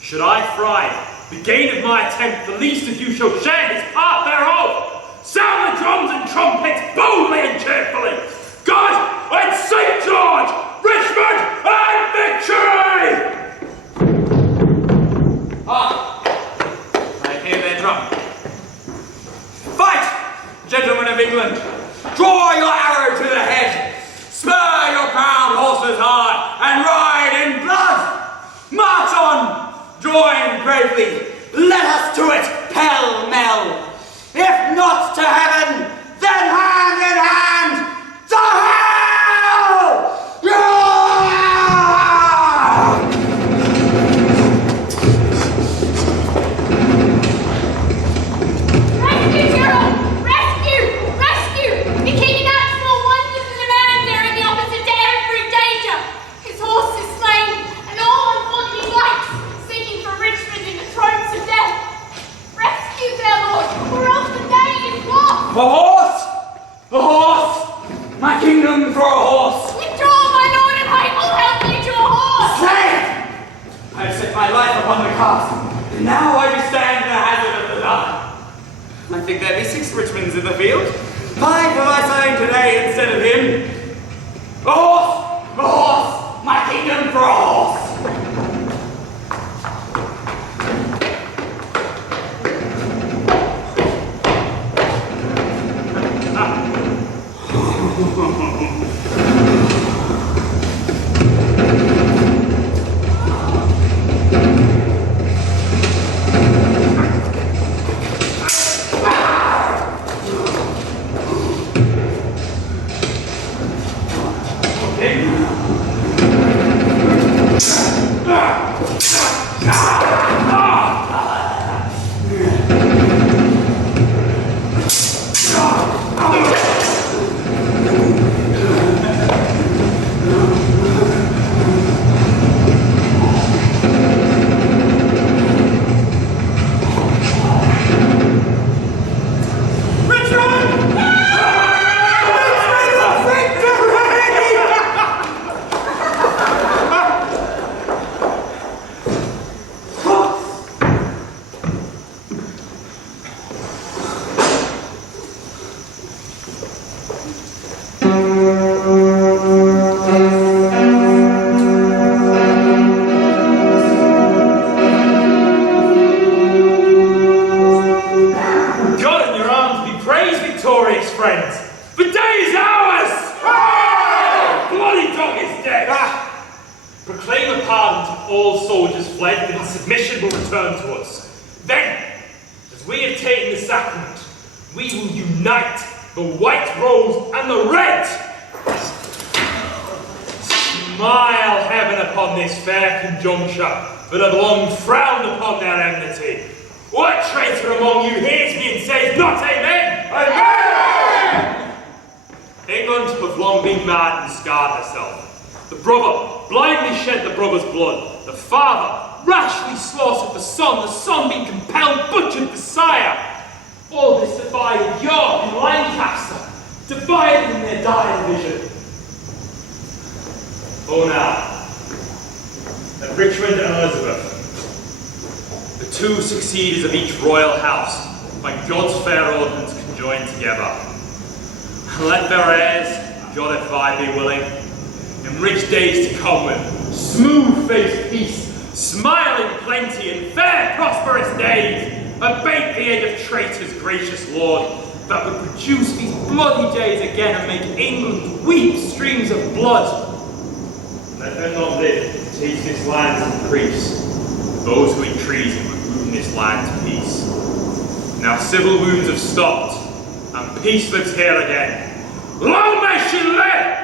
should I thrive, the gain of my attempt, the least of you shall share his part thereof. Sound the drums and trumpets boldly and cheerfully. God and St. George, Richmond and victory! Ah, I hear their drum. Fight, gentlemen of England! Draw your arrow to the head! Spur your proud horses hard, and ride in blood! March on! Join bravely! Let us to it, pell-mell! If not to heaven, then hand in hand to hell! Rescue, Gerald! Rescue! Rescue! The king and Axel wonders in the man daring the opposite to every danger. His horse is slain, and all on foot he likes, seeking for Richmond in the throats of death. Rescue, fair lord, or else the day is lost. A horse! A horse! My kingdom for a horse! Withdraw, my lord, and I will help you to a horse. Slay it! I have set my life upon the cast, and now I do stand the hazard of the line. I think there be 6 Richmonds in the field. 5 have I slain today instead of him. A horse! A horse! My kingdom for a horse! all soldiers fled, then submission will return to us. Then, as we have taken the sacrament, we will unite the white rose and the red. Smile heaven upon this fair conjuncture that have long frowned upon their enmity. What traitor among you hears me and says not amen? Amen! England hath long been mad and scarred herself. The brother blindly shed the brother's blood. The father rashly slaughtered the son being compelled butchered the sire. All this divided York and Lancaster, divided in their dire division. Oh now, that Richmond and Elizabeth, the two succeeders of each royal house, by God's fair ordinance conjoined together. And let their heirs, God if I be willing, in rich days to come with smooth-faced peace, smiling plenty, and fair prosperous days, abate the aid of traitors, gracious Lord, that would produce these bloody days again and make England weep streams of blood. Let them not live to teach this land's increase. Those who in treason would wound this land's peace. Now civil wounds have stopped, and peace lives here again. Long may she live!